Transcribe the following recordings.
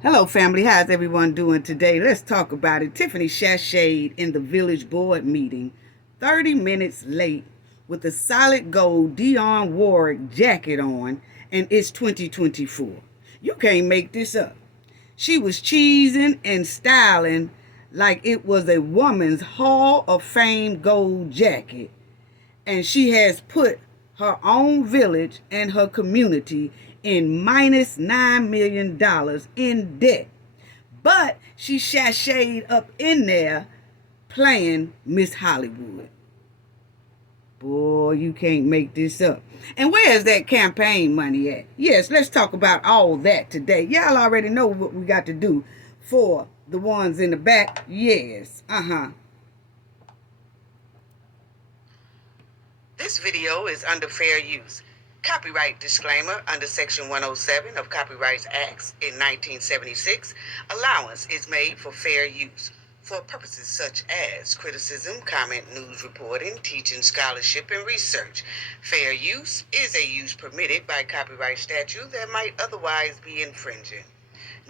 Hello, family. How's everyone doing today? Let's talk about it. Tiffany sashayed in the village board meeting 30 minutes late with a solid gold Dionne Warwick jacket on, and it's 2024. You can't make this up. She was cheesing and styling like it was a woman's Hall of Fame gold jacket, and she has put her own village and her community in minus $9 million in debt. But she sashayed up in there playing Miss Hollywood. Boy, you can't make this up. And where's that campaign money at? Yes, let's talk about all that today. Y'all already know what we got to do for the ones in the back. Yes, This video is under fair use. Copyright disclaimer under Section 107 of Copyright Acts in 1976. Allowance is made for fair use for purposes such as criticism, comment, news reporting, teaching, scholarship, and research. Fair use is a use permitted by copyright statute that might otherwise be infringing.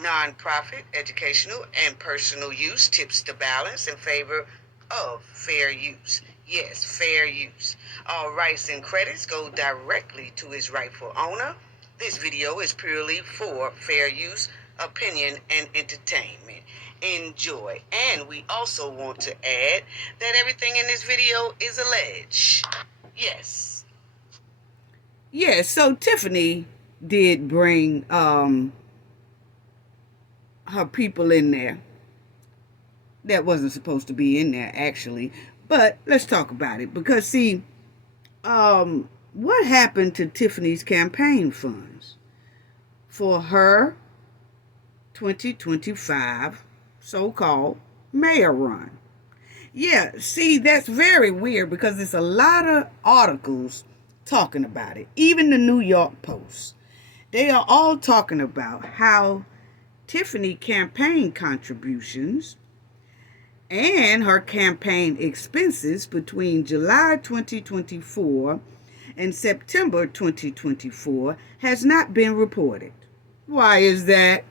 Non-profit, educational, and personal use tips the balance in favor of fair use. Yes, fair use. All rights and credits go directly to its rightful owner. This video is purely for fair use, opinion, and entertainment. Enjoy. And we also want to add that everything in this video is alleged. Yes. Yes, so Tiffany did bring her people in there that wasn't supposed to be in there, actually. But let's talk about it, because see, what happened to Tiffany's campaign funds for her 2025 so-called mayor run? Yeah, see, that's very weird, because there's a lot of articles talking about it. Even the New York Post, they are all talking about how Tiffany campaign contributions and her campaign expenses between July 2024 and September 2024 has not been reported. Why is that?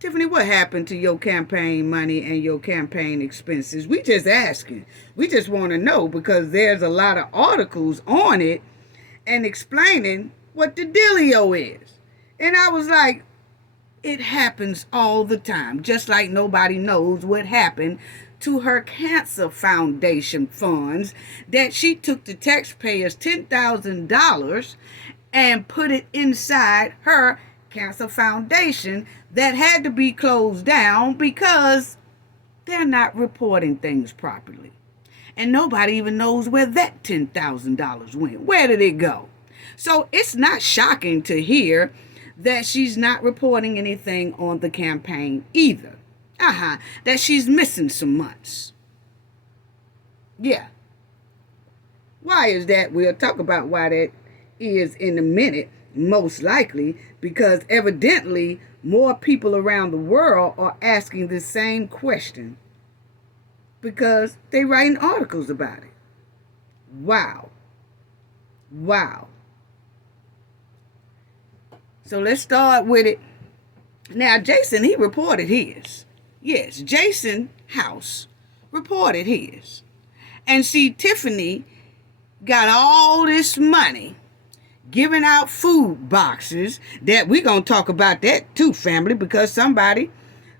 Tiffany, what happened to your campaign money and your campaign expenses? We just asking. We just want to know, because there's a lot of articles on it and explaining what the dealio is. And I was like, it happens all the time, just like nobody knows what happened to her cancer foundation funds that she took the taxpayers' $10,000 and put it inside her cancer foundation that had to be closed down because they're not reporting things properly. And nobody even knows where that $10,000 went. Where did it go? So it's not shocking to hear that she's not reporting anything on the campaign either. That she's missing some months. Yeah. Why is that? We'll talk about why that is in a minute, most likely, because evidently more people around the world are asking the same question because they're writing articles about it. Wow. So let's start with it. Now, Jason, he reported his. Yes, Jason House reported his. And see, Tiffany got all this money giving out food boxes that we're going to talk about that too, family, because somebody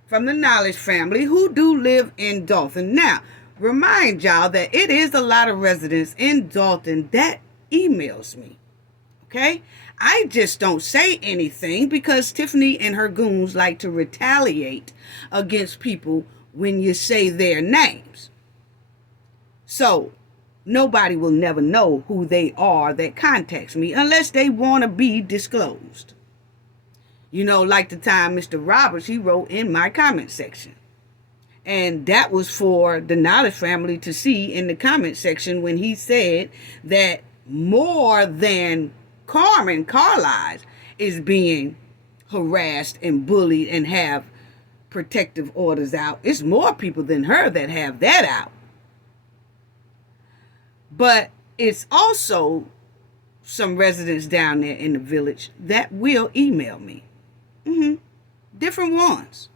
from the Knowledge family who do live in Dolton. Now, remind y'all that it is a lot of residents in Dolton that emails me. Okay? I just don't say anything because Tiffany and her goons like to retaliate against people when you say their names. So nobody will never know who they are that contacts me unless they want to be disclosed. You know, like the time Mr. Roberts, he wrote in my comment section. And that was for the Knowledge family to see in the comment section when he said that more than Carmen Carlisle is being harassed and bullied and have protective orders out. It's more people than her that have that out. But it's also some residents down there in the village that will email me. Different ones.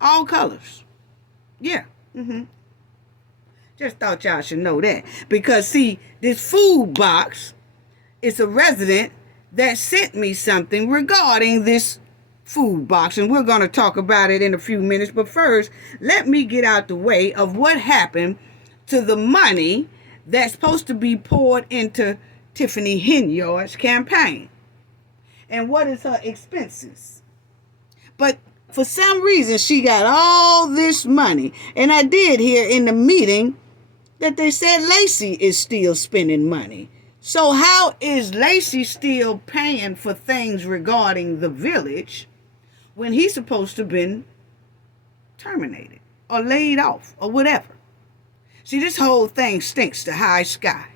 All colors. Yeah. Just thought y'all should know that. Because, see, this food box is a resident that sent me something regarding this food box. And we're going to talk about it in a few minutes. But first, let me get out the way of what happened to the money that's supposed to be poured into Tiffany Henyard's campaign. And what is her expenses. But for some reason, she got all this money. And I did hear in the meeting that they said Lacey is still spending money. So how is Lacey still paying for things regarding the village when he's supposed to have been terminated or laid off or whatever? See, this whole thing stinks to high sky.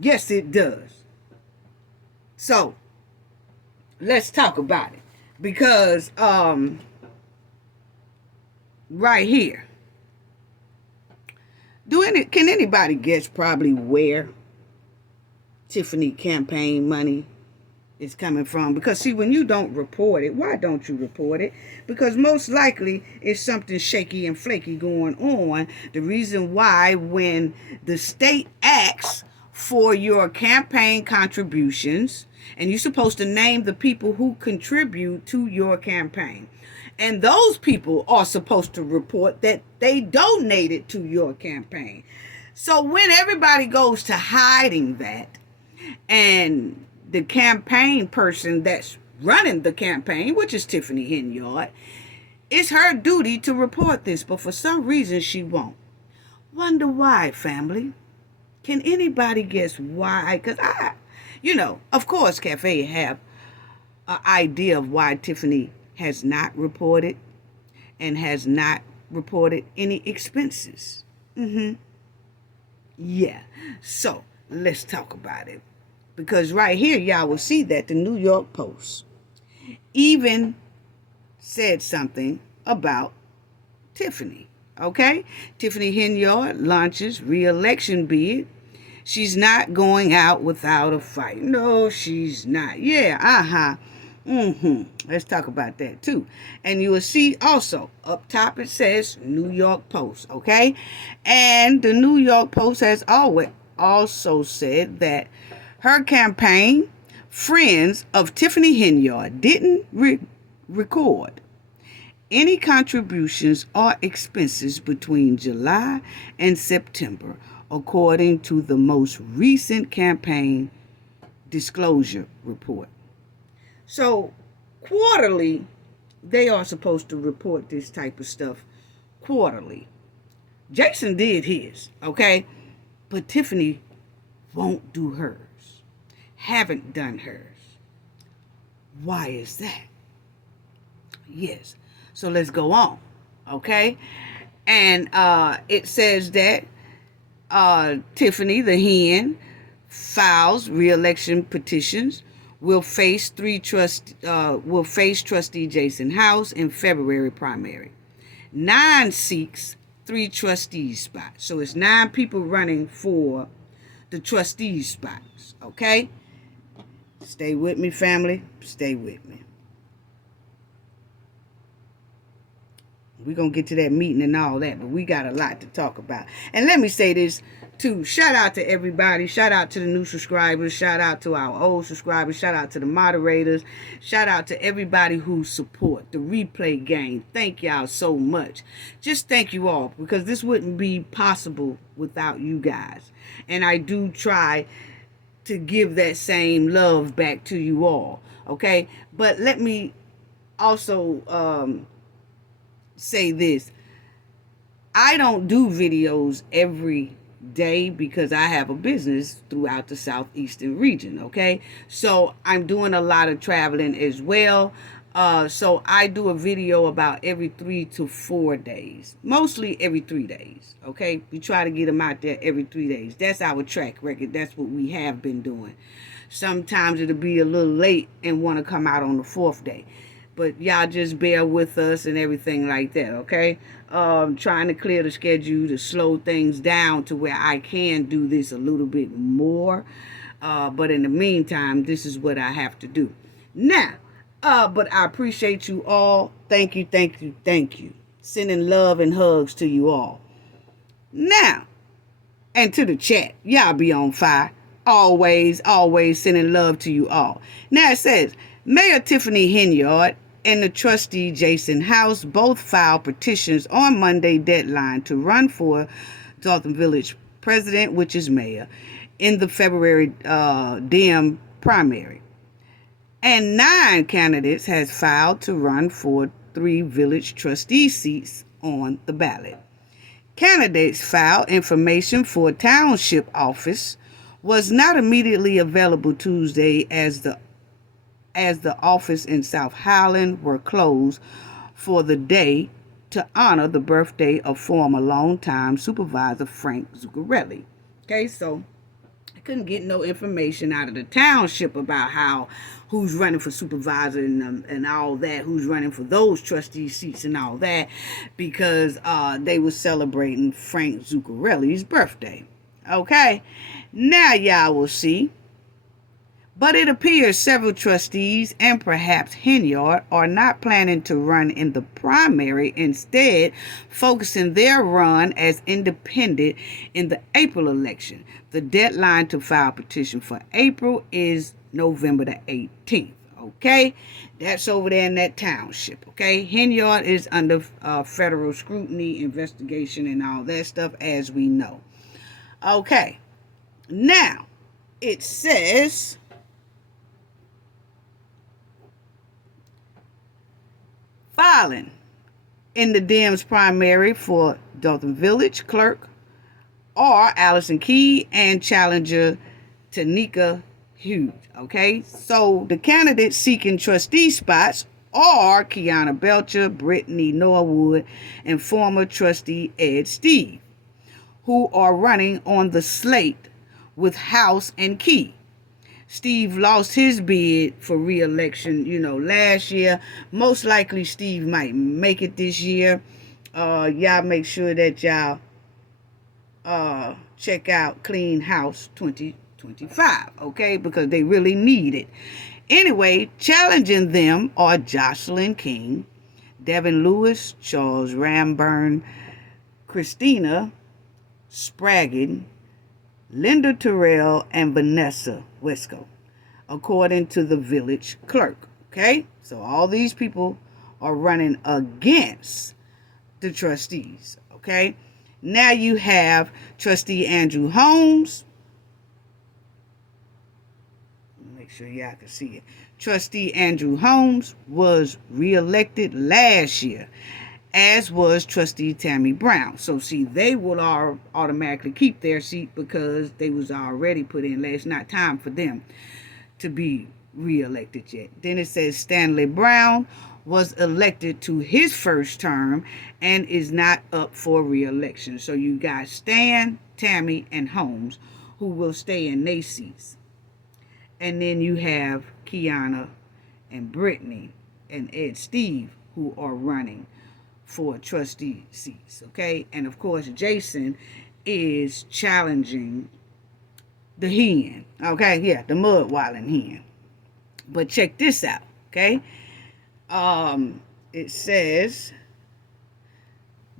Yes, it does. So, let's talk about it. Because, right here. Can anybody guess probably where Tiffany campaign money is coming from? Because, see, when you don't report it, why don't you report it? Because most likely it's something shaky and flaky going on. The reason why, when the state asks for your campaign contributions, and you're supposed to name the people who contribute to your campaign, and those people are supposed to report that they donated to your campaign. So when everybody goes to hiding that, and the campaign person that's running the campaign, which is Tiffany Henyard, it's her duty to report this, but for some reason she won't. Wonder why, family? Can anybody guess why? Because of course, Cafe have an idea of why Tiffany has not reported and has not reported any expenses. Yeah. So, let's talk about it. Because right here, y'all will see that the New York Post even said something about Tiffany. Okay? Tiffany Henyard launches re-election bid. She's not going out without a fight. No, she's not. Yeah, Let's talk about that too. And you will see also up top it says New York Post, okay? And the New York Post has also said that her campaign, friends of Tiffany Henyard, didn't record any contributions or expenses between July and September, according to the most recent campaign disclosure report. So, quarterly, they are supposed to report this type of stuff quarterly. Jason did his, okay? But Tiffany won't do hers. Haven't done hers. Why is that? Yes. So let's go on, okay? And it says that Tiffany the Hen files re-election petitions. Will face Trustee Jason House in February primary. 9 seeks 3 trustees spots. So it's 9 people running for the trustees spots. Okay? Stay with me, family. Stay with me. We're going to get to that meeting and all that, but we got a lot to talk about. And let me say this, too. Shout out to everybody. Shout out to the new subscribers. Shout out to our old subscribers. Shout out to the moderators. Shout out to everybody who support the replay game. Thank y'all so much. Just thank you all, because this wouldn't be possible without you guys. And I do try to give that same love back to you all. Okay? But let me also say this. I don't do videos every day because I have a business throughout the southeastern region, okay? So I'm doing a lot of traveling as well. So I do a video about every 3 to 4 days, mostly every 3 days, okay? We try to get them out there every 3 days. That's our track record. That's what we have been doing. Sometimes it'll be a little late and want to come out on the 4th day. But y'all just bear with us and everything like that, okay? Trying to clear the schedule to slow things down to where I can do this a little bit more. But in the meantime, this is what I have to do. Now, But I appreciate you all. Thank you, thank you, thank you. Sending love and hugs to you all. Now, and to the chat, y'all be on fire. Always, always sending love to you all. Now it says, Mayor Tiffany Henyard and the trustee Jason House both filed petitions on Monday deadline to run for Dolton Village president, which is mayor, in the February Dem primary. And 9 candidates has filed to run for 3 village trustee seats on the ballot. Candidates filed information for Township office was not immediately available Tuesday as the office in South Highland were closed for the day to honor the birthday of former longtime supervisor Frank Zuccarelli. Okay, so I couldn't get no information out of the township about who's running for supervisor and all that, who's running for those trustee seats and all that, because they were celebrating Frank Zuccarelli's birthday. Okay, now y'all will see. But it appears several trustees and perhaps Henyard are not planning to run in the primary, instead focusing their run as independent in the April election. The deadline to file petition for April is November the 18th. Okay, that's over there in that township. Okay, Henyard is under federal scrutiny, investigation, and all that stuff, as we know. Okay, now it says, filing in the Dems primary for Dolton Village clerk are Allison Key and challenger Tanika Hughes. Okay, so the candidates seeking trustee spots are Kiana Belcher, Brittany Norwood, and former trustee Ed Steve, who are running on the slate with House and Key. Steve lost his bid for re-election, last year. Most likely Steve might make it this year. Y'all make sure that y'all check out Clean House 2025, okay? Because they really need it. Anyway, challenging them are Jocelyn King, Devin Lewis, Charles Ramburn, Christina Spraggin, Linda Terrell, and Vanessa Wesco, according to the village clerk. Okay, so all these people are running against the trustees. Okay, now you have trustee Andrew Holmes. Make sure y'all can see it. Trustee Andrew Holmes was reelected last year, as was trustee Tammy Brown. So see, they will automatically keep their seat because they was already put in last. It's not time for them to be reelected yet. Then it says Stanley Brown was elected to his first term and is not up for reelection. So you got Stan, Tammy, and Holmes, who will stay in their seats. And then you have Kiana and Brittany and Ed Steve, who are running for trustee seats. Okay, and of course Jason is challenging the hen. Okay, yeah, the mud-walling hen. But check this out. Okay, it says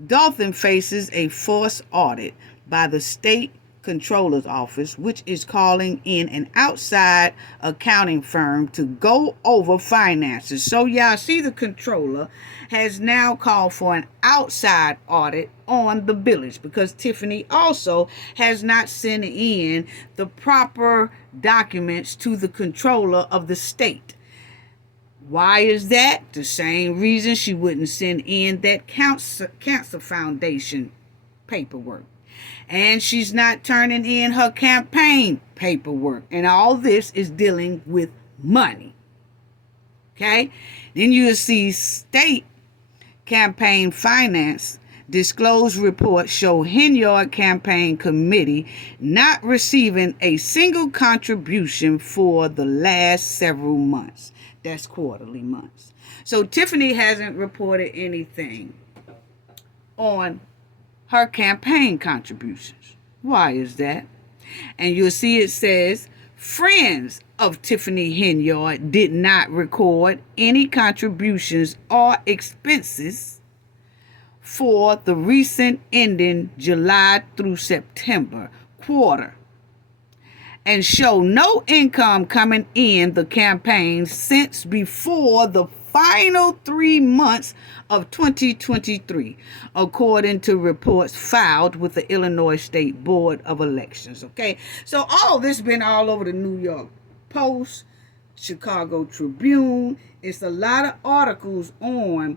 Dolton faces a forced audit by the state controller's office, which is calling in an outside accounting firm to go over finances. So y'all see, the controller has now called for an outside audit on the village because Tiffany also has not sent in the proper documents to the controller of the state. Why is that? The same reason she wouldn't send in that Cancer Foundation paperwork. And she's not turning in her campaign paperwork. And all this is dealing with money. Okay? Then you'll see state campaign finance disclosed reports show Henyard campaign committee not receiving a single contribution for the last several months. That's quarterly months. So Tiffany hasn't reported anything on her campaign contributions. Why is that? And you'll see it says friends of Tiffany Henyard did not record any contributions or expenses for the recent ending July through September quarter, and show no income coming in the campaign since before the final 3 months of 2023, according to reports filed with the Illinois State Board of Elections. Okay, so all this been all over the New York Post, Chicago Tribune. It's a lot of articles on,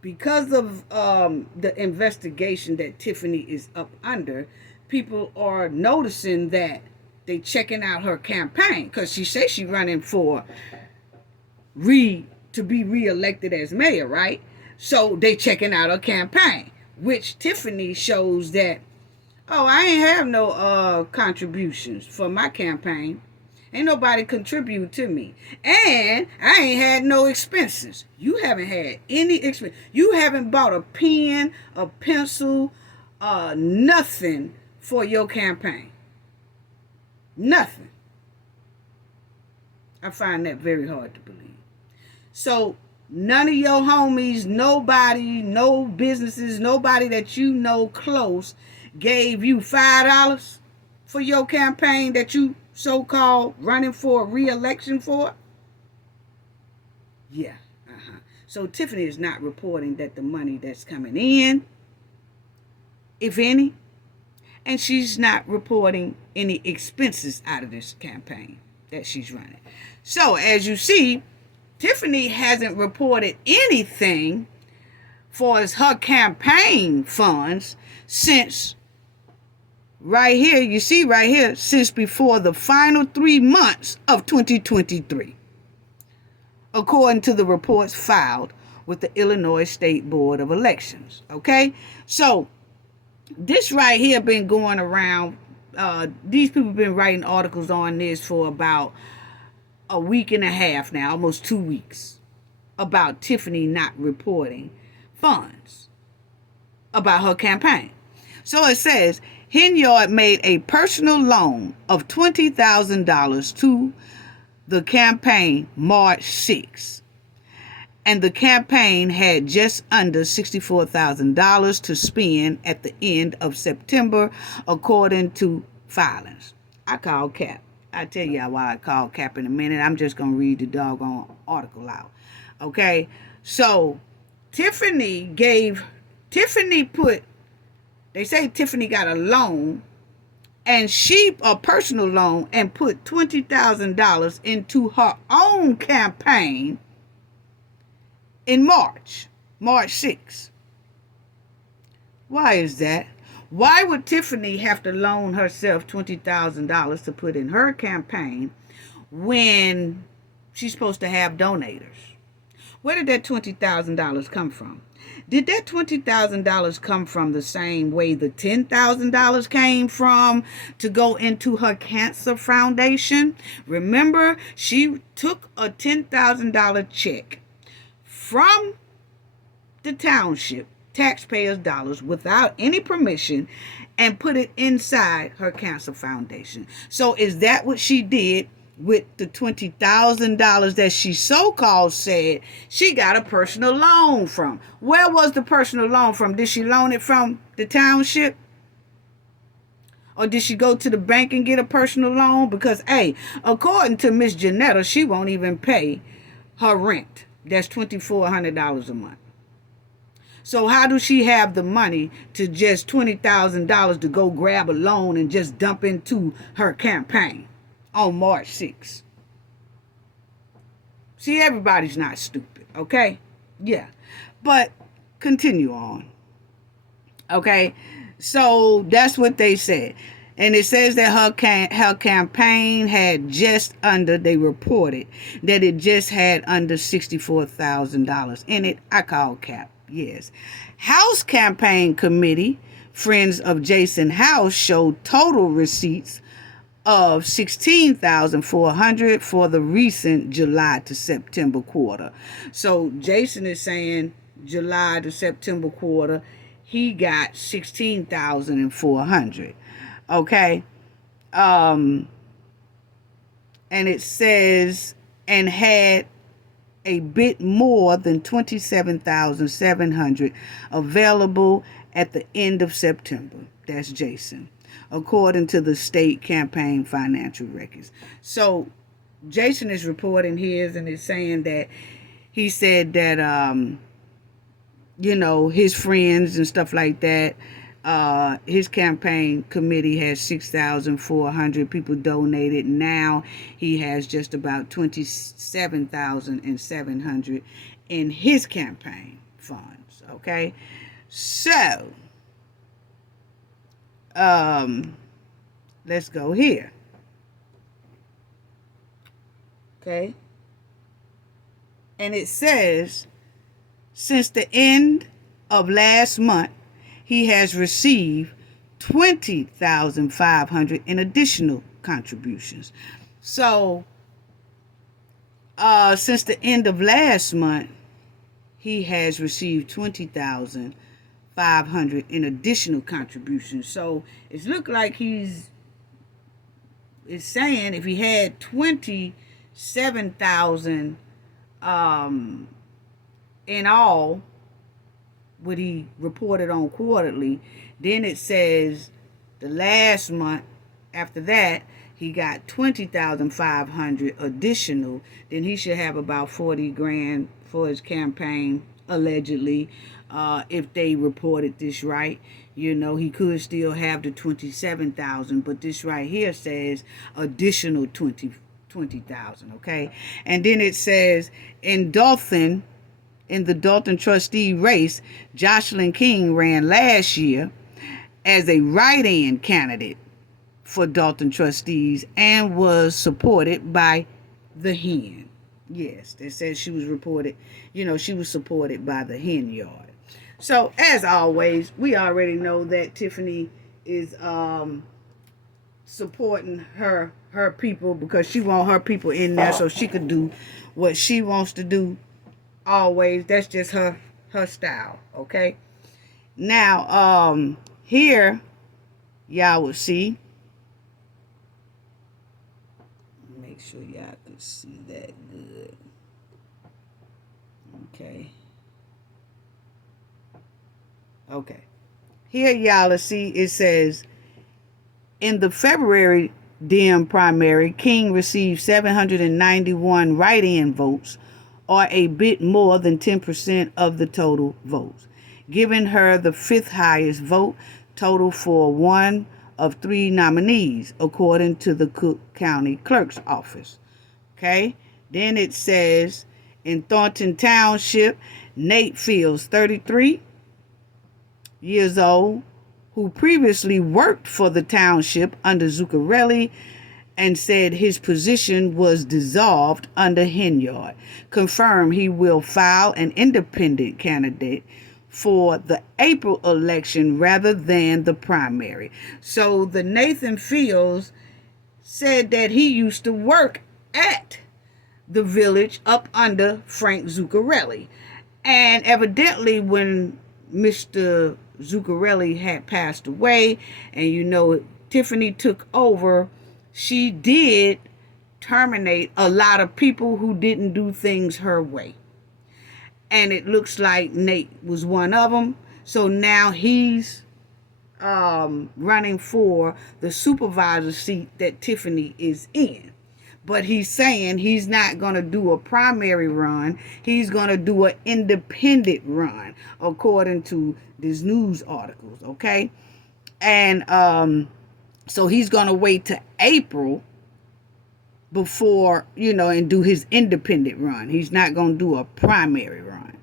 because of the investigation that Tiffany is up under. People are noticing that they checking out her campaign, because she says she's running for to be reelected as mayor, right? So they checking out her campaign, which Tiffany shows that, oh, I ain't have no contributions for my campaign. Ain't nobody contribute to me. And I ain't had no expenses. You haven't had any expense. You haven't bought a pen, a pencil, nothing for your campaign. Nothing. I find that very hard to believe. So none of your homies, nobody, no businesses, nobody that you know close gave you $5 for your campaign that you so-called running for re-election for? Yeah. So Tiffany is not reporting that the money that's coming in, if any, and she's not reporting any expenses out of this campaign that she's running. So as you see, Tiffany hasn't reported anything for her campaign funds since, right here, you see right here, since before the final 3 months of 2023, according to the reports filed with the Illinois State Board of Elections. Okay, so this right here been going around. These people been writing articles on this for about a week and a half now, almost 2 weeks, about Tiffany not reporting funds about her campaign. So it says, Henyard made a personal loan of $20,000 to the campaign March 6, and the campaign had just under $64,000 to spend at the end of September, according to filings. I call cap. I'll tell you why I call cap in a minute. I'm just going to read the doggone article out. Okay? So, Tiffany they say Tiffany got a loan, and a personal loan, and put $20,000 into her own campaign in March 6. Why is that? Why would Tiffany have to loan herself $20,000 to put in her campaign when she's supposed to have donators? Where did that $20,000 come from? Did that $20,000 come from the same way the $10,000 came from to go into her cancer foundation? Remember, she took a $10,000 check from the township, taxpayers' dollars, without any permission, and put it inside her cancer foundation. So is that what she did with the $20,000 that she so-called said she got a personal loan from? Where was the personal loan from? Did she loan it from the township? Or did she go to the bank and get a personal loan? Because, hey, according to Miss Janetta, she won't even pay her rent. That's $2,400 a month. So how does she have the money to just $20,000 to go grab a loan and just dump into her campaign on March 6th? See, everybody's not stupid, okay? Yeah. But continue on. Okay? So that's what they said. And it says that her campaign had they reported that it just had under $64,000 in it. I call cap, yes. House Campaign Committee, friends of Jason House, showed total receipts of $16,400 for the recent July to September quarter. So Jason is saying July to September quarter, he got $16,400. Okay. and it says, and had a bit more than 27,700 available at the end of September. That's Jason, according to the state campaign financial records. So Jason is reporting his, and is saying that he said that his friends and stuff like that, his campaign committee has 6,400 people donated. Now he has just about 27,700 in his campaign funds. Okay, so let's go here. Okay, and it says, since the end of last month, he has received 20,500 in additional contributions. So, since the end of last month, he has received 20,500 in additional contributions. So it looks like it's saying if he had 27,000 in all, what he reported on quarterly, then it says the last month after that he got 20,500 additional, then he should have about 40 grand for his campaign, allegedly, if they reported this right. He could still have the 27,000, but this right here says additional 20,000. Okay, and then it says in Dolton, in the Dolton trustee race, Jocelyn King ran last year as a write-in candidate for Dolton trustees and was supported by the Hen. Yes, they said she was reported, she was supported by the Henyard. So, as always, we already know that Tiffany is supporting her people, because she want her people in there so she could do what she wants to do. Always, that's just her style. Okay, now here y'all will see, make sure y'all can see that good. Okay, here y'all will see, it says in the February Dem primary, King received 791 write-in votes, or a bit more than 10% of the total votes, giving her the fifth highest vote total for one of three nominees, according to the Cook County Clerk's Office. Okay, then it says in Thornton Township, Nate Fields, 33 years old, who previously worked for the township under Zuccarelli, and said his position was dissolved under Henyard, confirmed he will file an independent candidate for the April election rather than the primary. So the Nathan Fields said that he used to work at the village up under Frank Zuccarelli. And evidently when Mr. Zuccarelli had passed away, and Tiffany took over, she did terminate a lot of people who didn't do things her way. And it looks like Nate was one of them. So now he's running for the supervisor seat that Tiffany is in. But he's saying he's not going to do a primary run. He's going to do an independent run, according to these news articles, okay? And so he's going to wait to April before, and do his independent run. He's not going to do a primary run.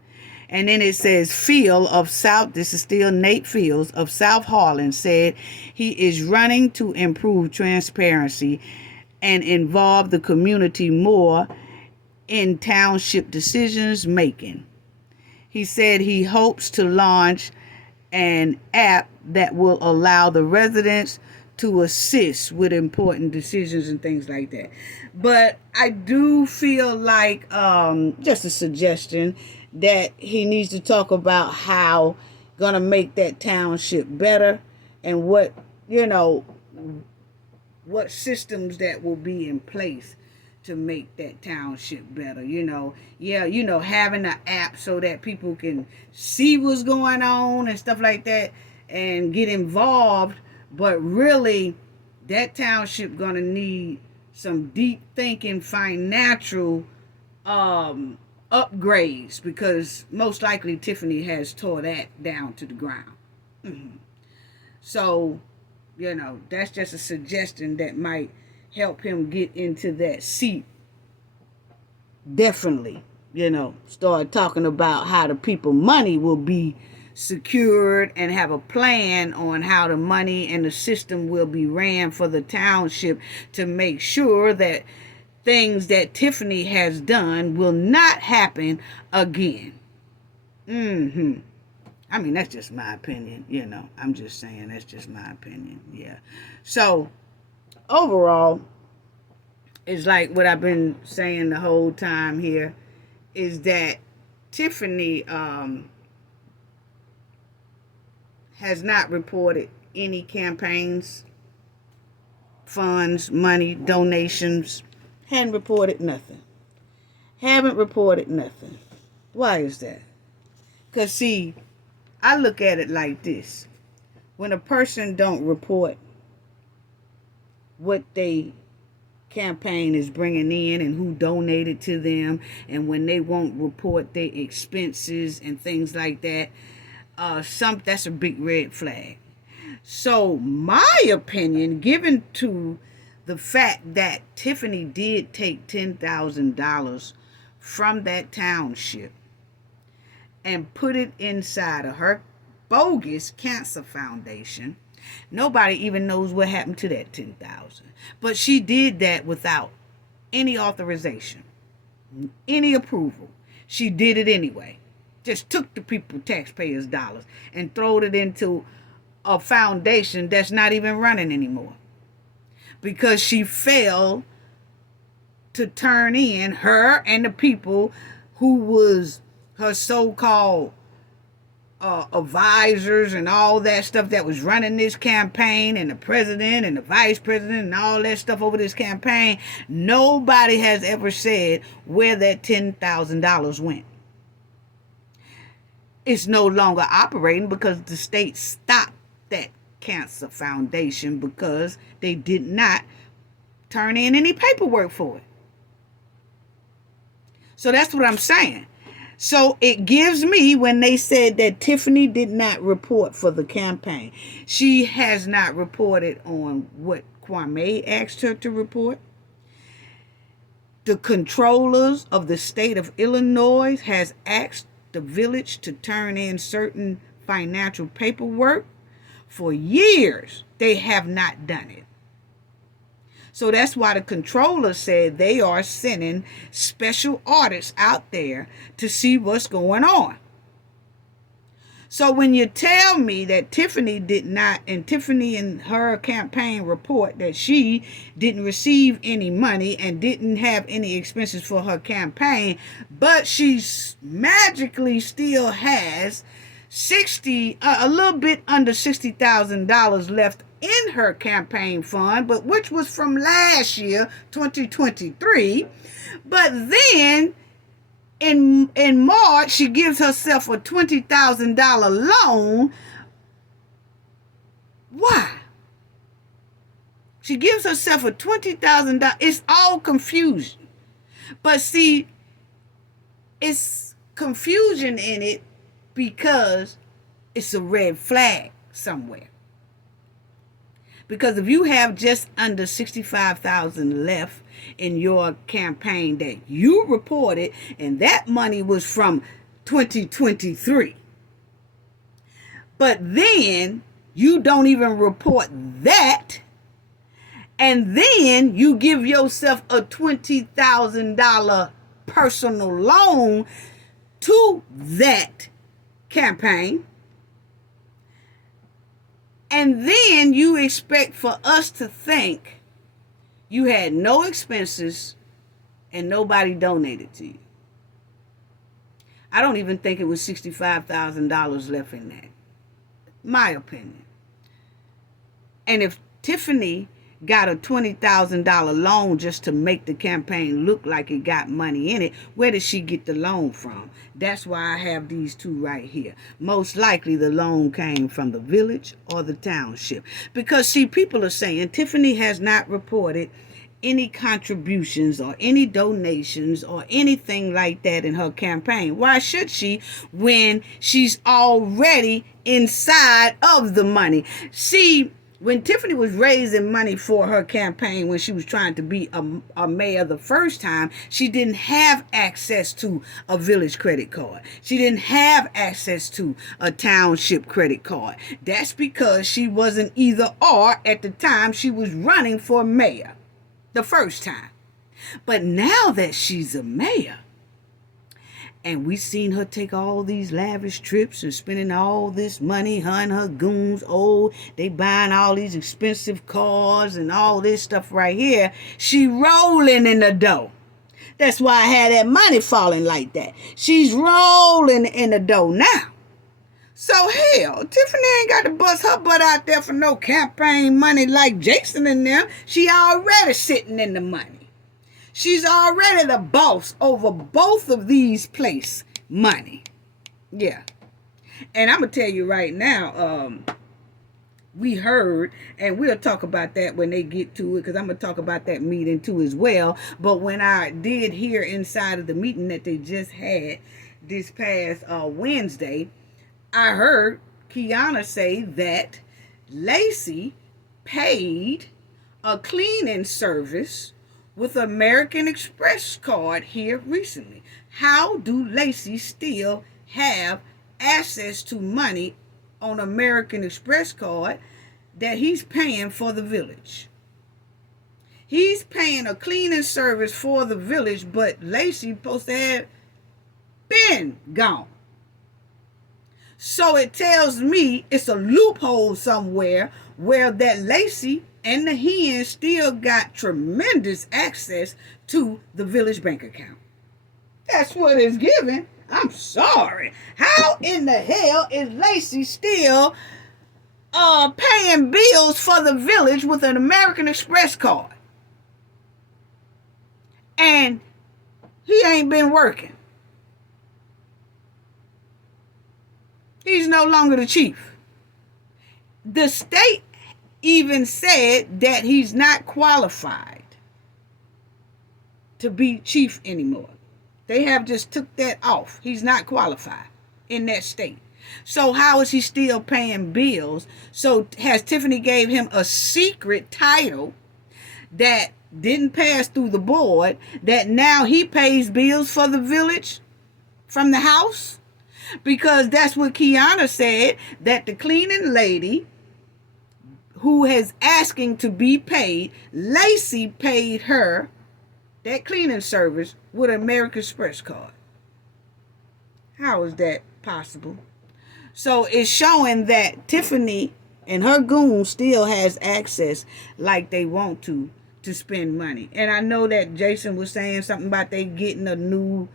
And then it says this is still Nate Fields of South Harlan, said he is running to improve transparency and involve the community more in township decisions making. He said he hopes to launch an app that will allow the residents to assist with important decisions and things like that. But I do feel like, just a suggestion, that he needs to talk about how gonna make that township better, and what systems that will be in place to make that township better. Having an app so that people can see what's going on and stuff like that and get involved. But really, that township gonna need some deep thinking financial upgrades, because most likely Tiffany has tore that down to the ground. So, that's just a suggestion that might help him get into that seat. Definitely, start talking about how the people money will be secured and have a plan on how the money and the system will be ran for the township to make sure that things that Tiffany has done will not happen again. I mean, that's just my opinion, I'm just saying that's just my opinion, yeah. So, overall, it's like what I've been saying the whole time here, is that Tiffany has not reported any campaigns, funds, money, donations. Haven't reported nothing. Why is that? Because, see, I look at it like this. When a person don't report what they campaign is bringing in and who donated to them, and when they won't report their expenses and things like that, that's a big red flag. So my opinion, given to the fact that Tiffany did take $10,000 from that township and put it inside of her bogus cancer foundation, nobody even knows what happened to that $10,000. But she did that without any authorization, any approval. She did it anyway. Just took the people, taxpayers' dollars, and throwed it into a foundation that's not even running anymore, because she failed to turn in her and the people who was her so-called advisors and all that stuff that was running this campaign, and the president and the vice president and all that stuff over this campaign. Nobody has ever said where that $10,000 went. It's no longer operating because the state stopped that cancer foundation because they did not turn in any paperwork for it. So that's what I'm saying. So it gives me, when they said that Tiffany did not report for the campaign, she has not reported on what Kwame asked her to report. The controllers of the state of Illinois has asked the village to turn in certain financial paperwork. For years, they have not done it. So that's why the controller said they are sending special audits out there to see what's going on. So when you tell me that Tiffany did not, and Tiffany in her campaign report that she didn't receive any money and didn't have any expenses for her campaign, but she magically still has a little bit under $60,000 left in her campaign fund, but which was from last year, 2023. But then in March, she gives herself a $20,000 loan. Why? She gives herself a $20,000. It's all confusion. But see, it's confusion in it because it's a red flag somewhere. Because if you have just under $65,000 left in your campaign that you reported, and that money was from 2023, but then you don't even report that, and then you give yourself a $20,000 personal loan to that campaign, and then you expect for us to think you had no expenses and nobody donated to you. I don't even think it was $65,000 left in that. My opinion. And if Tiffany got a $20,000 loan just to make the campaign look like it got money in it. Where did she get the loan from? That's why I have these two right here. Most likely the loan came from the village or the township. Because, see, people are saying Tiffany has not reported any contributions or any donations or anything like that in her campaign. Why should she when she's already inside of the money? See, when Tiffany was raising money for her campaign, when she was trying to be a mayor the first time, she didn't have access to a village credit card. She didn't have access to a township credit card. That's because she wasn't either or at the time she was running for mayor the first time. But now that she's a mayor, and we seen her take all these lavish trips and spending all this money, her and her goons, they buying all these expensive cars and all this stuff right here. She rolling in the dough. That's why I had that money falling like that. She's rolling in the dough now. So hell, Tiffany ain't got to bust her butt out there for no campaign money like Jason and them. She already sitting in the money. She's already the boss over both of these place money. Yeah. And I'm going to tell you right now, we heard, and we'll talk about that when they get to it, because I'm going to talk about that meeting too as well. But when I did hear inside of the meeting that they just had this past Wednesday, I heard Kiana say that Lacey paid a cleaning service with American Express card here recently. How do Lacey still have access to money on American Express card that he's paying for the village? He's paying a cleaning service for the village, but Lacey supposed to have been gone. So it tells me it's a loophole somewhere where that Lacey and the Hen still got tremendous access to the village bank account. That's what it's given. I'm sorry. How in the hell is Lacey still paying bills for the village with an American Express card? And he ain't been working. He's no longer the chief. The state even said that he's not qualified to be chief anymore. They have just took that off. He's not qualified in that state. So how is he still paying bills? So has Tiffany gave him a secret title that didn't pass through the board, that now he pays bills for the village from the house? Because that's what Kiana said, that the cleaning lady who is asking to be paid, Lacey paid her that cleaning service with an American Express card. How is that possible? So it's showing that Tiffany and her goon still has access like they want to spend money. And I know that Jason was saying something about they getting a new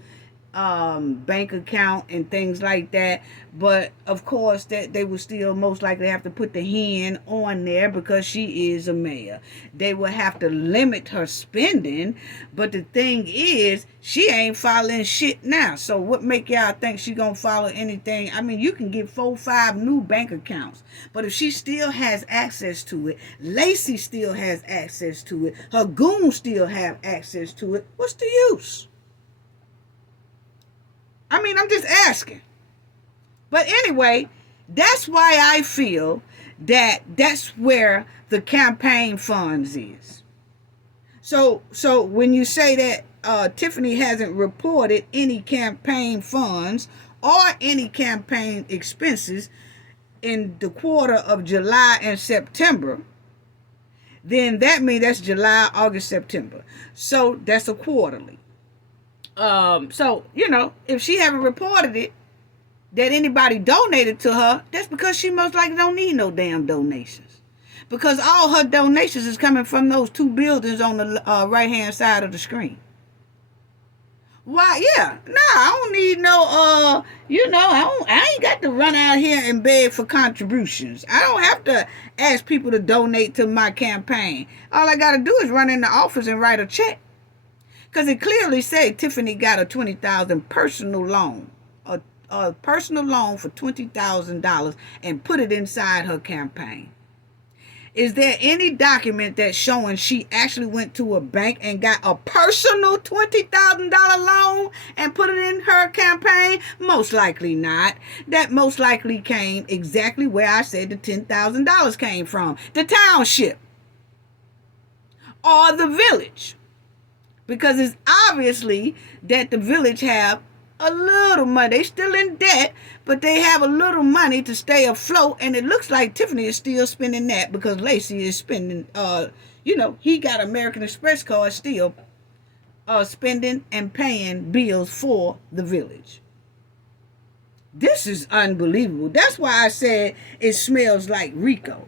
bank account and things like that, but of course that they would still most likely have to put the Hen on there because she is a mayor. They will have to limit her spending, but the thing is she ain't following shit now. So what make y'all think she gonna follow anything? I mean, you can get 4-5 new bank accounts, but if she still has access to it, Lacey still has access to it, her goons still have access to it, what's the use? I mean, I'm just asking. But anyway, that's why I feel that that's where the campaign funds is. So when you say that Tiffany hasn't reported any campaign funds or any campaign expenses in the quarter of July and September, then that means that's July, August, September. So that's a quarterly. So, you know, if she haven't reported it, that anybody donated to her, that's because she most likely don't need no damn donations. Because all her donations is coming from those 2 buildings on the right-hand side of the screen. Why? Yeah, nah, I don't need no. I ain't got to run out here and beg for contributions. I don't have to ask people to donate to my campaign. All I got to do is run in the office and write a check, because it clearly said Tiffany got a $20,000 personal loan, a personal loan for $20,000, and put it inside her campaign. Is there any document that's showing she actually went to a bank and got a personal $20,000 loan and put it in her campaign? Most likely not. That most likely came exactly where I said the $10,000 came from. The township or the village. Because it's obviously that the village have a little money. They still in debt, but they have a little money to stay afloat, and it looks like Tiffany is still spending that, because Lacey is spending, he got American Express card still, spending and paying bills for the village. This is unbelievable. That's why I said it smells like RICO.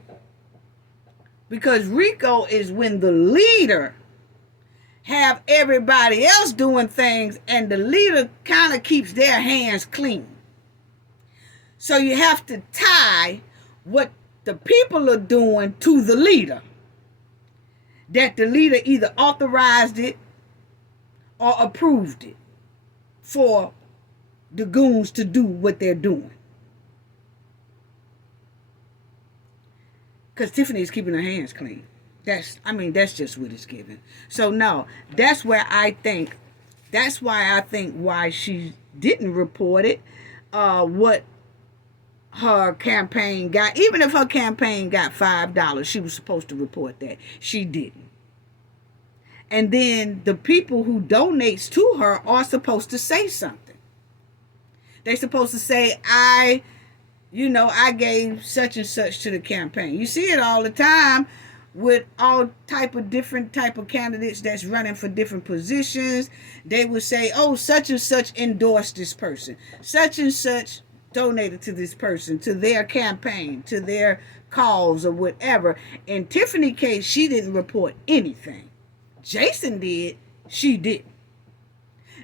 Because RICO is when the leader have everybody else doing things and the leader kind of keeps their hands clean. So you have to tie what the people are doing to the leader. That the leader either authorized it or approved it for the goons to do what they're doing. Because Tiffany is keeping her hands clean. That's just what it's given. So no, that's why I think why she didn't report it, what her campaign got. Even if her campaign got $5, she was supposed to report that. She didn't. And then the people who donates to her are supposed to say something. They're supposed to say, I gave such and such to the campaign. You see it all the time with all different type of candidates that's running for different positions. They would say, oh, such and such endorsed this person. Such and such donated to this person, to their campaign, to their cause or whatever. In Tiffany's case, she didn't report anything. Jason did. She didn't.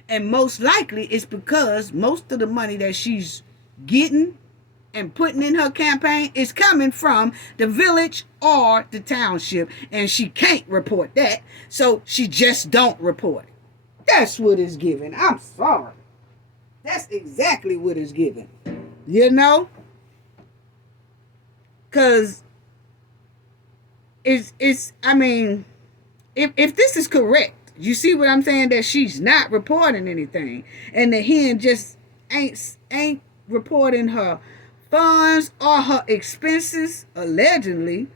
And most likely it's because most of the money that she's getting and putting in her campaign is coming from the village or the township, and she can't report that, so she just don't report it. That's what it's given. I'm sorry. That's exactly what it's given. Because if this is correct, you see what I'm saying, that she's not reporting anything, and the hen just ain't reporting her funds or her expenses, allegedly,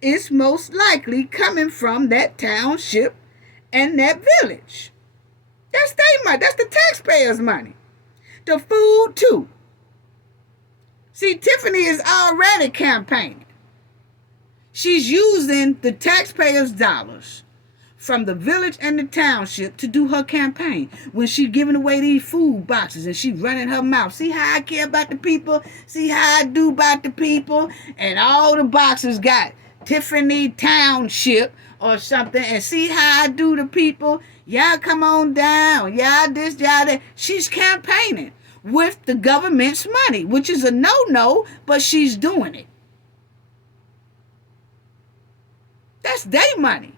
it's most likely coming from that township and that village. That's their money. That's the taxpayers' money. The food, too. See, Tiffany is already campaigning. She's using the taxpayers' dollars from the village and the township to do her campaign. When she giving away these food boxes and she running her mouth. See how I care about the people? See how I do about the people? And all the boxes got Tiffany Township or something. And see how I do the people? Y'all come on down. Y'all this, y'all that. She's campaigning with the government's money, which is a no-no, but she's doing it. That's their money.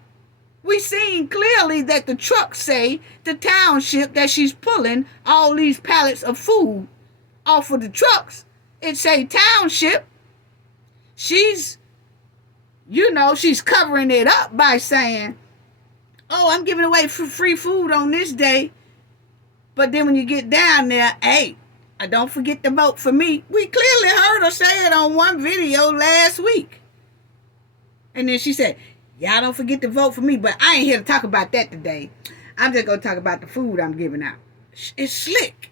We seen clearly that the trucks say the township that she's pulling all these pallets of food off of the trucks. It say township. She's covering it up by saying, oh, I'm giving away free food on this day. But then when you get down there, hey, don't forget to vote for me. We clearly heard her say it on one video last week. And then she said, y'all don't forget to vote for me, but I ain't here to talk about that today. I'm just going to talk about the food I'm giving out. It's slick.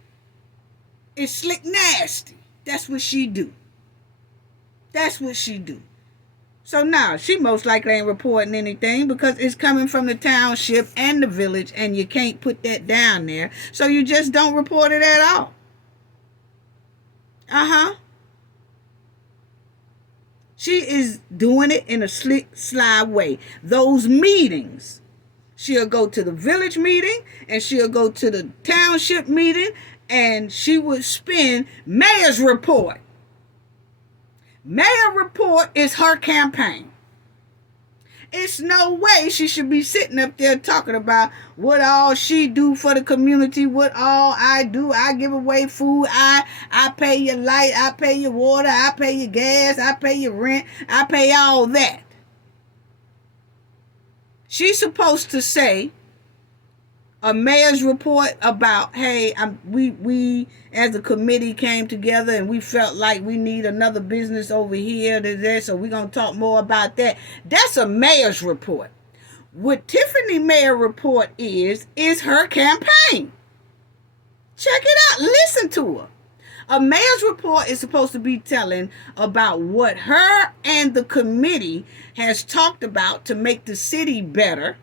It's slick nasty. That's what she do. That's what she do. So now, she most likely ain't reporting anything because it's coming from the township and the village, and you can't put that down there. So you just don't report it at all. She is doing it in a slick, sly way. Those meetings, She'll go to the village meeting, and she'll go to the township meeting, and she would spend mayor's report. Mayor report is her campaign. It's no way she should be sitting up there talking about what all she do for the community, what all I do. I give away food. I pay your light. I pay your water. I pay your gas. I pay your rent. I pay all that. She's supposed to say a mayor's report about, hey, we as a committee came together and we felt like we need another business over here, so we're going to talk more about that. That's a mayor's report. What Tiffany mayor report is her campaign. Check it out. Listen to her. A mayor's report is supposed to be telling about what her and the committee has talked about to make the city better,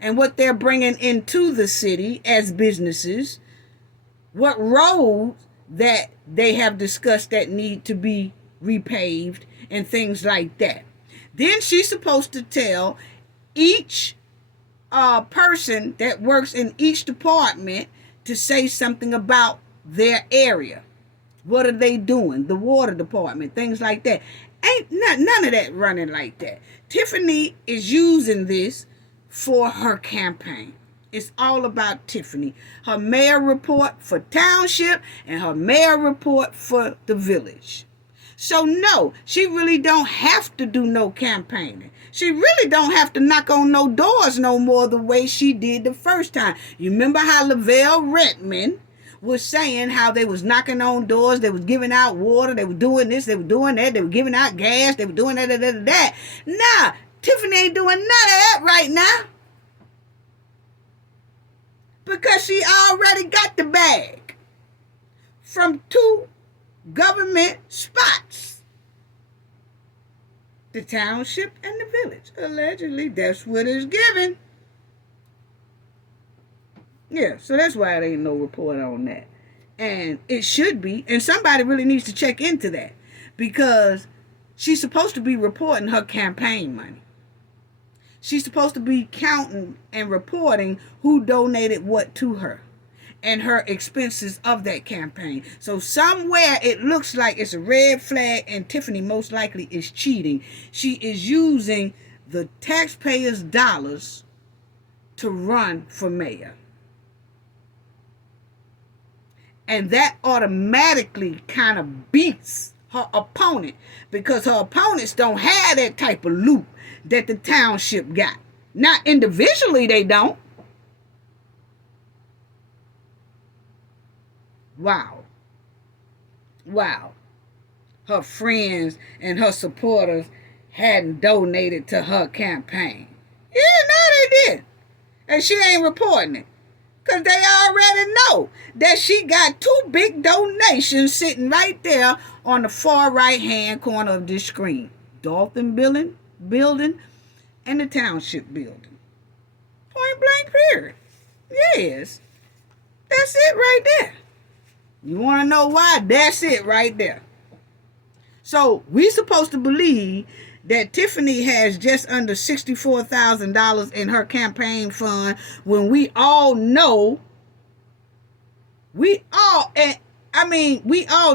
and what they're bringing into the city as businesses, what roads that they have discussed that need to be repaved, and things like that. Then she's supposed to tell each person that works in each department to say something about their area. What are they doing? The water department, things like that. Ain't none of that running like that. Tiffany is using this for her campaign. It's all about Tiffany. Her mayor report for township and her mayor report for the village. So no, she really don't have to do no campaigning. She really don't have to knock on no doors no more the way she did the first time. You remember how Lavelle Redmond was saying how they was knocking on doors, they was giving out water, they were doing this, they were doing that, they were giving out gas, they were doing that. Nah, Tiffany ain't doing none of that right now. Because she already got the bag from 2 government spots. The township and the village. Allegedly, that's what it's given. Yeah, so that's why there ain't no report on that. And it should be. And somebody really needs to check into that. Because she's supposed to be reporting her campaign money. She's supposed to be counting and reporting who donated what to her and her expenses of that campaign. So somewhere it looks like it's a red flag, and Tiffany most likely is cheating. She is using the taxpayers' dollars to run for mayor. And that automatically kind of beats her opponent, because her opponents don't have that type of loot that the township got. Not individually, they don't. Wow. Her friends and her supporters hadn't donated to her campaign. Yeah, no, they did. And she ain't reporting it. Because they already know that she got 2 big donations sitting right there on the far right-hand corner of this screen. Dolton building and the township building. Point blank period. Yes. That's it right there. You want to know why? That's it right there. So we supposed to believe that Tiffany has just under $64,000 in her campaign fund, when we all know, we all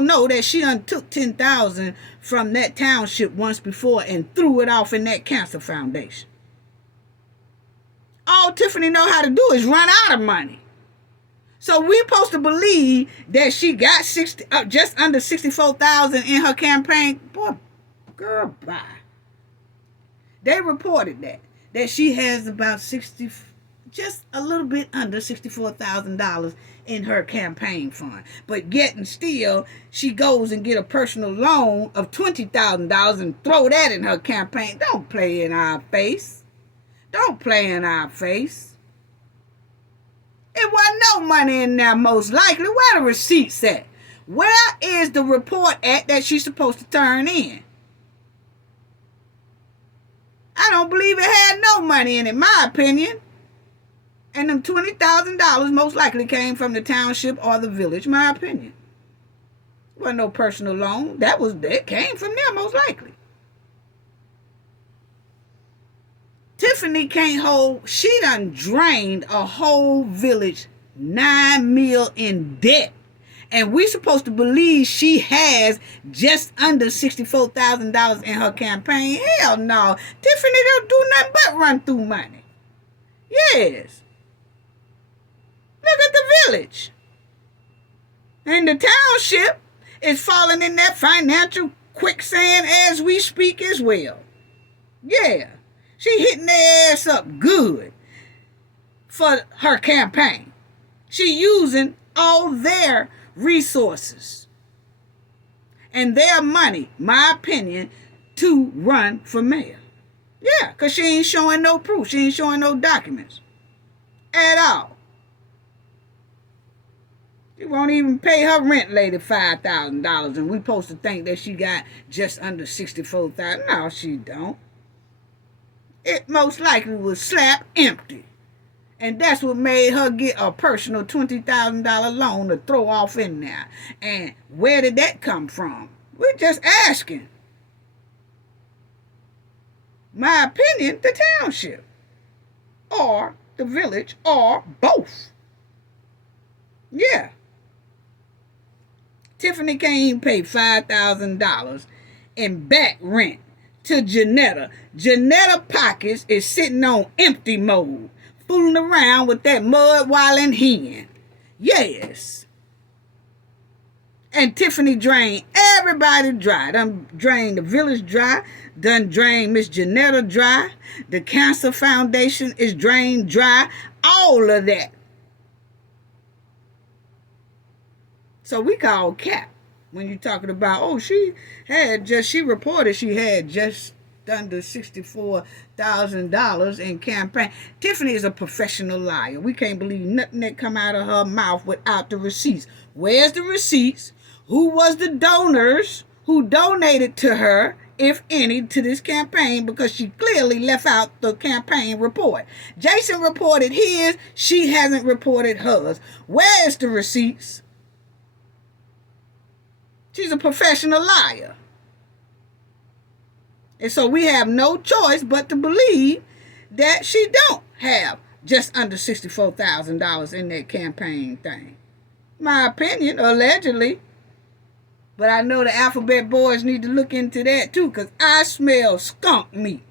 know that she took $10,000 from that township once before and threw it off in that cancer foundation. All Tiffany know how to do is run out of money. So we supposed to believe that she got just under $64,000 in her campaign. Boy, girl, bye. They reported that she has about just a little bit under $64,000 in her campaign fund. But yet and still, she goes and get a personal loan of $20,000 and throw that in her campaign. Don't play in our face. Don't play in our face. It wasn't no money in there, most likely. Where the receipts at? Where is the report at that she's supposed to turn in? I don't believe it had no money in it, my opinion. And them $20,000 most likely came from the township or the village, my opinion. It wasn't no personal loan. It came from there, most likely. Tiffany can't hold, she done drained a whole village $9 million in debt. And we supposed to believe she has just under $64,000 in her campaign. Hell no. Tiffany don't do nothing but run through money. Yes. Look at the village. And the township is falling in that financial quicksand as we speak as well. Yeah. She hitting their ass up good for her campaign. She using all their resources and their money, my opinion, to run for mayor. Yeah, because she ain't showing no proof. She ain't showing no documents at all. She won't even pay her rent lady $5,000, and we supposed to think that she got just under $64,000. No, she don't. It most likely was slap empty. And that's what made her get a personal $20,000 loan to throw off in there. And where did that come from? We're just asking. My opinion, the township. Or the village, or both. Yeah. Tiffany can't even pay $5,000 in back rent to Janetta. Janetta pockets is sitting on empty mode, fooling around with that mud wilding hen. Yes. And Tiffany drained everybody dry. Done drained the village dry. Done drained Miss Janetta dry. The Cancer Foundation is drained dry. All of that. So we call cap when you're talking about, oh, she reported she had just under $64,000 in campaign. Tiffany is a professional liar. We can't believe nothing that come out of her mouth without the receipts. Where's the receipts? Who was the donors who donated to her, if any, to this campaign? Because she clearly left out the campaign report. Jason reported his. She hasn't reported hers. Where's the receipts? She's a professional liar. And so we have no choice but to believe that she don't have just under $64,000 in that campaign thing. My opinion, allegedly. But I know the alphabet boys need to look into that too, because I smell skunk meat.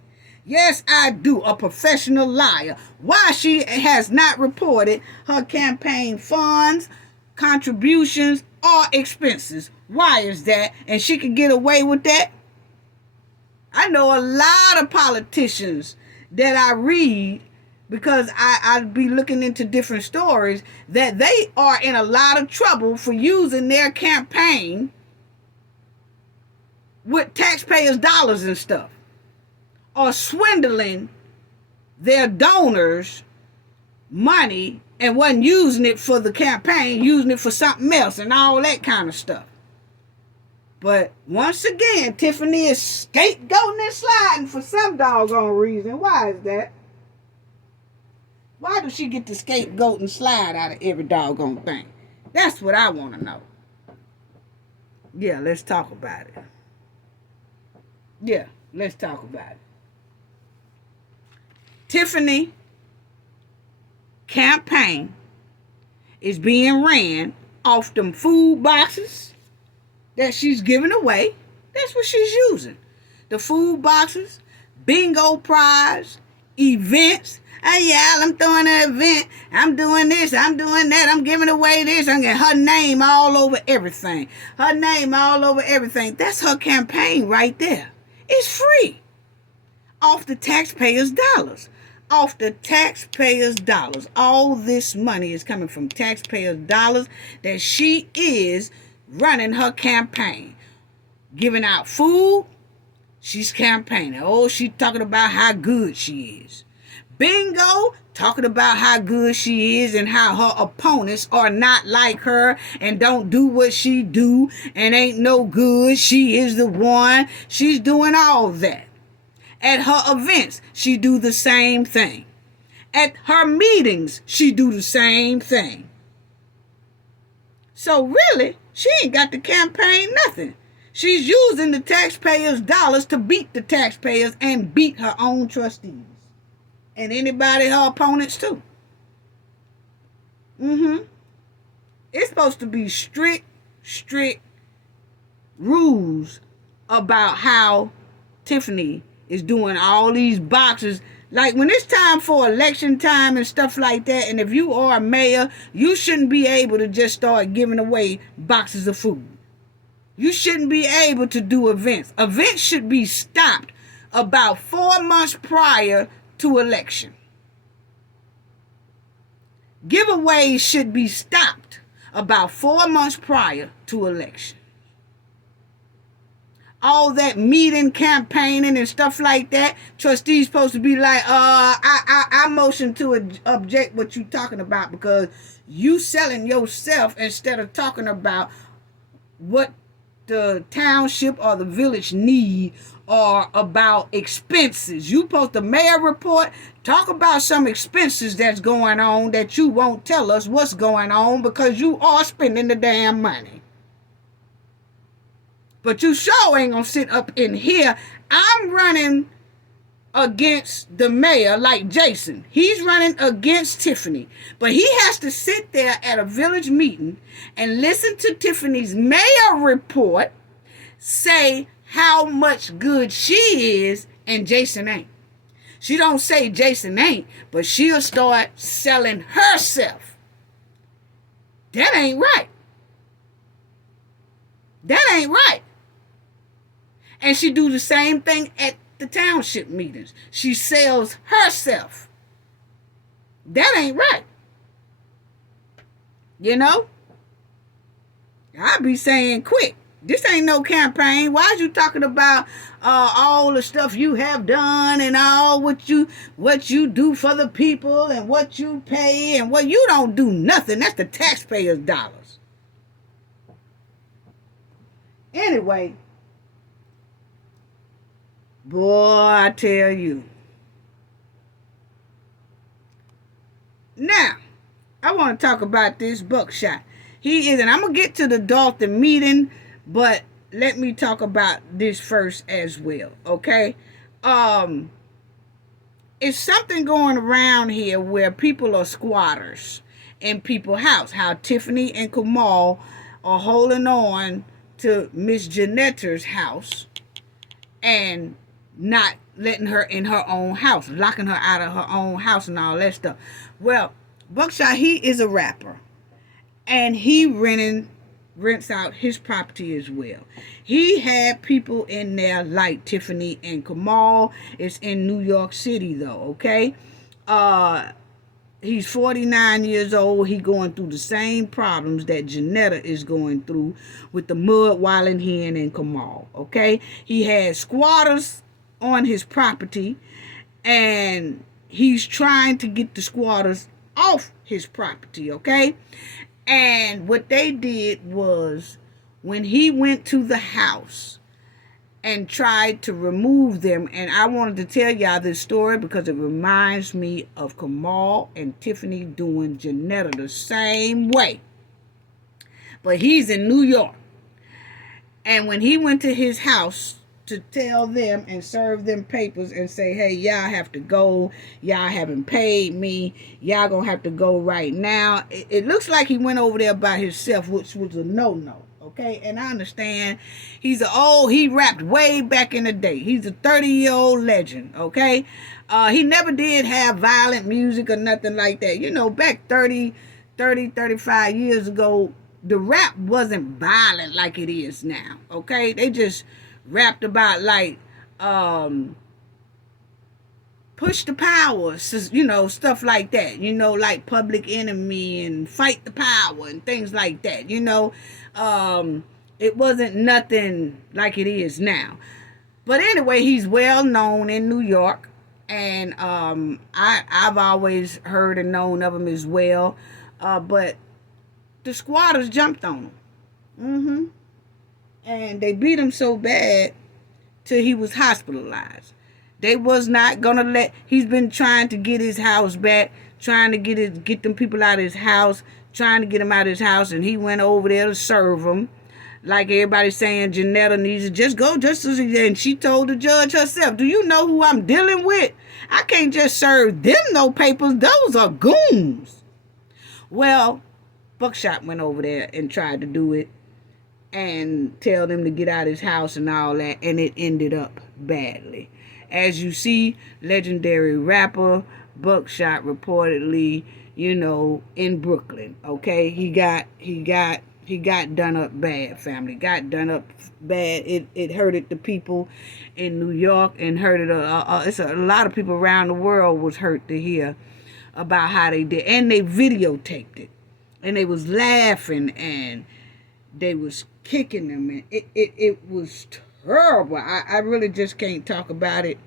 Yes, I do. A professional liar. Why she has not reported her campaign funds, contributions, or expenses. Why is that? And she can get away with that? I know a lot of politicians that I read, because I be looking into different stories, that they are in a lot of trouble for using their campaign with taxpayers' dollars and stuff, or swindling their donors' money and wasn't using it for the campaign, using it for something else and all that kind of stuff. But once again, Tiffany is scapegoating and sliding for some doggone reason. Why is that? Why does she get to scapegoat and slide out of every doggone thing? That's what I want to know. Yeah, let's talk about it. Yeah, let's talk about it. Tiffany campaign is being ran off them food boxes that she's giving away. That's what she's using. The food boxes, bingo prize, events. Oh yeah, I'm throwing an event. I'm doing this. I'm doing that. I'm giving away this. I'm getting her name all over everything. Her name all over everything. That's her campaign right there. It's free. Off the taxpayers' dollars. Off the taxpayers' dollars. All this money is coming from taxpayers' dollars that she is running her campaign. Giving out food, she's campaigning. Oh, she's talking about how good she is. Bingo, talking about how good she is and how her opponents are not like her and don't do what she do and ain't no good. She is the one. She's doing all that. At her events, she do the same thing. At her meetings, she do the same thing. So really, she ain't got the campaign nothing. She's using the taxpayers' dollars to beat the taxpayers and beat her own trustees. And anybody, her opponents too. It's supposed to be strict rules about how Tiffany is doing all these boxes. Like when it's time for election time and stuff like that, and if you are a mayor, you shouldn't be able to just start giving away boxes of food. You shouldn't be able to do events. Events should be stopped about 4 months prior to election. Giveaways should be stopped about 4 months prior to election. All that meeting, campaigning, and stuff like that, trustees supposed to be like, I motion to object what you talking about, because you selling yourself instead of talking about what the township or the village need, or about expenses. You post the mayor report, talk about some expenses that's going on that you won't tell us what's going on because you are spending the damn money. But you sure ain't gonna sit up in here. I'm running against the mayor like Jason. He's running against Tiffany. But he has to sit there at a village meeting and listen to Tiffany's mayor report, say how much good she is, and Jason ain't. She don't say Jason ain't, but she'll start selling herself. That ain't right. That ain't right. And she do the same thing at the township meetings. She sells herself. That ain't right. You know? I be saying quick. This ain't no campaign. Why is you talking about all the stuff you have done and all what you do for the people and what you pay and what you don't do nothing? That's the taxpayers' dollars. Anyway, boy, I tell you. Now, I want to talk about this Buckshot. He is, and I'm going to get to the Dolton meeting, but let me talk about this first as well, okay? It's something going around here where people are squatters in people's house. How Tiffany and Kamal are holding on to Miss Janetter's house and not letting her in her own house, locking her out of her own house and all that stuff. Well, Buckshot, he is a rapper, and he rents out his property as well. He had people in there like Tiffany and Kamal. It's in New York City though, okay? He's 49 years old. He going through the same problems that Janetta is going through with the mud wilding hen and Kamal, okay? He had squatters on his property, and he's trying to get the squatters off his property, okay? And what they did was, when he went to the house and tried to remove them, and I wanted to tell y'all this story because it reminds me of Kamal and Tiffany doing Janetta the same way. But he's in New York. And when he went to his house to tell them and serve them papers and say, hey, y'all have to go. Y'all haven't paid me. Y'all gonna have to go right now. It looks like he went over there by himself, which was a no-no, okay? And I understand he rapped way back in the day. He's a 30-year-old legend, okay? He never did have violent music or nothing like that. You know, back 35 years ago, the rap wasn't violent like it is now, okay? They just rapped about like push the power, you know, stuff like that, you know, like Public Enemy and Fight the Power and things like that, you know. It wasn't nothing like it is now. But anyway, he's well known in New York, and I've always heard and known of him as well. But the squatters jumped on him. And they beat him so bad till he was hospitalized. They was not gonna he's been trying to get his house back, trying to get them people out of his house, trying to get him out of his house, and he went over there to serve them. Like everybody saying Janetta needs to just go and she told the judge herself, do you know who I'm dealing with? I can't just serve them no papers. Those are goons. Well, Buckshot went over there and tried to do it and tell them to get out of his house and all that, and it ended up badly. As you see, legendary rapper Buckshot reportedly, in Brooklyn. Okay, he got done up bad, family. Got done up bad. It hurted the people in New York and hurted it's a lot of people around the world was hurt to hear about how they did, and they videotaped it, and they was laughing and they was kicking them, and it was terrible. I really just can't talk about it.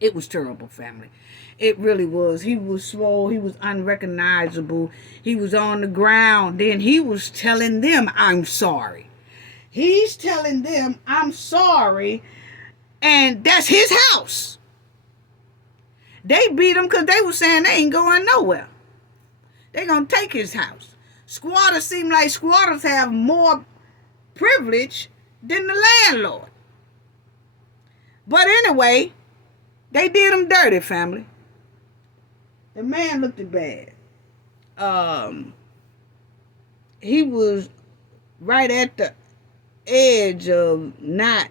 It was terrible, family. It really was. He was swole. He was unrecognizable. He was on the ground. Then he was telling them, I'm sorry. He's telling them, I'm sorry. And that's his house. They beat him because they were saying they ain't going nowhere. They going to take his house. Squatters seem like squatters have more privilege than the landlord. But anyway, they did him dirty, family. The man looked bad. He was right at the edge of not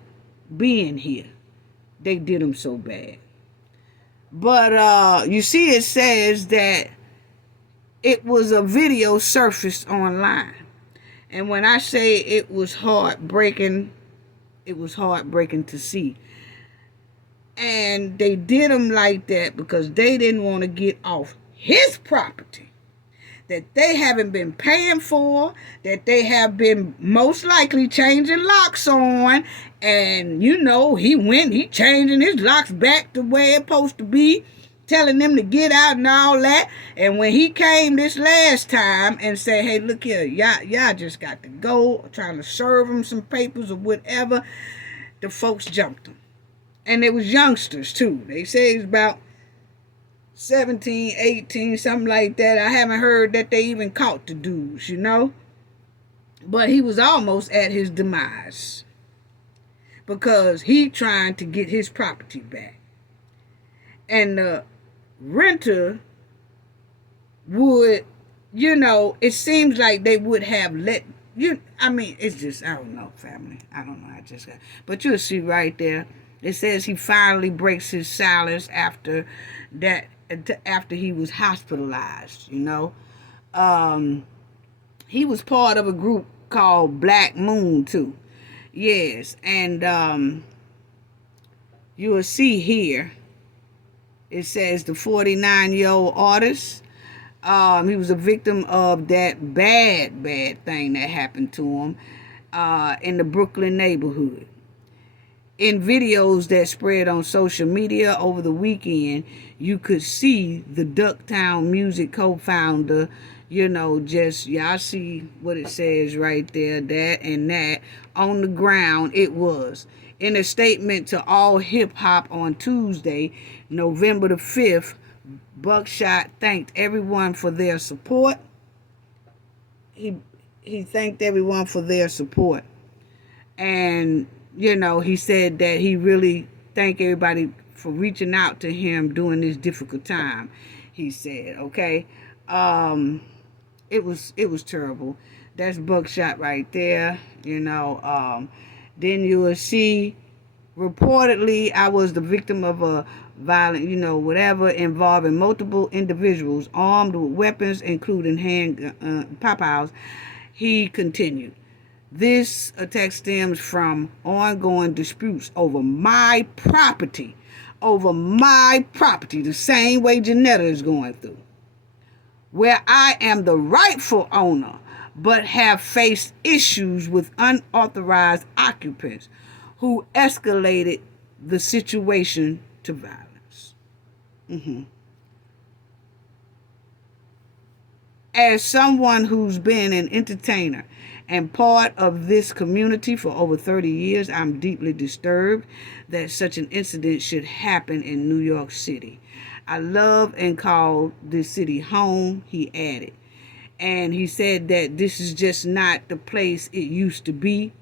being here. They did him so bad. But you see, it says that it was a video surfaced online. And when I say it was heartbreaking to see. And they did him like that because they didn't want to get off his property that they haven't been paying for, that they have been most likely changing locks on. And, he changing his locks back to where it's supposed to be, telling them to get out and all that. And when he came this last time and said, hey, look here, y'all just got to go, trying to serve him some papers or whatever, the folks jumped him. And it was youngsters, too. They say it's about 17, 18, something like that. I haven't heard that they even caught the dudes, But he was almost at his demise because he trying to get his property back. And the renter would, it seems like they would have let it's just, I don't know, family. I don't know. But you'll see right there. It says he finally breaks his silence after he was hospitalized, He was part of a group called Black Moon, too. Yes, and you will see here, it says the 49-year-old artist, he was a victim of that bad thing that happened to him in the Brooklyn neighborhood. In videos that spread on social media over the weekend, you could see the Ducktown Music co-founder, y'all see what it says right there, that and that, on the ground. It was. In a statement to All Hip Hop on Tuesday, November the 5th, Buckshot thanked everyone for their support. He thanked everyone for their support. And he said that he really thanked everybody for reaching out to him during this difficult time. He said, okay, it was terrible. That's Buckshot right there. Then you will see, reportedly, I was the victim of a violent, whatever, involving multiple individuals armed with weapons, including hand pop-outs. He continued. This attack stems from ongoing disputes over my property, the same way Janetta is going through, where I am the rightful owner, but have faced issues with unauthorized occupants who escalated the situation to violence. As someone who's been an entertainer and part of this community for over 30 years, I'm deeply disturbed that such an incident should happen in New York City. I love and call this city home, he added. And he said that this is just not the place it used to be.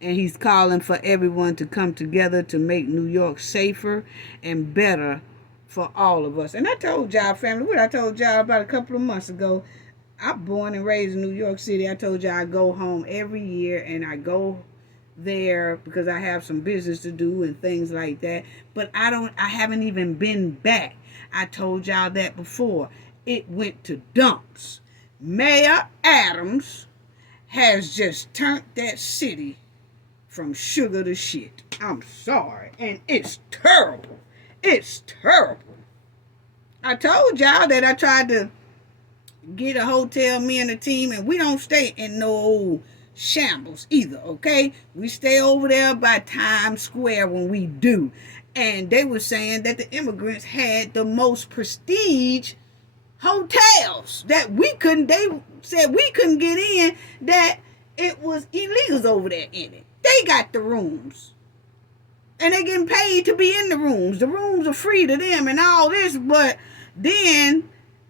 And he's calling for everyone to come together to make New York safer and better for all of us. And I told y'all, family, what I told y'all about a couple of months ago. I'm born and raised in New York City. I told y'all I go home every year, and I go there because I have some business to do and things like that. But I haven't even been back. I told y'all that before. It went to dumps. Mayor Adams has just turned that city from sugar to shit. I'm sorry. And it's terrible. It's terrible. I told y'all that I tried to get a hotel, me and the team, and we don't stay in no old shambles either, okay? We stay over there by Times Square when we do. And they were saying that the immigrants had the most prestige hotels that they said we couldn't get in, that it was illegals over there in it. They got the rooms. And they getting paid to be in the rooms. The rooms are free to them and all this, but then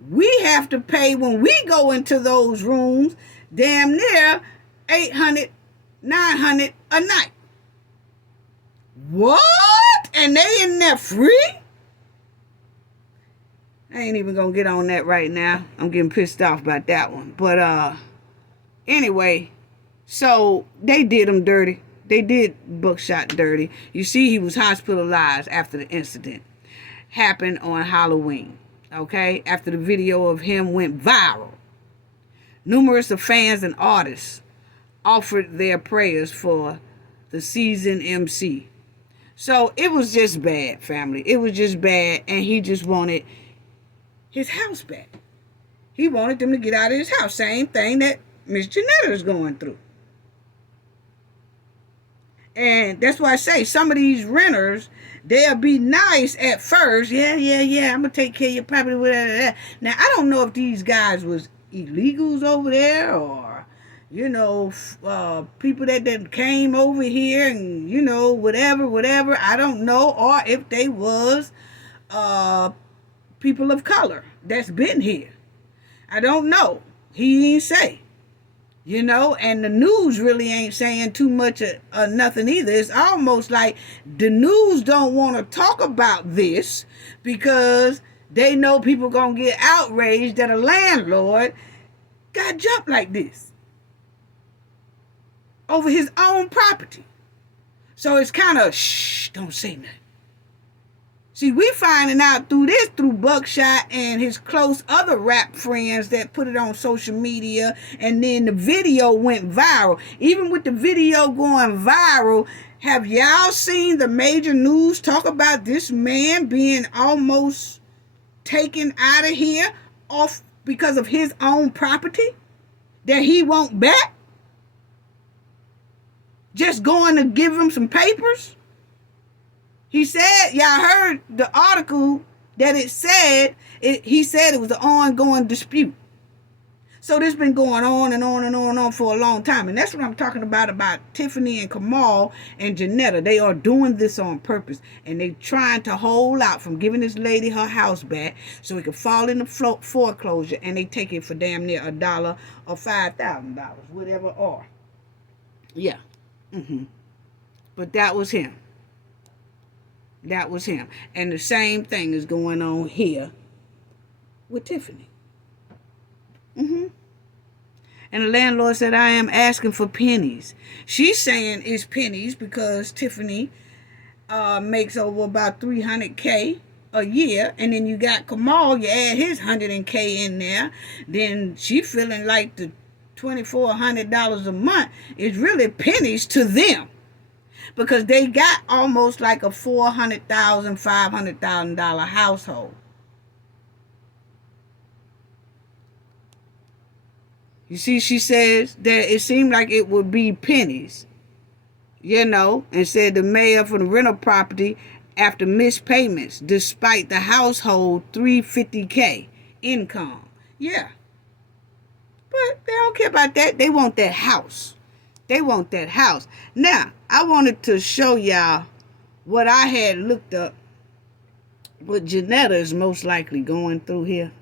we have to pay when we go into those rooms damn near $800, $900 a night. What? And they in there free? I ain't even gonna get on that right now. I'm getting pissed off about that one. But anyway, so they did him dirty. They did Buckshot dirty. You see, he was hospitalized after the incident happened on Halloween. Okay, after the video of him went viral, numerous of fans and artists offered their prayers for the seasoned MC. So it was just bad, family. It was just bad, and he just wanted his house back. He wanted them to get out of his house. Same thing that Miss Janetta is going through. And that's why I say some of these renters, they'll be nice at first. Yeah, I'm going to take care of your property. Whatever. Now, I don't know if these guys was illegals over there or, people that came over here and, whatever. I don't know. Or if they was people of color that's been here. I don't know. He ain't say. And the news really ain't saying too much of nothing either. It's almost like the news don't want to talk about this because they know people going to get outraged that a landlord got jumped like this over his own property. So it's kind of, shh, don't say nothing. See, we finding out through Buckshot and his close other rap friends that put it on social media, and then the video went viral. Even with the video going viral, have y'all seen the major news talk about this man being almost taken out of here off because of his own property that he won't back? Just going to give him some papers? He said, y'all heard the article that he said it was an ongoing dispute. So this been going on and on and on and on for a long time. And that's what I'm talking about Tiffany and Kamal and Janetta. They are doing this on purpose. And they trying to hold out from giving this lady her house back so it could fall into foreclosure. And they take it for damn near $1 or $5,000, whatever or. Yeah. But that was him. That was him. And the same thing is going on here with Tiffany. And the landlord said, I am asking for pennies. She's saying it's pennies because Tiffany makes over about $300K a year. And then you got Kamal, you add his $100K in there. Then she feeling like the $2,400 a month is really pennies to them. Because they got almost like a $400,000, $500,000 household. You see, she says that it seemed like it would be pennies, and said the mayor for the rental property after missed payments, despite the household $350K income. Yeah. But they don't care about that. They want that house. They want that house. Now, I wanted to show y'all what I had looked up, what Janetta is most likely going through here.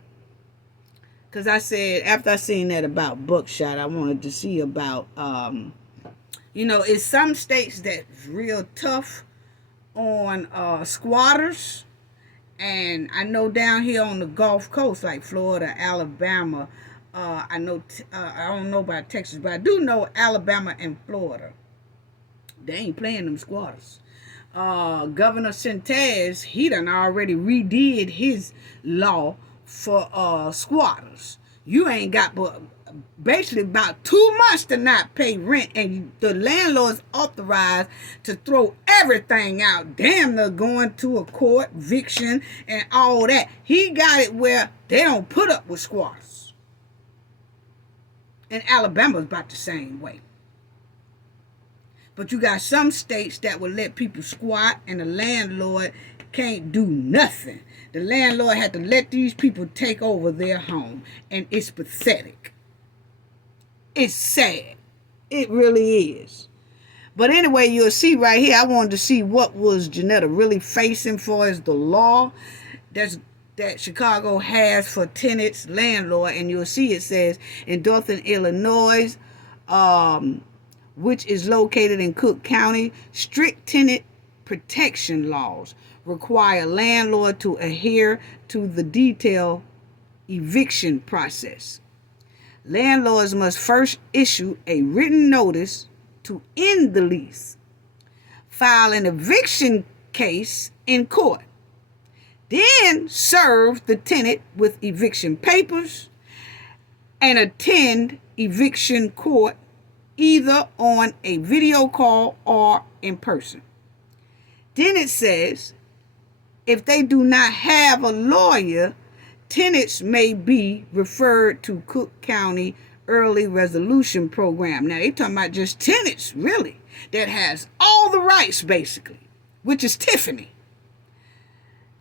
Because I said, after I seen that about buckshot, I wanted to see about, it's some states that's real tough on squatters. And I know down here on the Gulf Coast, like Florida, Alabama, I know, I don't know about Texas, but I do know Alabama and Florida. They ain't playing them squatters. Governor Centez, he done already redid his law for squatters. You ain't got but basically about 2 months to not pay rent, and the landlord's authorized to throw everything out. Damn, they're going to a court, eviction, and all that. He got it where they don't put up with squatters. And Alabama's about the same way. But you got some states that will let people squat, and the landlord can't do nothing. The landlord had to let these people take over their home, and it's pathetic. It's sad. It really is. But anyway, you'll see right here, I wanted to see what was Janetta really facing for as the law that Chicago has for tenants, landlord, and you'll see it says in Dolton, Illinois, which is located in Cook County, strict tenant protection laws require landlord to adhere to the detailed eviction process. Landlords must first issue a written notice to end the lease, file an eviction case in court, then serve the tenant with eviction papers and attend eviction court either on a video call or in person. Then it says, if they do not have a lawyer, tenants may be referred to Cook County Early Resolution Program. Now, they talking about just tenants, really, that has all the rights, basically, which is Tiffany.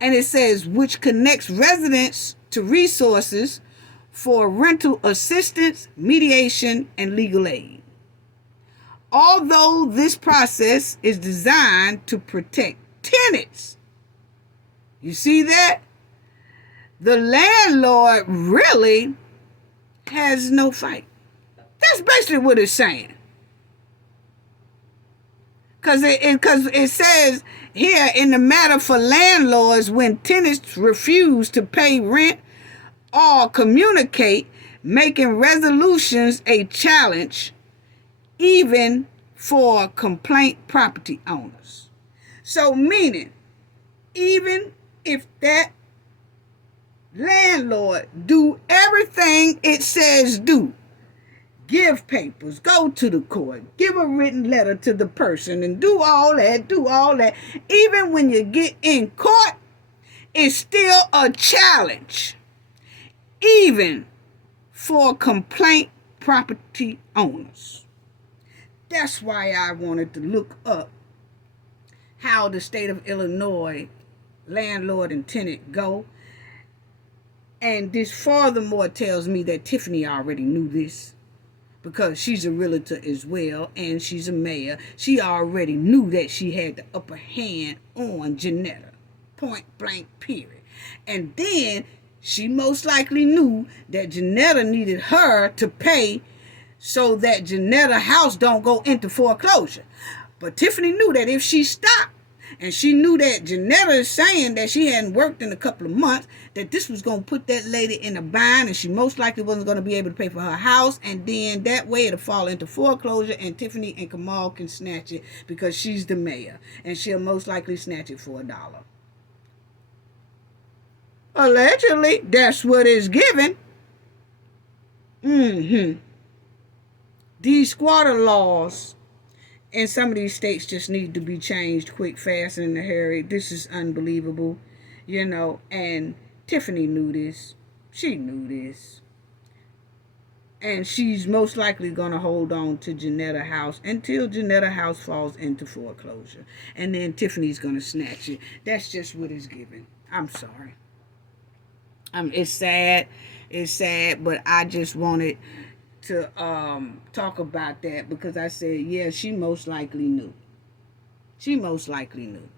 And it says, which connects residents to resources for rental assistance, mediation, and legal aid. Although this process is designed to protect tenants, you see that? The landlord really has no fight. That's basically what it's saying. Because it says here, in the matter for landlords, when tenants refuse to pay rent or communicate, making resolutions a challenge, even for complaint property owners. So meaning, even if that landlord do everything it says do, give papers, go to the court, give a written letter to the person, and do all that, even when you get in court, it's still a challenge, even for complaint property owners. That's why I wanted to look up how the state of Illinois landlord and tenant go. And this furthermore tells me that Tiffany already knew this, because she's a realtor as well and she's a mayor. She already knew that she had the upper hand on Janetta, point blank period. And then she most likely knew that Janetta needed her to pay so that Janetta's house don't go into foreclosure. But Tiffany knew that if she stopped, and she knew that Janetta is saying that she hadn't worked in a couple of months, that this was going to put that lady in a bind, and she most likely wasn't going to be able to pay for her house, and then that way it'll fall into foreclosure, and Tiffany and Kamal can snatch it because she's the mayor, and she'll most likely snatch it for $1. Allegedly, that's what is given. These squatter laws in some of these states just need to be changed quick, fast, and in a hurry. This is unbelievable, and Tiffany knew this. She knew this. And she's most likely going to hold on to Janetta House until Janetta House falls into foreclosure. And then Tiffany's going to snatch it. That's just what is given. I'm sorry. It's sad. It's sad, but I just wanted to talk about that because I said, yeah, she most likely knew. She most likely knew.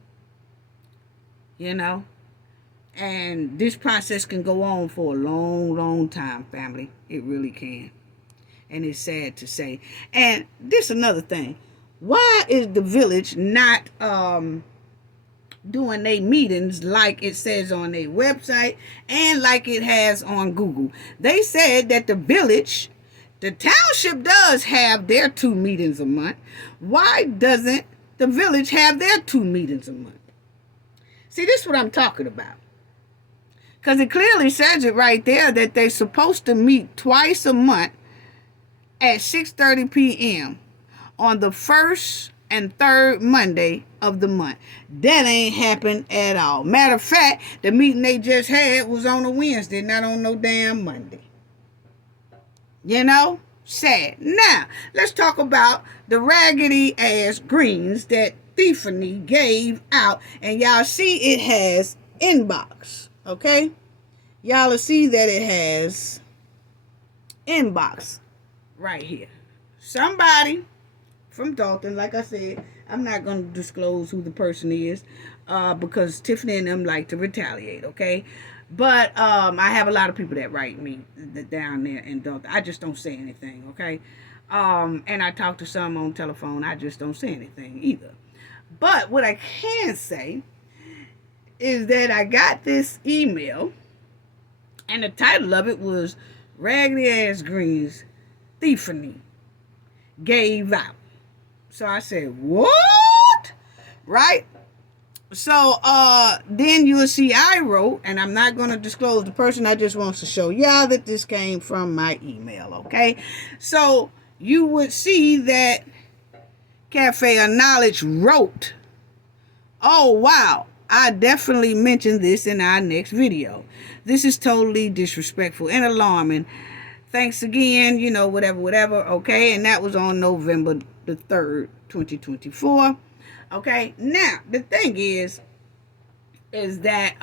And this process can go on for a long, long time, family. It really can. And it's sad to say. And this another thing. Why is the village not doing their meetings like it says on their website and like it has on Google? They said that the village, the township does have their 2 meetings a month. Why doesn't the village have their 2 meetings a month? See, this is what I'm talking about. Because it clearly says it right there that they're supposed to meet twice a month at 6:30 p.m. on the first and third Monday of the month. That ain't happened at all. Matter of fact, the meeting they just had was on a Wednesday, not on no damn Monday. You know? Sad. Now, let's talk about the raggedy ass greens that Tiffany gave out. And y'all see it has inbox. Okay? Y'all will see that it has inbox right here. Somebody from Dolton, like I said, I'm not going to disclose who the person is because Tiffany and them like to retaliate, okay? But I have a lot of people that write me down there in Dolton. I just don't say anything, okay? And I talk to some on telephone. I just don't say anything either. But what I can say is that I got this email, and the title of it was Raggedy Ass Greens Tiffany Gave Out. So I said, what? Right? So then you'll see I wrote, and I'm not going to disclose the person. I just want to show y'all that this came from my email, okay? So you would see that Cafe of Knowledge wrote, oh, wow, I definitely mentioned this in our next video. This is totally disrespectful and alarming. Thanks again, you know, whatever, okay? And that was on November the 3rd, 2024. Okay, now, the thing is that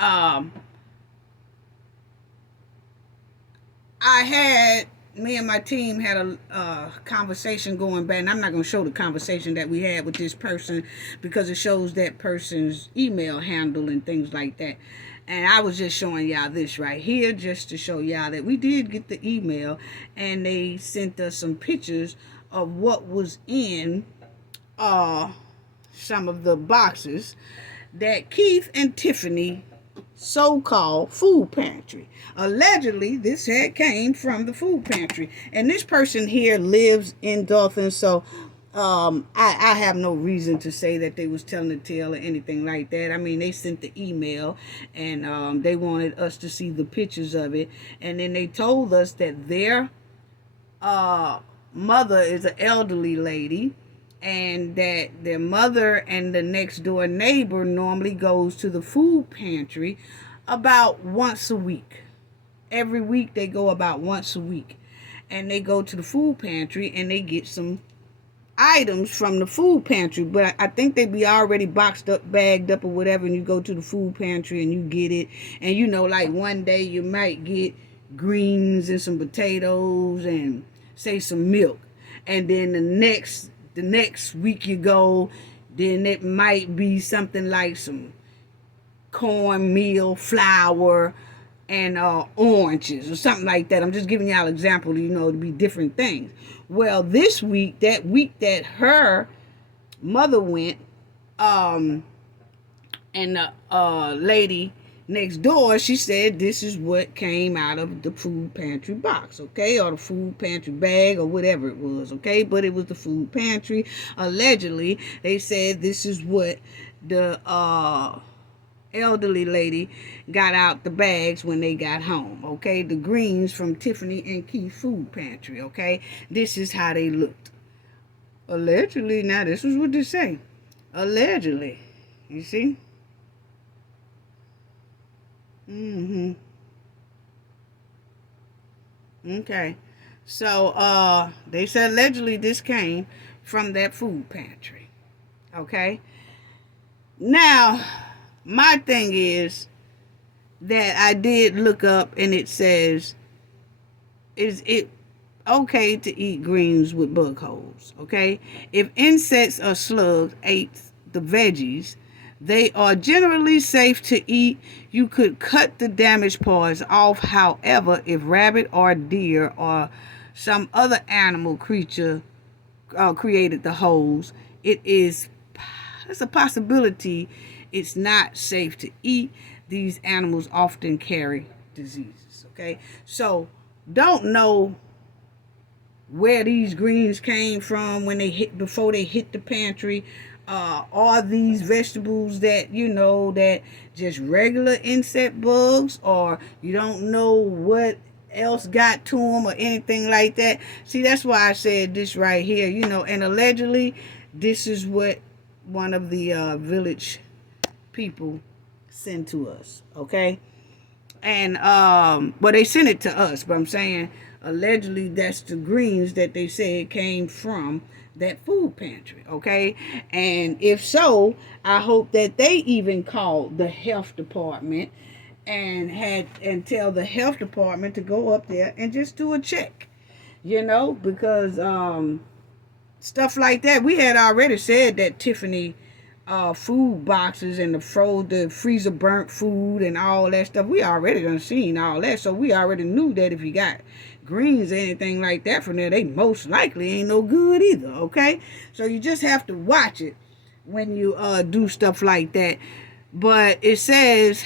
me and my team had a conversation going back, and I'm not going to show the conversation that we had with this person because it shows that person's email handle and things like that. And I was just showing y'all this right here just to show y'all that we did get the email, and they sent us some pictures of what was in some of the boxes that Keith and Tiffany so-called food pantry. Allegedly, this had came from the food pantry. And this person here lives in Dolton, so I have no reason to say that they was telling the tale or anything like that. I mean, they sent the email, and they wanted us to see the pictures of it. And then they told us that their mother is an elderly lady, and that their mother and the next door neighbor normally goes to the food pantry about once a week. Every week they go about once a week, and they go to the food pantry and they get some items from the food pantry. But I think they be already boxed up, bagged up or whatever, and you go to the food pantry and you get it. And you know, like one day you might get greens and some potatoes and say some milk, and then the next week you go, then it might be something like some cornmeal, flour, and oranges or something like that. I'm just giving y'all an example, you know, to be different things. Well, this week, that week that her mother went, and the lady next door, she said this is what came out of the food pantry box, okay, or the food pantry bag or whatever it was, okay, but it was the food pantry. Allegedly, they said this is what the elderly lady got out the bags when they got home, okay, the greens from Tiffany and Keith food pantry, okay. This is how they looked. Allegedly. Now, this is what they say. Allegedly. You see? Okay. So, they said allegedly this came from that food pantry. Okay. Now, my thing is that I did look up, and it says, is it okay to eat greens with bug holes? Okay. If insects or slugs ate the veggies, They are generally safe to eat. You could cut the damaged parts off. However, if rabbit or deer or some other animal creature created the holes, it's a possibility it's not safe to eat. These animals often carry diseases. Okay, so don't know where these greens came from when they hit before they hit the pantry. Are these vegetables that that just regular insect bugs, or you don't know what else got to them or anything like that? See, that's why I said this right here, and allegedly this is what one of the village people sent to us. Okay, and well, they sent it to us, but I'm saying allegedly that's the greens that they said came from that food pantry. Okay, and if so, I hope that they even called the health department and tell the health department to go up there and just do a check, because stuff like that. We had already said that Tiffany food boxes and the freezer burnt food and all that stuff. We already done seen all that, so we already knew that if you got greens or anything like that from there, they most likely ain't no good either. Okay, so you just have to watch it when you do stuff like that. But it says,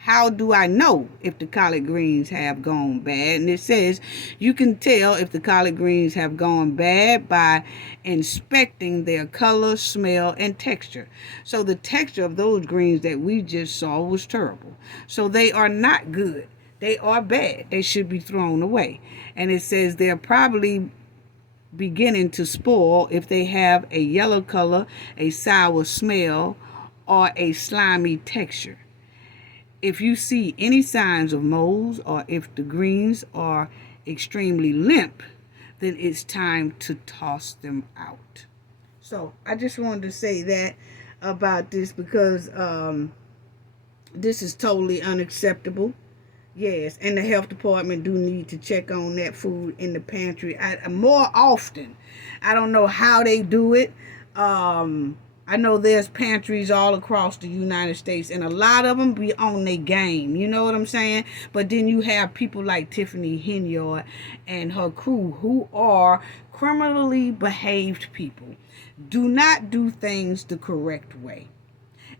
how do I know if the collard greens have gone bad? And it says you can tell if the collard greens have gone bad by inspecting their color, smell, and texture. So the texture of those greens that we just saw was terrible. So they are not good. They are bad. They should be thrown away. And it says they're probably beginning to spoil if they have a yellow color, a sour smell, or a slimy texture. If you see any signs of molds or if the greens are extremely limp, then it's time to toss them out. So I just wanted to say that about this because this is totally unacceptable. Yes, and the health department do need to check on that food in the pantry more often. I don't know how they do it. I know there's pantries all across the United States, and a lot of them be on their game. You know what I'm saying? But then you have people like Tiffany Henyard and her crew who are criminally behaved people. Do not do things the correct way.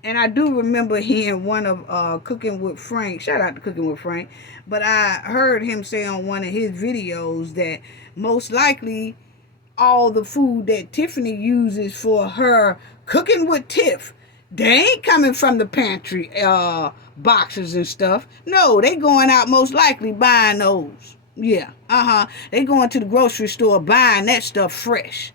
And I do remember hearing one of Cooking with Frank, shout out to Cooking with Frank, but I heard him say on one of his videos that most likely all the food that Tiffany uses for her Cooking with Tiff, they ain't coming from the pantry boxes and stuff. No, they going out most likely buying those. Yeah, they going to the grocery store buying that stuff fresh.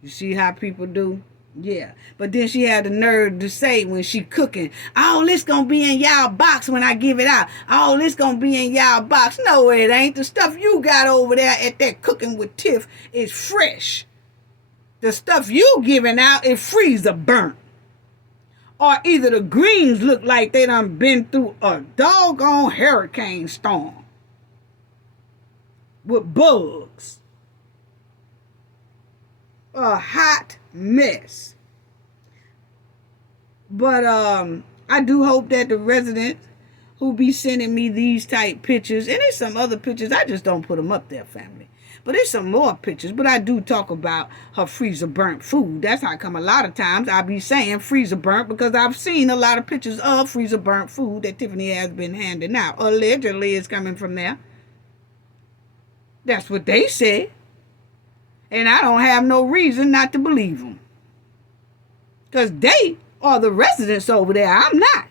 You see how people do? Yeah, but then she had the nerve to say when she cooking, all this gonna be in y'all box when I give it out. All this gonna be in y'all box. No, it ain't. The stuff you got over there at that Cooking with Tiff is fresh. The stuff you giving out is freezer burnt. Or either the greens look like they done been through a doggone hurricane storm with bugs. A hot mess. But I do hope that the residents who be sending me these type pictures, and there's some other pictures, I just don't put them up there, family. But there's some more pictures, but I do talk about her freezer burnt food. That's how come a lot of times I be saying freezer burnt, because I've seen a lot of pictures of freezer burnt food that Tiffany has been handing out. Allegedly it's coming from there. That's what they said. And I don't have no reason not to believe them. Because they are the residents over there. I'm not.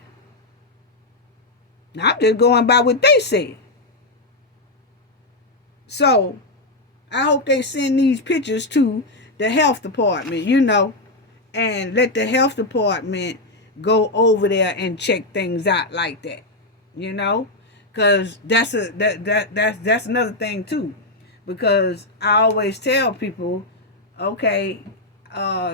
I'm just going by what they said. So, I hope they send these pictures to the health department, and let the health department go over there and check things out like that, because that's another thing too. Because I always tell people, okay,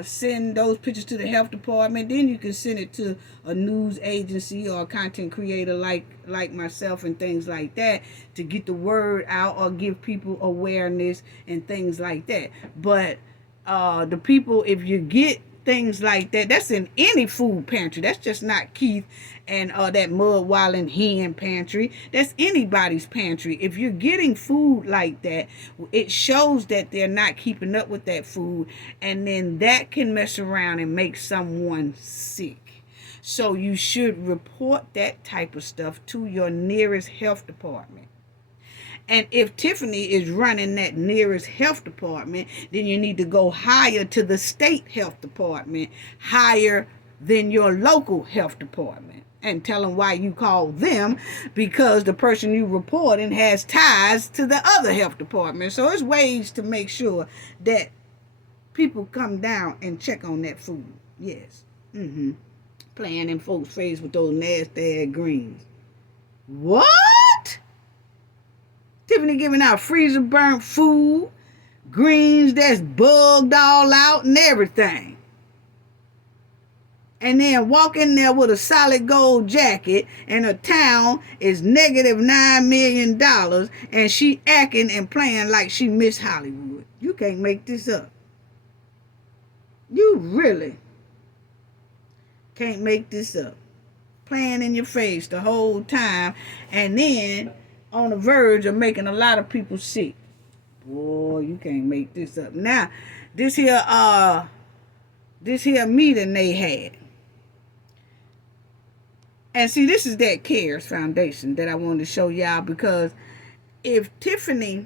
send those pictures to the health department, then you can send it to a news agency or a content creator like myself and things like that to get the word out or give people awareness and things like that. But the people, if you get things like that. That's in any food pantry. That's just not Keith and that Mudwallin Hen pantry. That's anybody's pantry. If you're getting food like that, it shows that they're not keeping up with that food, and then that can mess around and make someone sick. So you should report that type of stuff to your nearest health department. And if Tiffany is running that nearest health department, then you need to go higher to the state health department, higher than your local health department, and tell them why you called them, because the person you reporting has ties to the other health department. So there's ways to make sure that people come down and check on that food. Yes. Playing in folks' face with those nasty ass greens. What? Tiffany giving out freezer burnt food, greens that's bugged all out and everything. And then walk in there with a solid gold jacket, and her town is negative $9 million, and she acting and playing like she Miss Hollywood. You can't make this up. You really can't make this up. Playing in your face the whole time, and then on the verge of making a lot of people sick. Boy, you can't make this up. Now, this here meeting they had. And see, this is that CARES Foundation that I wanted to show y'all, because if Tiffany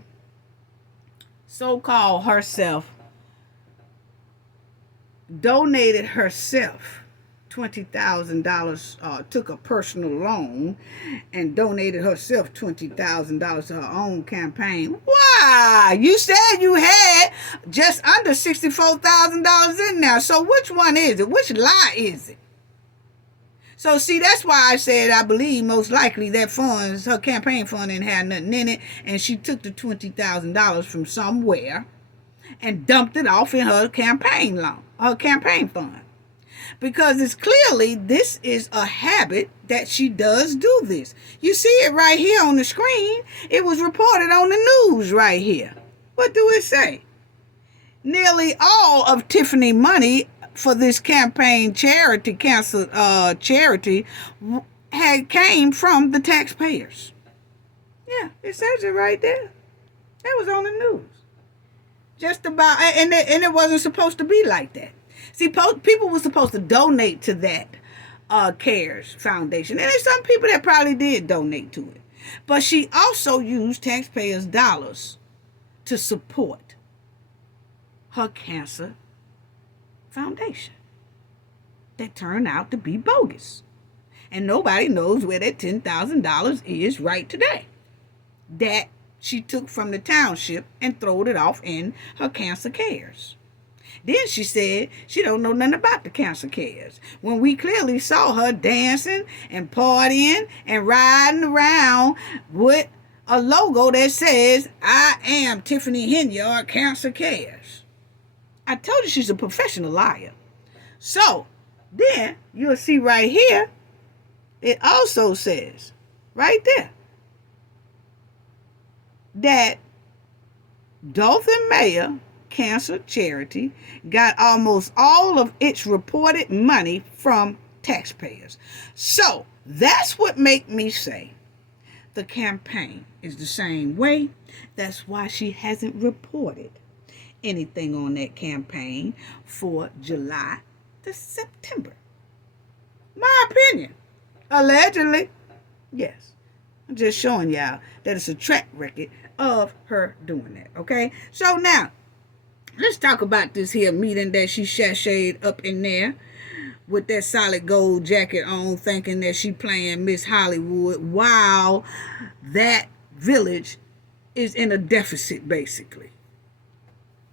so-called herself donated herself $20,000, took a personal loan and donated herself $20,000 to her own campaign. Why? You said you had just under $64,000 in there. So which one is it? Which lie is it? So see, that's why I said I believe most likely that funds, her campaign fund, didn't have nothing in it, and she took the $20,000 from somewhere and dumped it off in her campaign loan, her campaign fund. Because it's clearly this is a habit that she does do this. You see it right here on the screen. It was reported on the news right here. What do it say? Nearly all of Tiffany money for this campaign charity, cancer charity, had came from the taxpayers. Yeah, it says it right there. That was on the news. Just about, and it wasn't supposed to be like that. See, people were supposed to donate to that CARES Foundation. And there's some people that probably did donate to it. But she also used taxpayers' dollars to support her cancer foundation that turned out to be bogus. And nobody knows where that $10,000 is right today. That she took from the township and throwed it off in her cancer cares. Then she said she don't know nothing about the cancer cares, when we clearly saw her dancing and partying and riding around with a logo that says, "I am Tiffany Henyard, Cancer Cares." I told you she's a professional liar. So then you'll see right here, it also says right there that Dolton Mayor Cancer Charity got almost all of its reported money from taxpayers. So that's what make me say the campaign is the same way. That's why she hasn't reported anything on that campaign for July to September. My opinion. Allegedly. Yes. I'm just showing y'all that it's a track record of her doing that. Okay? So now, let's talk about this here meeting that she sashayed up in there with that solid gold jacket on, thinking that she playing Miss Hollywood, while that village is in a deficit, basically.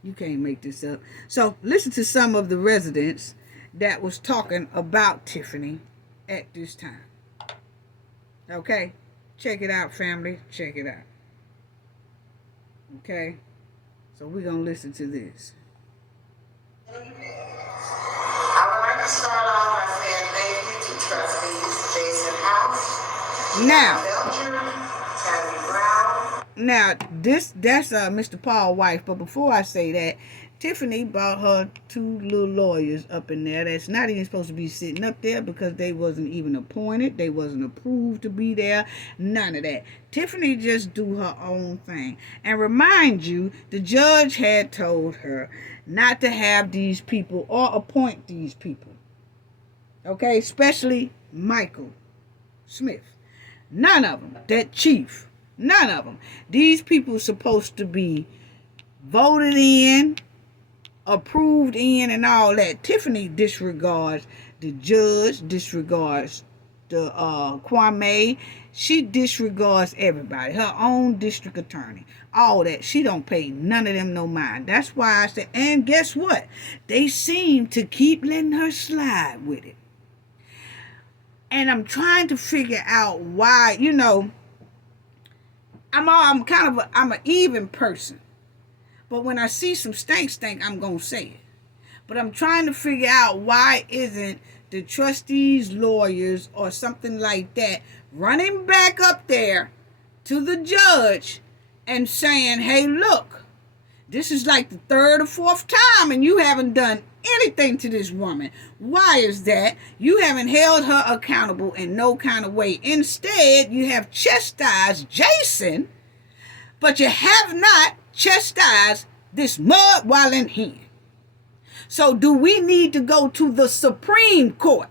You can't make this up. So listen to some of the residents that was talking about Tiffany at this time. Okay? Check it out, family. Check it out. Okay? So we're going to listen to this. I would like to start off by saying thank you to Trustees Jason House, Now, that's Mr. Paul's wife. But before I say that, Tiffany brought her two little lawyers up in there that's not even supposed to be sitting up there because they wasn't even appointed. They wasn't approved to be there. None of that. Tiffany just do her own thing. And remind you, the judge had told her not to have these people or appoint these people. Okay, especially Michael Smith. None of them. That chief. None of them. These people supposed to be voted in, approved in, and all that. Tiffany disregards the judge, disregards the Kwame. She disregards everybody. Her own district attorney. All that. She don't pay none of them no mind. That's why I said, and guess what? They seem to keep letting her slide with it. And I'm trying to figure out why, I'm an even person. But when I see some stink, I'm going to say it. But I'm trying to figure out why isn't the trustees, lawyers, or something like that running back up there to the judge and saying, hey, look, this is like the third or fourth time and you haven't done anything to this woman. Why is that? You haven't held her accountable in no kind of way. Instead, you have chastised Jason, but you have not chastise this mud while in here. So do we need to go to the Supreme Court?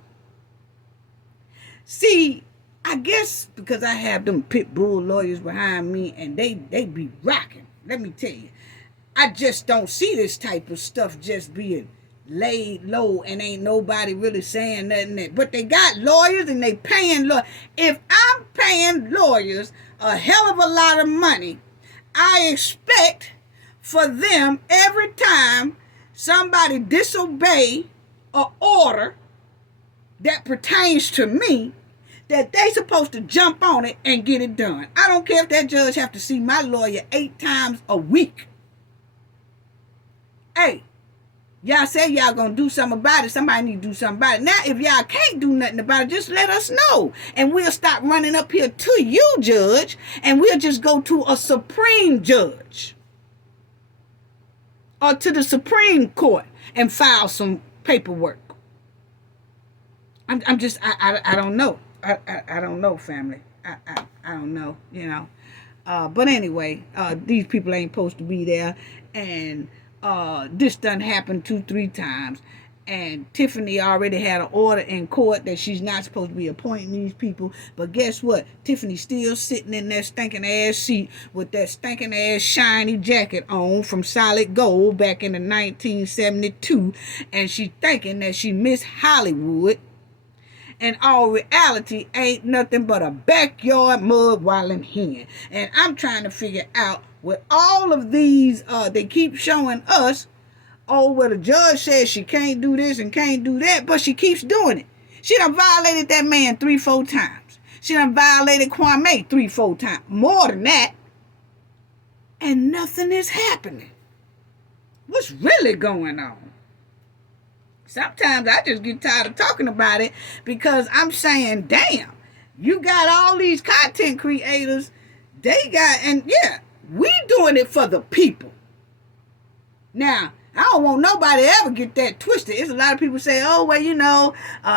See, I guess because I have them pit bull lawyers behind me and they be rocking. Let me tell you, I just don't see this type of stuff just being laid low and ain't nobody really saying nothing. But they got lawyers and they paying lawyers. If I'm paying lawyers a hell of a lot of money, I expect for them every time somebody disobey an order that pertains to me, that they supposed to jump on it and get it done. I don't care if that judge have to see my lawyer 8 times a week. Hey, y'all say y'all gonna do something about it. Somebody need to do something about it. Now, if y'all can't do nothing about it, just let us know. And we'll stop running up here to you, judge, and we'll just go to a supreme judge. Or to the Supreme Court and file some paperwork. I don't know. I don't know, family. I don't know, But anyway, these people ain't supposed to be there. And this done happened 2-3 times. And Tiffany already had an order in court that she's not supposed to be appointing these people. But guess what? Tiffany's still sitting in that stinking ass seat with that stinking ass shiny jacket on from solid gold back in the 1972. And she thinking that she Miss Hollywood. And all reality ain't nothing but a backyard mud wilding hen. And I'm trying to figure out with all of these, they keep showing us, oh, well, the judge says she can't do this and can't do that, but she keeps doing it. She done violated that man 3-4 times. She done violated Kwame 3-4 times. More than that. And nothing is happening. What's really going on? Sometimes I just get tired of talking about it because I'm saying, damn, you got all these content creators. They got, and yeah, we doing it for the people. Now, I don't want nobody to ever get that twisted. It's a lot of people say, oh, well,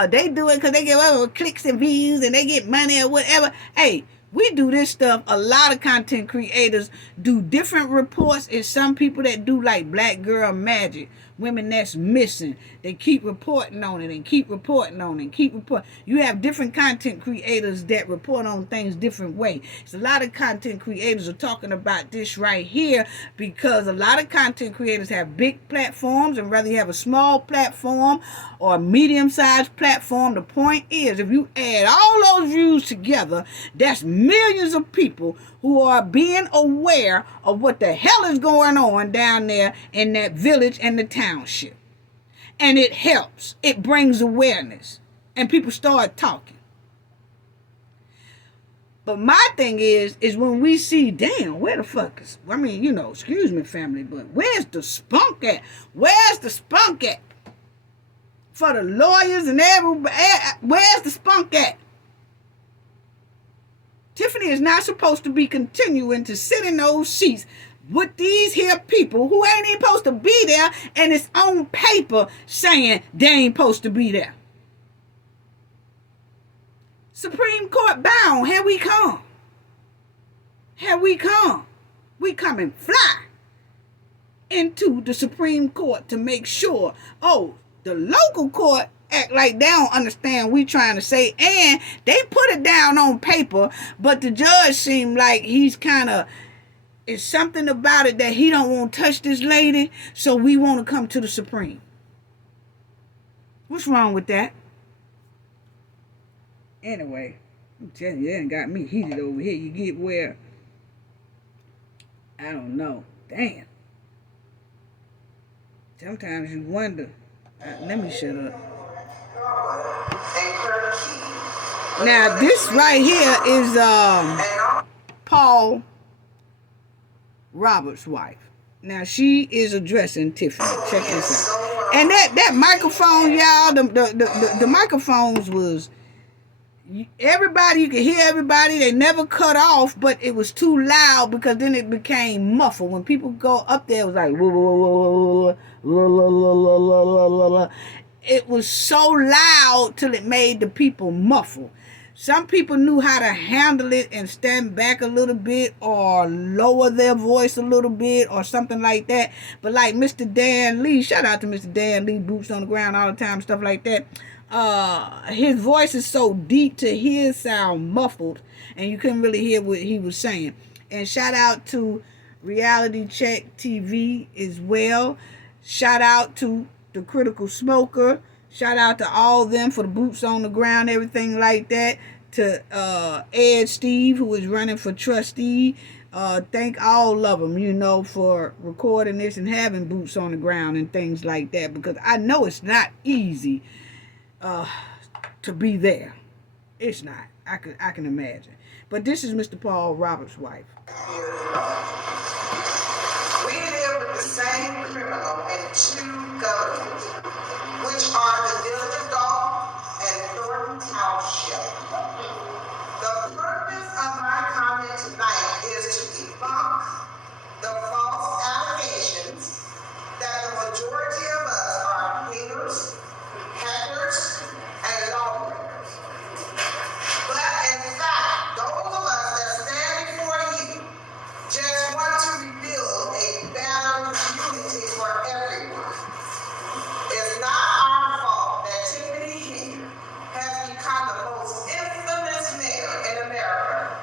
they do it because they get whatever clicks and views and they get money or whatever. Hey, we do this stuff. A lot of content creators do different reports. It's some people that do like Black Girl Magic. Women that's missing. They keep reporting on it and keep reporting on it and keep reporting. You have different content creators that report on things different way. So a lot of content creators are talking about this right here because a lot of content creators have big platforms, and whether you have a small platform or a medium-sized platform, the point is if you add all those views together, that's millions of people who are being aware of what the hell is going on down there in that village and the township. And it helps. It brings awareness. And people start talking. But my thing is when we see, damn, where the fuck is, excuse me, family, but where's the spunk at? Where's the spunk at? For the lawyers and everybody, where's the spunk at? Tiffany is not supposed to be continuing to sit in those seats with these here people who ain't even supposed to be there, and it's on paper saying they ain't supposed to be there. Supreme Court bound, here we come. Here we come. We come and fly into the Supreme Court to make sure, the local court act like they don't understand we trying to say, and they put it down on paper, but the judge seemed like he's kind of, it's something about it that he don't want to touch this lady, so we want to come to the Supreme. What's wrong with that? Anyway, I'm telling you, that got me heated over here. You get where, I don't know. Damn. Sometimes you wonder. Let me shut up. Now, this right here is Paul Roberts' wife. Now, she is addressing Tiffany. Check this out. And that microphone, y'all, the microphones was, everybody, you could hear everybody. They never cut off, but it was too loud because then it became muffled. When people go up there, it was like, it was so loud till it made the people muffle. Some people knew how to handle it and stand back a little bit or lower their voice a little bit or something like that. But like Mr. Dan Lee, shout out to Mr. Dan Lee, boots on the ground all the time, stuff like that. His voice is so deep to his sound muffled, and you couldn't really hear what he was saying. And shout out to Reality Check TV as well. Shout out to the Critical Smoker. Shout out to all them for the boots on the ground, everything like that. To Ed Steve, who is running for trustee. Thank all of them, for recording this and having boots on the ground and things like that. Because I know it's not easy to be there. It's not. I can imagine. But this is Mr. Paul Roberts' wife. We live with the same criminal in two governments, which are the village of Dolton and Dolton Township. The purpose of my comment tonight is to debunk the false allegations that the majority of us are haters, hackers, and lawbreakers. But in fact, those of us that stand before you just want to rebuild a better community for everyone. It's not our fault that Tiffany Henyard has become the most infamous mayor in America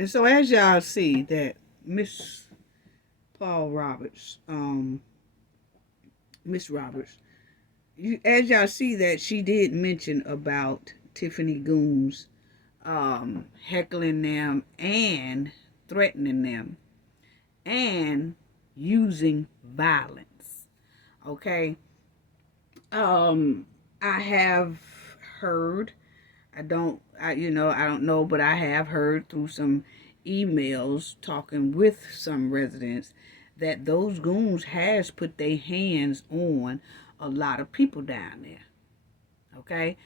And so as y'all see that Miss Roberts, as y'all see that she did mention about Tiffany Goons heckling them and threatening them and using violence. Okay. I have heard, I don't know, but I have heard through some emails talking with some residents that those goons has put their hands on a lot of people down there. Okay?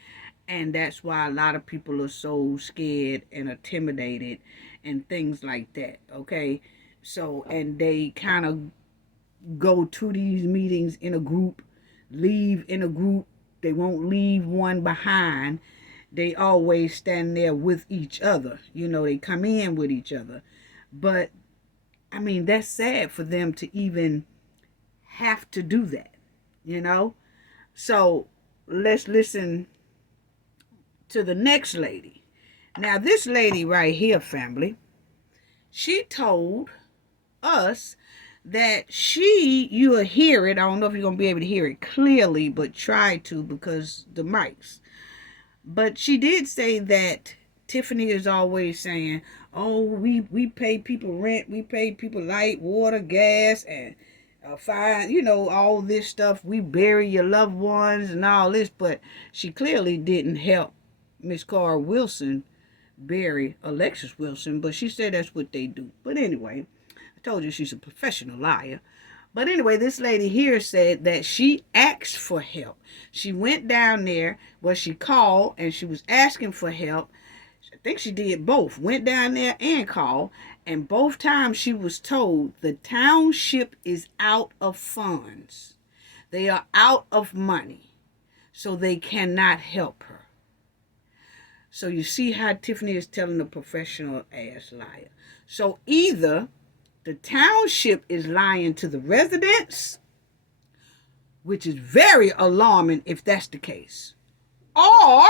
And that's why a lot of people are so scared and intimidated and things like that. Okay? So, and they kind of go to these meetings in a group, leave in a group. They won't leave one behind. They always stand there with each other. They come in with each other. But, I mean, that's sad for them to even have to do that, So, let's listen to the next lady. Now, this lady right here, family, she told us that you'll hear it. I don't know if you're going to be able to hear it clearly, but try to because the mics. But she did say that Tiffany is always saying, oh, we pay people rent, we pay people light, water, gas, and fine, all this stuff. We bury your loved ones and all this. But she clearly didn't help Miss Carl Wilson bury Alexis Wilson. But she said that's what they do. But anyway, I told you she's a professional liar. But anyway, this lady here said that she asked for help. She went down there where she called and she was asking for help. I think she did both. Went down there and called. And both times she was told the township is out of funds. They are out of money. So they cannot help her. So you see how Tiffany is telling a professional ass liar. So either the township is lying to the residents, which is very alarming if that's the case, or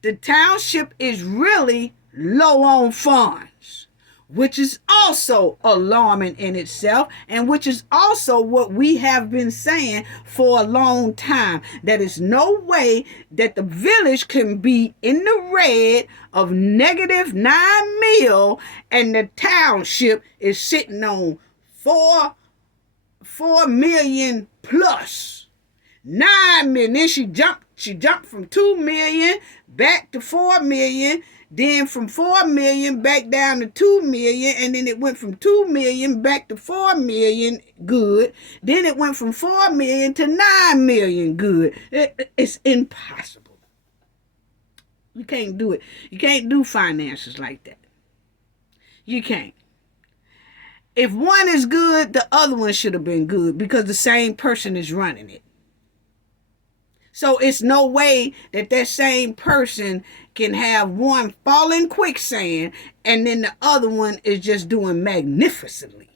the township is really low on funds, which is also alarming in itself, and which is also what we have been saying for a long time, that is no way that the village can be in the red of -9 mil and the township is sitting on 4 million plus 9 million. Then she jumped from 2 million back to 4 million. Then from 4 million back down to 2 million, and then it went from 2 million back to 4 million good. Then it went from 4 million to 9 million good. It's impossible. You can't do it. You can't do finances like that. You can't. If one is good, the other one should have been good because the same person is running it. So it's no way that same person can have one fall in quicksand and then the other one is just doing magnificently.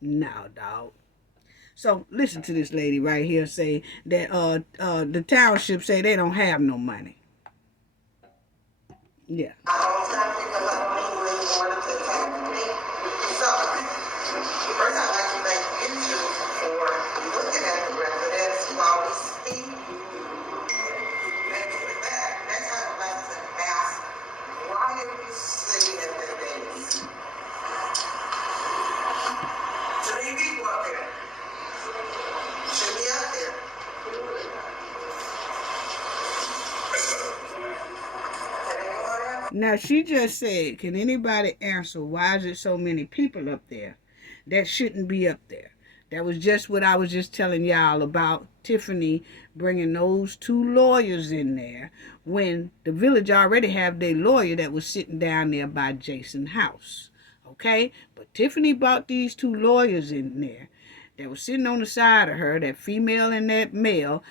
No, dog. So listen to this lady right here say that the township say they don't have no money. Yeah. Now, she just said, can anybody answer why is it so many people up there that shouldn't be up there? That was just what I was just telling y'all about Tiffany bringing those 2 lawyers in there when the village already have their lawyer that was sitting down there by Jason's house. Okay? But Tiffany brought these 2 lawyers in there that was sitting on the side of her, that female and that male,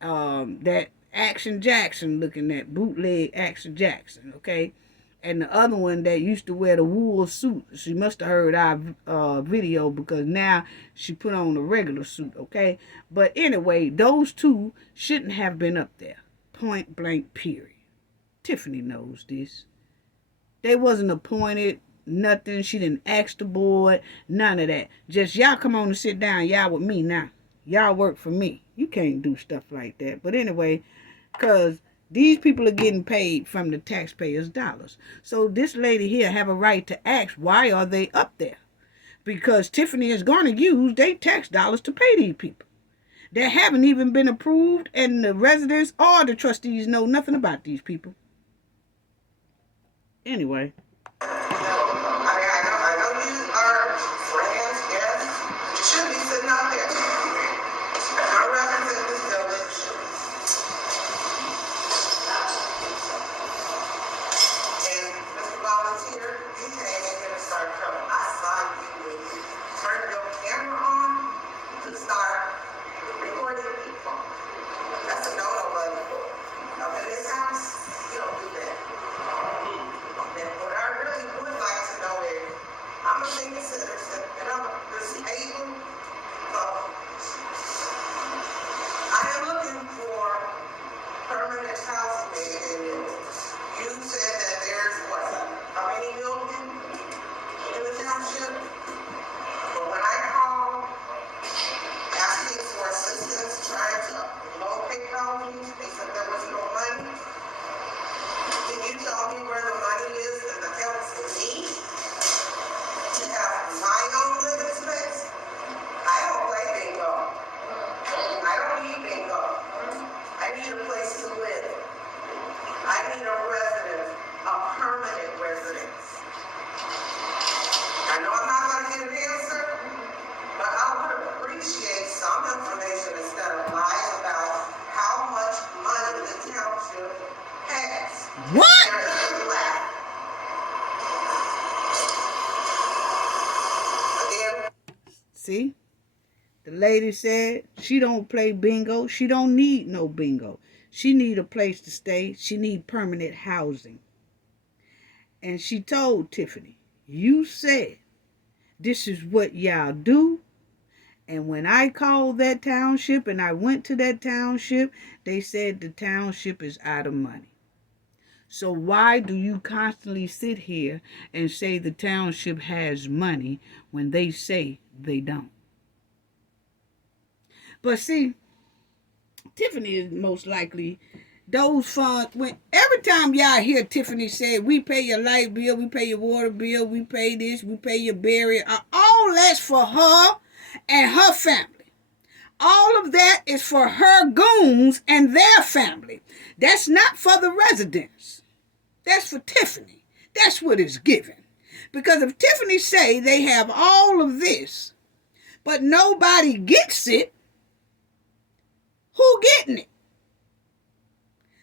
that Action Jackson looking at bootleg Action Jackson, okay? And the other one that used to wear the wool suit. She must have heard our video because now she put on a regular suit, okay? But anyway, those 2 shouldn't have been up there. Point blank, period. Tiffany knows this. They wasn't appointed nothing. She didn't ask the board, none of that. Just y'all come on and sit down. Y'all with me now. Y'all work for me. You can't do stuff like that. But anyway, because these people are getting paid from the taxpayers' dollars. So this lady here have a right to ask, why are they up there? Because Tiffany is going to use their tax dollars to pay these people that haven't even been approved, and the residents or the trustees know nothing about these people. Anyway. I know you are friends, yes. You should be sitting out there. I represent this village. And Mr. Volunteer, you came in here to start trouble. I saw you when you turned your camera on to start recording people. That's a no-no, buddy. Up in this house, you don't do that. And what I really would like to know is, I'm a senior citizen, and I'm disabled. I am looking for permanent housing, and you said that there's what, how many million in the township? But when I called asking for assistance, trying to locate housing, they said there was no money. Can you tell me where the money is that helps me to have my own living space? I don't play bingo. I don't need bingo. I need a place to live. I need a residence, a permanent residence. I know I'm not going to get an answer, but I would appreciate some information instead of lies about how much money the township has. What? See? The lady said she don't play bingo. She don't need no bingo. She need a place to stay. She need permanent housing. And she told Tiffany, you said this is what y'all do. And when I called that township and I went to that township, they said the township is out of money. So why do you constantly sit here and say the township has money when they say they don't? But see, Tiffany is most likely those funds. When every time y'all hear Tiffany say, we pay your light bill, we pay your water bill, we pay this, we pay your burial, all that's for her and her family. All of that is for her goons and their family. That's not for the residents. That's for Tiffany. That's what it's given. Because if Tiffany say they have all of this, but nobody gets it, who getting it?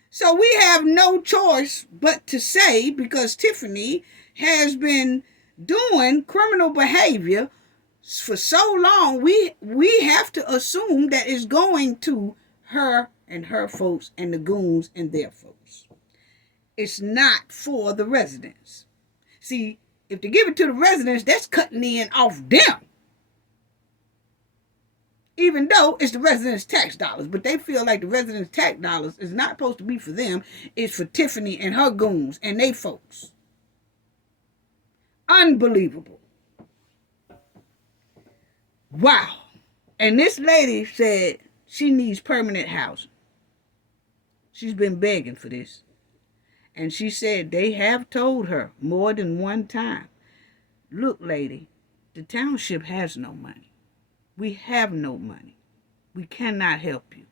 So we have no choice but to say, because Tiffany has been doing criminal behavior for so long, we have to assume that it's going to her and her folks and the goons and their folks. It's not for the residents. See, if they give it to the residents, that's cutting in off them. Even though it's the residents' tax dollars. But they feel like the residents' tax dollars is not supposed to be for them. It's for Tiffany and her goons and they folks. Unbelievable. Wow. And this lady said she needs permanent housing. She's been begging for this. And she said they have told her more than one time, look, lady, the township has no money. We have no money. We cannot help you.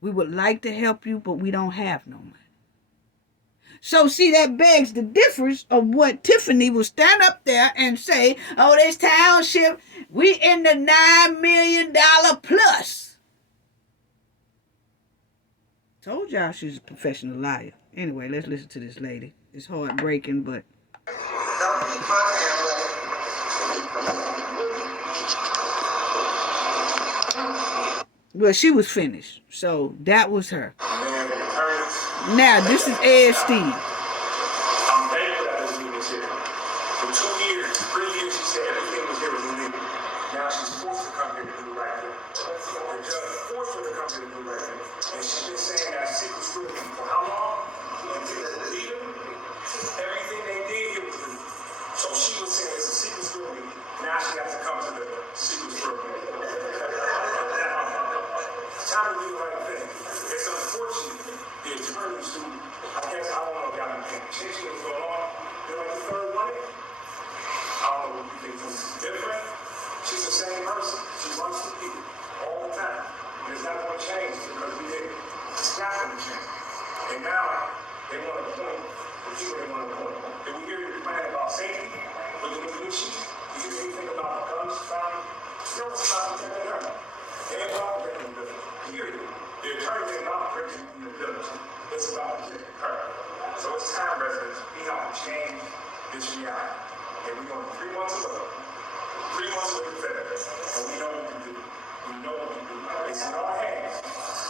We would like to help you, but we don't have no money. So see, that begs the difference of what Tiffany will stand up there and say, oh, this township, we in the $9 million plus. Told y'all she's a professional liar. Anyway, let's listen to this lady. It's heartbreaking, but... Well, she was finished. So, that was her. Now, this is Ed Steve. I'm thankful that this unit is here. For 2 years, 3 years, she said everything was here was illegal. Now she's forced to come here to do the right thing. The judge forced her to come here to do the right thing. And she's been saying that secret story for how long? Until the leader. Everything they did here was illegal. So she was about safety, but the Misuse, you hear anything about guns found? No, it's about protecting her. It ain't about protecting the building. Period. The attorney did not protect the building. It's about protecting her. So it's time, residents, we have to change this reality. And we're going 3 months ago. 3 months away from February. And we know what we can do. We know what we can do. It's in our hands.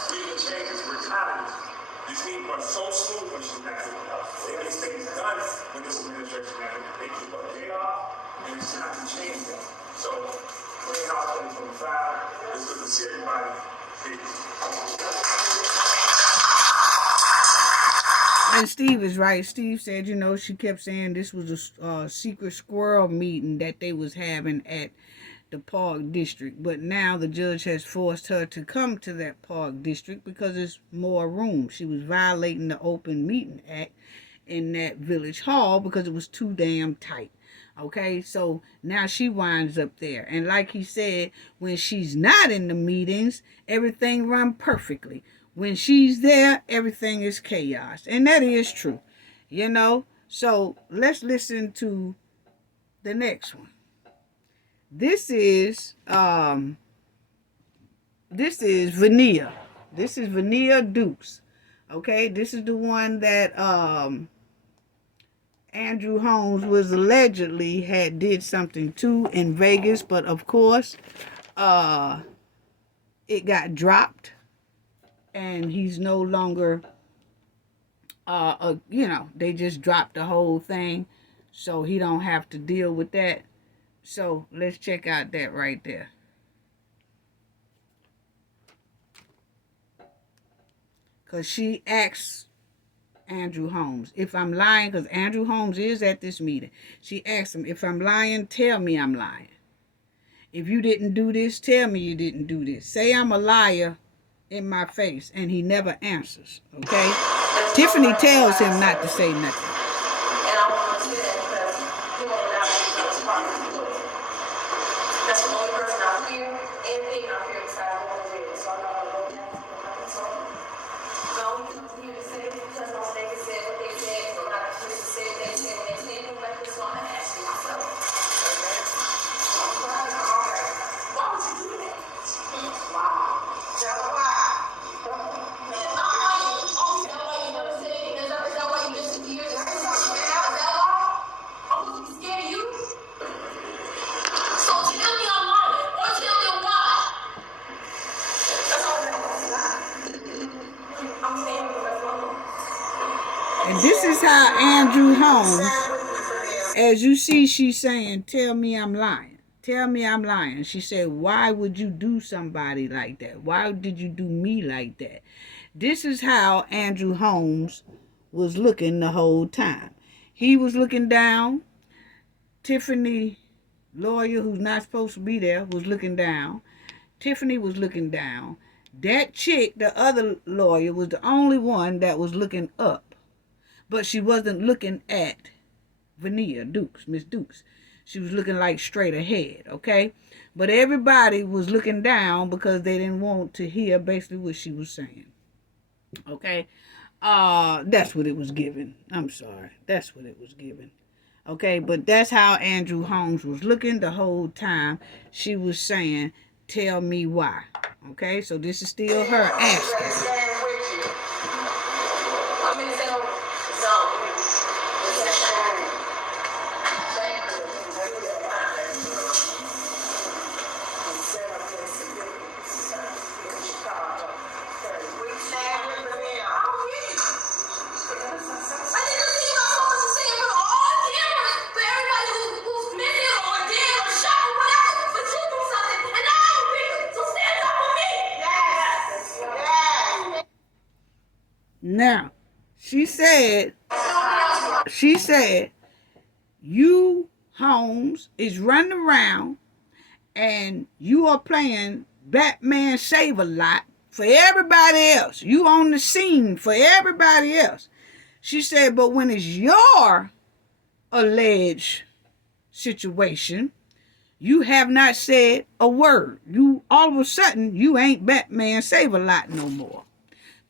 We can change this. We're tired of this. These people are so smooth when she's not here. They get these things done when this administration has it. They keep up their job, and it's time to change them. So, Clean House 2025, it's good to see everybody. And Steve is right. Steve said, you know, she kept saying this was a secret squirrel meeting that they was having at the Park District. But now the judge has forced her to come to that Park District because there's more room. She was violating the Open Meeting Act in that Village Hall because it was too damn tight. Okay, so now she winds up there. And like he said, when she's not in the meetings, everything run perfectly. When she's there, everything is chaos. And that is true, you know. So let's listen to the next one. This is Vania. This is Vania Dukes. Okay, this is the one that Andrew Holmes was allegedly had did something to in Vegas, but of course, it got dropped, and he's no longer. You know, they just dropped the whole thing, so he don't have to deal with that. So let's check out that right there. Because she asks Andrew Holmes if I'm lying, because Andrew Holmes is at this meeting. She asks him, if I'm lying, tell me I'm lying. If you didn't do this, tell me you didn't do this. Say I'm a liar in my face. And he never answers. Okay? Tiffany tells him not to say nothing. And this is how Andrew Holmes, as you see, she's saying, tell me I'm lying. Tell me I'm lying. She said, why would you do somebody like that? Why did you do me like that? This is how Andrew Holmes was looking the whole time. He was looking down. Tiffany, lawyer who's not supposed to be there, was looking down. Tiffany was looking down. That chick, the other lawyer, was the only one that was looking up. But she wasn't looking at Vania Dukes, Miss Dukes. She was looking like straight ahead, okay? But everybody was looking down because they didn't want to hear basically what she was saying, okay? That's what it was given. I'm sorry. That's what it was given. Okay, but that's how Andrew Holmes was looking the whole time. She was saying, tell me why. Okay, so this is still her asking. Now, she said, you, Holmes, is running around and you are playing Batman Save-A-Lot for everybody else. You on the scene for everybody else. She said, but when it's your alleged situation, you have not said a word. You, all of a sudden, you ain't Batman Save-A-Lot no more.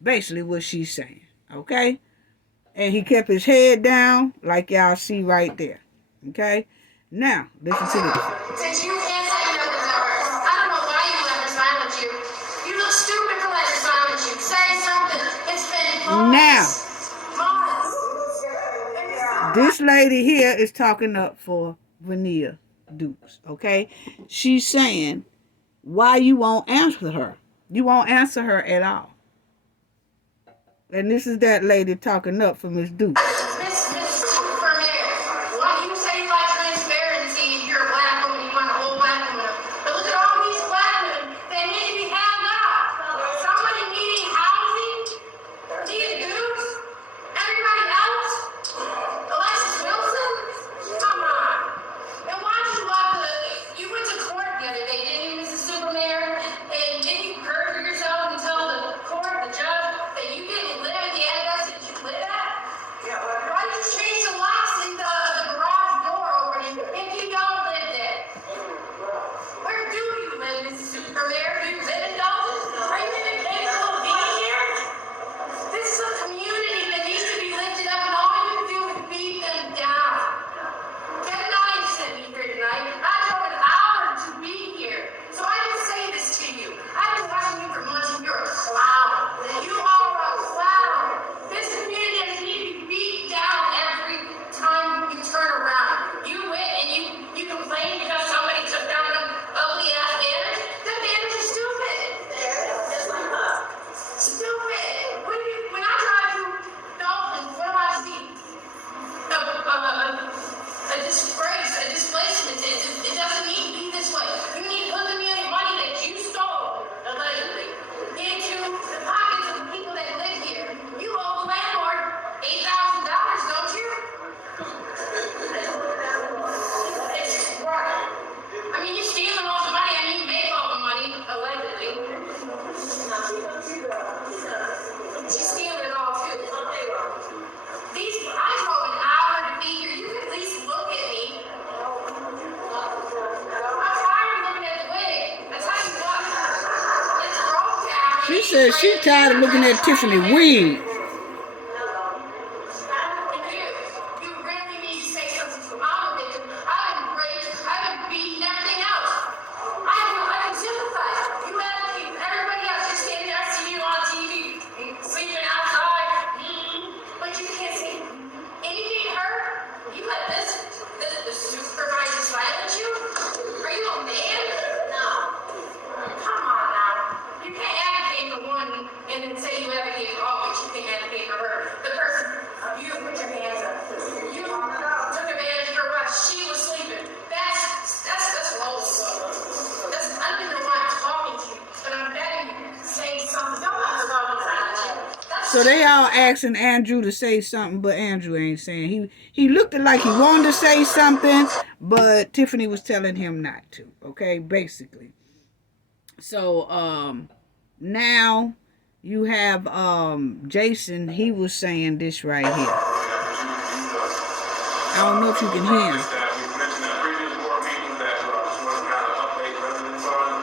Basically what she's saying, okay? And he kept his head down like y'all see right there, Okay? Now, listen to this. Since you can't say nothing to her, I don't know why you let her silence you. You look stupid to let her silence you. Say something. It's been months. This lady here is talking up for Vanilla Dukes, okay? She's saying, why you won't answer her? You won't answer her at all. And this is that lady talking up for Miss Dukes. Miss Premier, why you say you like transparency if you're a black woman, you want a whole black woman. But look at all these black women that need to be had up. Somebody needing housing, needing Dukes, everybody else, Alexis Wilson, come on. And why did you went to court the other day, didn't you, Mrs. Supermayor? And didn't you perjure yourself and tell the court, the judge, that you didn't live at the address that you live at? Yeah, why did you change the locks in the garage door opening if you don't live there? Where do you live, Mrs. Supermayor? Do you live in Dolton? Are you even capable of being here? This is a community that needs to be lifted up, and all you do is beat them down. Kevin Nye sent me here tonight. I drove an hour to be here. So I can say this to you. I've been watching you for months, and you're a clown. You are a clown. This community doesn't need to be beat down every time you turn around. You went and you complain because somebody took down them ugly ass banners. The banners are stupid. Stupid. When I drive through Dolton, what do I see? A disgrace, a displacement. It doesn't need to be this way. You need to put the money that you stole, allegedly, into the pockets of the people that live here. You owe the landlord $8,000, don't you? It's right. I mean, you're stealing all the money. I mean, you make all the money, allegedly. She's stealing it all, too. I drove an hour to be here. You can at least look at me. I'm tired of looking at the wig. I tell you what, it's broke down. She says she's tired of looking at Tiffany wig. You really need to say something to I'm a victim. I've been raped. I've been beaten, everything else. I can sympathize. You advocate for everybody else. You're standing there, I see you on TV, sleeping outside. But you can't say anything to her. You let the supervisor silence you? Are you a man? No. Come on now. You can't advocate for one and then say you advocate for all, but you can't advocate for her. The person, you put your hands up. You took advantage of her while she was sleeping. That's low slow. I don't even know why I'm talking to you, but I'm betting you saying something. Don't let her go silence you. So they all asking Andrew to say something, but Andrew ain't saying. He looked like he wanted to say something, but Tiffany was telling him not to. Okay, basically. So now you have Jason. He was saying this right here. I don't know if you can hear him. We mentioned in previous board meetings that we want to kind of update residents on.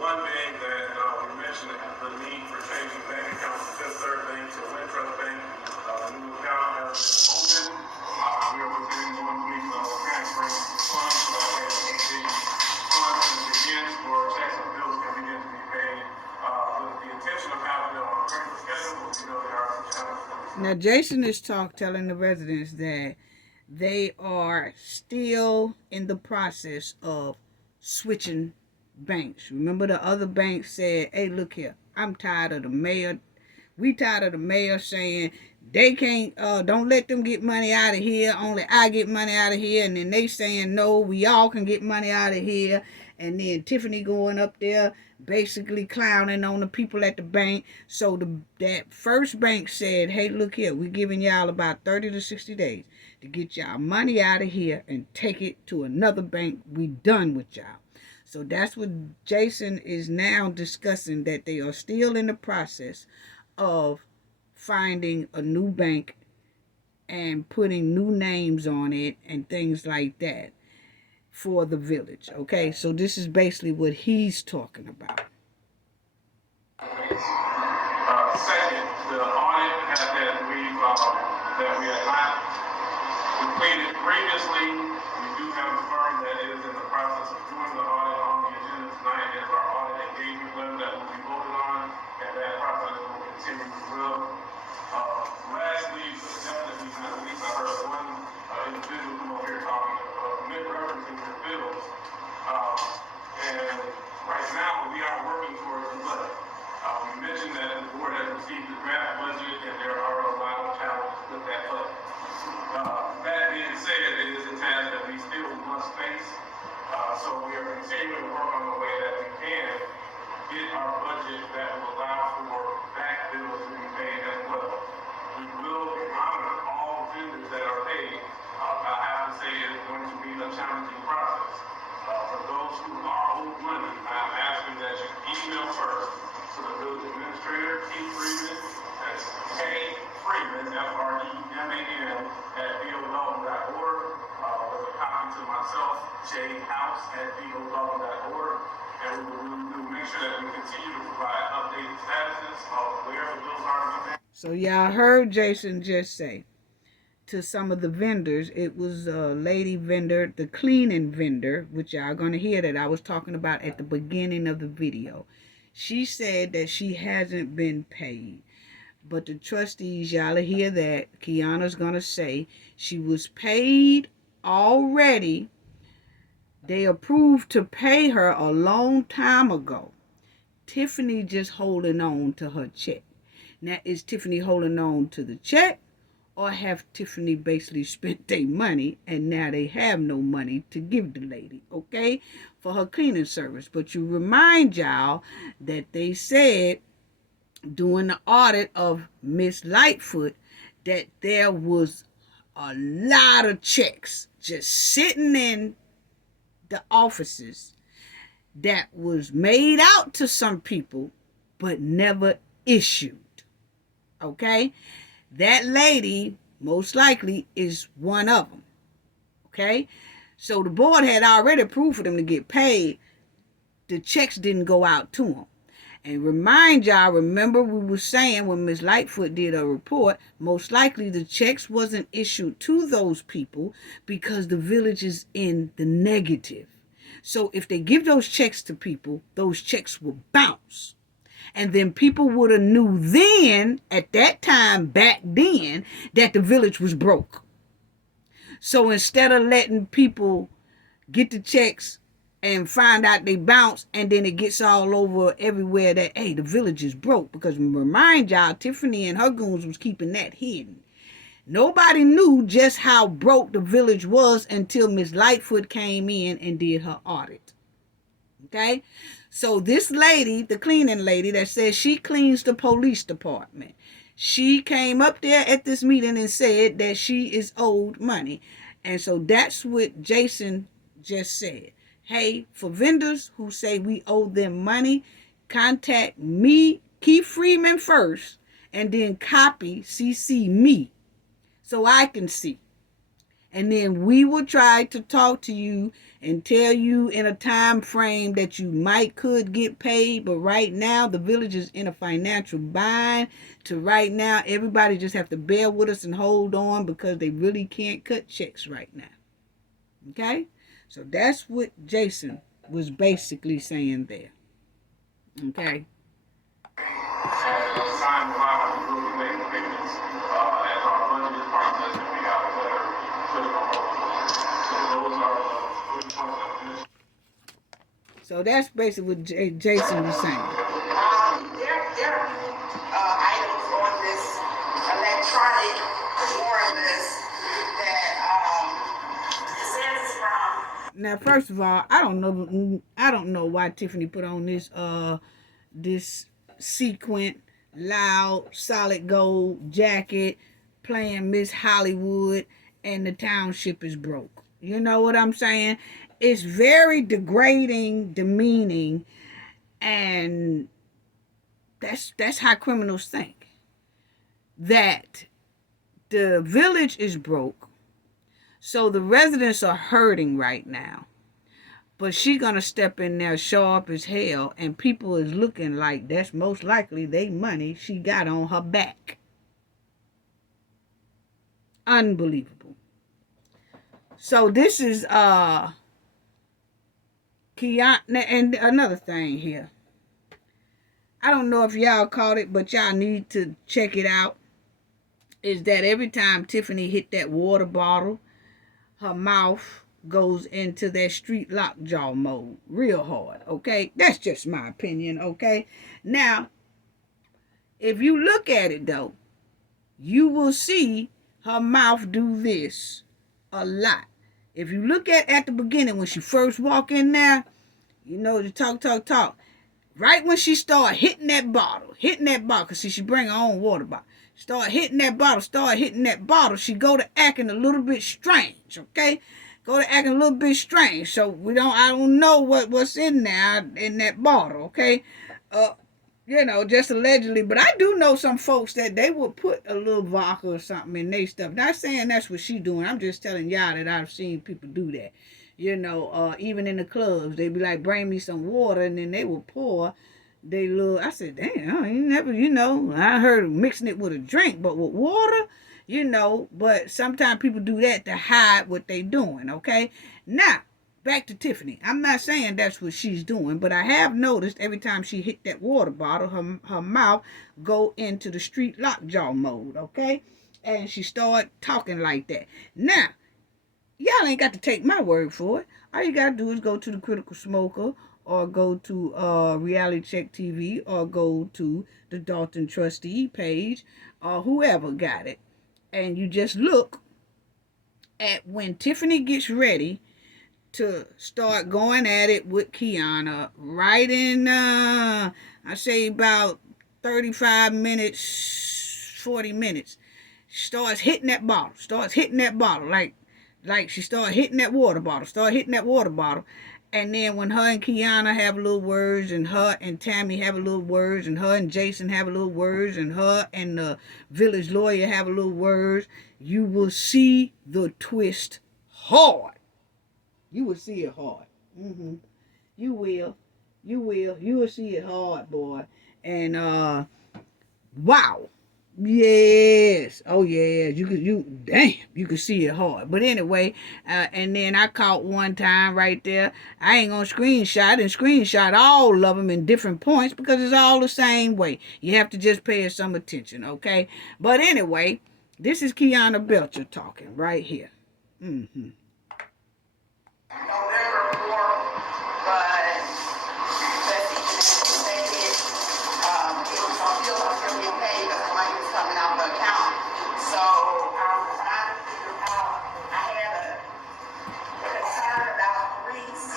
One being that we mentioned the need for changing bank accounts to Fifth Third Bank to Wintrust Bank. A new account has been opened. We are within 1 week of transferring funds so that way the funds can begin or checks and bills can begin to be paid. With the intention of having it on a regular schedule, but we know there are some challenges. Now Jason is telling the residents that they are still in the process of switching banks. Remember the other bank said, hey, look here, I'm tired of the mayor. We tired of the mayor saying they can't, don't let them get money out of here. Only I get money out of here. And then they saying, no, we all can get money out of here. And then Tiffany going up there basically clowning on the people at the bank. So that first bank said, hey, look here, we're giving y'all about 30 to 60 days to get y'all money out of here and take it to another bank. We done with y'all. So that's what Jason is now discussing, that they are still in the process of finding a new bank and putting new names on it and things like that for the village. Okay, so this is basically what he's talking about. Second, the audit that we had not stated previously, we do have a firm that is in the process of doing the audit. On the agenda tonight is our audit engagement letter that will be voted on, and that process will continue as well. Lastly, definitely, at least I heard one individual come up here talking, referencing the bills. And right now, we are working towards the budget. We mentioned that the board has received the draft budget, and there are a lot of challenges with that budget. That being said, it is a task that we still must face. So we are continuing to work on the way that we can get our budget that will allow for back bills to be paid as well. We will honor all vendors that are paid. I have to say it's going to be a challenging process. For those who are owed money, I'm asking that you email first to the village administrator, Keith Freeman, that's K. Freeman, Freeman, @bodolton.org, with a copy to myself, jhouse@bodolton.org, and we will make sure that we continue to provide updated statuses of where the bills are to be paid. So y'all heard Jason just say to some of the vendors, it was a lady vendor, the cleaning vendor, which y'all gonna hear that I was talking about at the beginning of the video. She said that she hasn't been paid. But the trustees, y'all hear that. Kiana's gonna say she was paid already. They approved to pay her a long time ago. Tiffany just holding on to her check. Now, is Tiffany holding on to the check, or have Tiffany basically spent their money and now they have no money to give the lady, okay, for her cleaning service? But you remind y'all that they said during the audit of Miss Lightfoot that there was a lot of checks just sitting in the offices that was made out to some people but never issued. Okay? That lady most likely is one of them. Okay? So the board had already approved for them to get paid. The checks didn't go out to them. And remind y'all, remember we were saying when Ms. Lightfoot did a report, most likely the checks wasn't issued to those people because the village is in the negative. So if they give those checks to people, those checks will bounce. And then people would have knew then, at that time, back then, that the village was broke. So instead of letting people get the checks and find out they bounce, and then it gets all over everywhere that, hey, the village is broke. Because remind y'all, Tiffany and her goons was keeping that hidden. Nobody knew just how broke the village was until Miss Lightfoot came in and did her audit. Okay? So this lady, the cleaning lady that says she cleans the police department, she came up there at this meeting and said that she is owed money. And so that's what Jason just said. Hey, for vendors who say we owe them money, contact me, Keith Freeman first, and then CC me so I can see. And then we will try to talk to you and tell you in a time frame that you could get paid. But right now, the village is in a financial bind. To right now, everybody just have to bear with us and hold on because they really can't cut checks right now. Okay? So that's what Jason was basically saying there. Okay? So that's basically what Jason was saying. There are items on this electronic warrant list that says from. Now, first of all, I don't know why Tiffany put on this sequin, loud, solid gold jacket, playing Miss Hollywood, and the township is broke. You know what I'm saying? It's very degrading, demeaning, and that's how criminals think. That the village is broke, so the residents are hurting right now. But she gonna step in there sharp as hell, and people is looking like that's most likely they money she got on her back. Unbelievable. So this is Kiana, and another thing here. I don't know if y'all caught it, but y'all need to check it out. Is that every time Tiffany hit that water bottle, her mouth goes into that street lockjaw mode real hard, okay? That's just my opinion, okay? Now, if you look at it, though, you will see her mouth do this a lot. If you look at the beginning, when she first walk in there, you know, the talk. Right when she start hitting that bottle, because she bring her own water bottle. Start hitting that bottle, she go to acting a little bit strange, okay? So I don't know what's in there, in that bottle, okay? Just allegedly, but I do know some folks that they will put a little vodka or something in their stuff. Not saying that's what she doing. I'm just telling y'all that I've seen people do that. Even in the clubs, they be like, bring me some water, and then they will pour they little. I said, damn, I ain't never, I heard mixing it with a drink, but with water, but sometimes people do that to hide what they doing, okay? Now, back to Tiffany. I'm not saying that's what she's doing, but I have noticed every time she hit that water bottle, her mouth go into the street lockjaw mode, okay? And she start talking like that. Now, y'all ain't got to take my word for it. All you got to do is go to the Critical Smoker, or go to Reality Check TV, or go to the Dolton Trustee page, or whoever got it. And you just look at when Tiffany gets ready to start going at it with Kiana, right in, I say about 35 minutes, 40 minutes, starts hitting that bottle, like she started hitting that water bottle, and then when her and Kiana have little words, and her and Tammy have a little words, and her and Jason have a little words, and her and the village lawyer have a little words, you will see the twist hard. You will see it hard. You will. You will see it hard, boy. And wow. Yes. Oh yeah. You could see it hard. But anyway, and then I caught one time right there. I ain't gonna screenshot all of them in different points because it's all the same way. You have to just pay it some attention, okay? But anyway, this is Kiana Belcher talking right here. November 4th, but it was on field until we paid because the money was coming out of the account. So I was trying to figure out, I had a concern about Reese.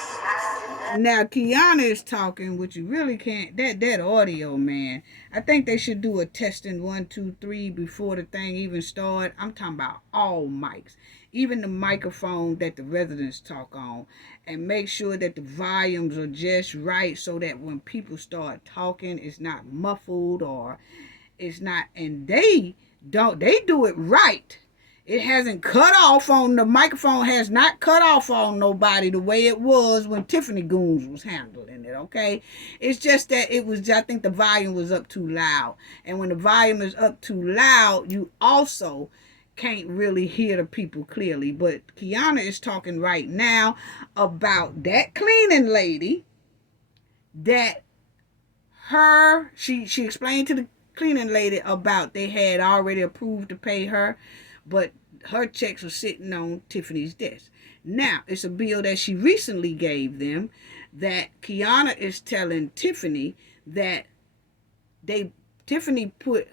Now Kiana is talking, which you really can't. That audio, man. I think they should do a testing 1, 2, 3 before the thing even start. I'm talking about all mics, even the microphone that the residents talk on, and make sure that the volumes are just right so that when people start talking, it's not muffled or it's not. And they do it right. It hasn't cut off on the microphone, has not cut off on nobody the way it was when Tiffany Goons was handling it, okay? It's just that I think the volume was up too loud. And when the volume is up too loud, you also can't really hear the people clearly. But Kiana is talking right now about that cleaning lady that she explained to the cleaning lady about they had already approved to pay her, but her checks were sitting on Tiffany's desk. Now, it's a bill that she recently gave them that Kiana is telling Tiffany that Tiffany put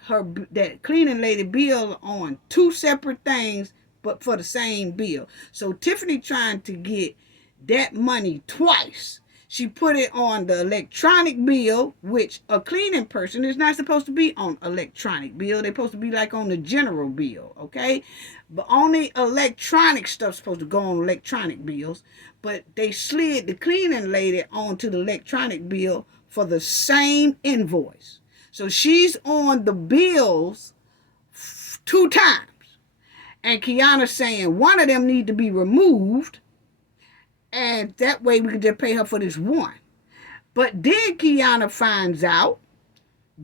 that cleaning lady bill on 2 separate things, but for the same bill. So Tiffany trying to get that money twice. She put it on the electronic bill, which a cleaning person is not supposed to be on electronic bill. They're supposed to be like on the general bill, okay? But only electronic stuff's supposed to go on electronic bills. But they slid the cleaning lady onto the electronic bill for the same invoice. So she's on the bills 2 times. And Kiana's saying one of them need to be removed, and that way we could just pay her for this one. But then Kiana finds out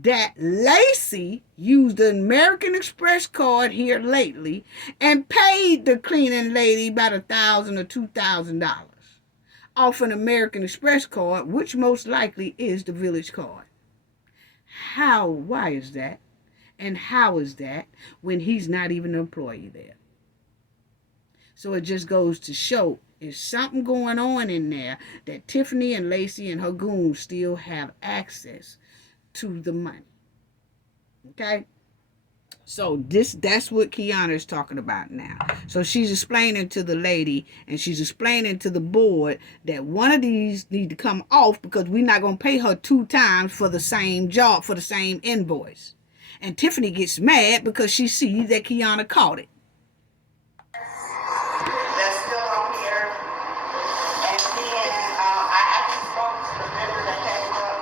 that Lacey used the American Express card here lately and paid the cleaning lady about $1,000 or $2,000 off an American Express card, which most likely is the village card. Why is that? And how is that when he's not even an employee there? So it just goes to show there's something going on in there that Tiffany and Lacey and her goons still have access to the money. Okay? So that's what Kiana is talking about now. So she's explaining to the lady and she's explaining to the board that one of these need to come off because we're not going to pay her 2 times for the same job, for the same invoice. And Tiffany gets mad because she sees that Kiana caught it. That's still on here. And then I actually spoke to the member that came up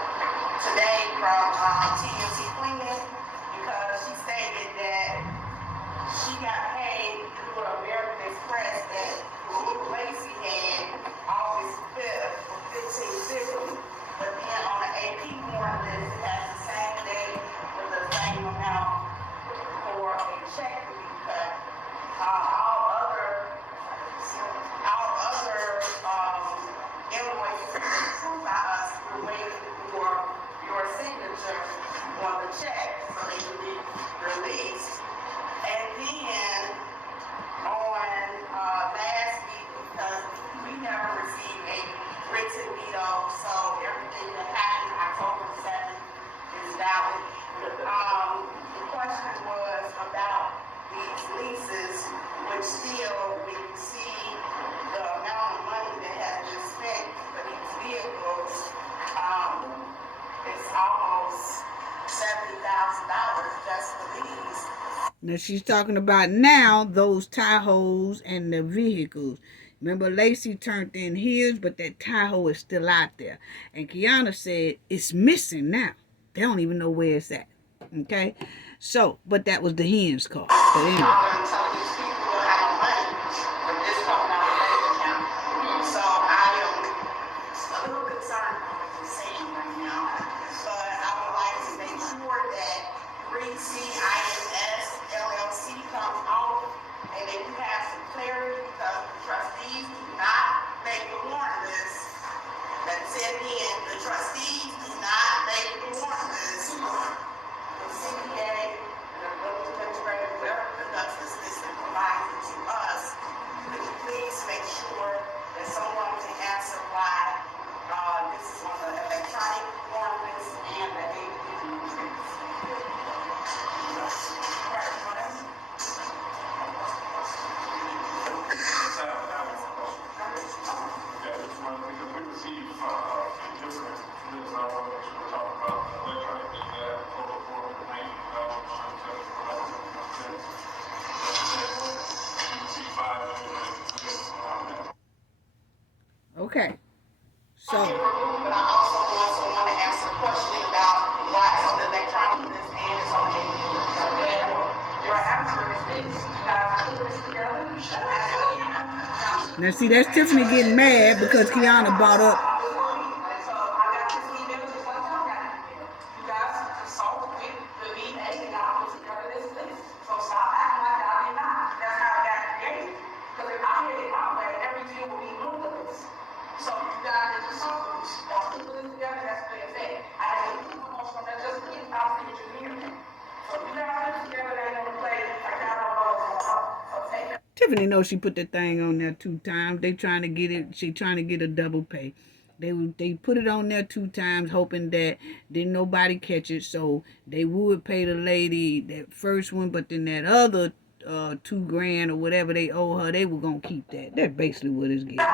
today from TNC Cleaning because she stated that she got paid through American Express that Lacey had August 5th for 1550. But then on the AP form list, it has the same date with the same amount for a check to be cut. All other invoices approved by us, we're waiting for your signature on the check so they can be released. And then on last week, because we never received a written veto, so everything that happened October 7th is valid. The question was about these leases, which still, when you see the amount of money that has been spent for these vehicles, it's almost $70,000 just for these. Now she's talking about now those Tahoes and the vehicles. Remember, Lacey turned in his, but that Tahoe is still out there. And Kiana said it's missing now. They don't even know where it's at. Okay? So, but that was the hens card. But anyway. Some of these people don't have no money, but this coming out of their account. So I am a little concerned about what you're saying right now. But I would like to make sure that 3CINS LLC comes off and that you have some clarity because the trustees do not make the warrant list. That said again, the trustees do not make the warrant list. The CPA and the village administrator, whoever conducts this list and provides it to us, could you please make sure that someone can answer why this is on the electronic warrant list and the APD list. Okay. So. But I also want someone to answer the question about why it's on the electronic list and it's on the APD list. Your answer is this. You guys put this together. Now see, that's Tiffany getting mad because Kiana brought up. Tiffany knows she put that thing on there 2 times. They trying to get it. She trying to get a double pay. They put it on there 2 times, hoping that didn't nobody catch it, so they would pay the lady that first one, but then that other $2,000 or whatever they owe her, they were gonna keep that. That's basically what it's getting.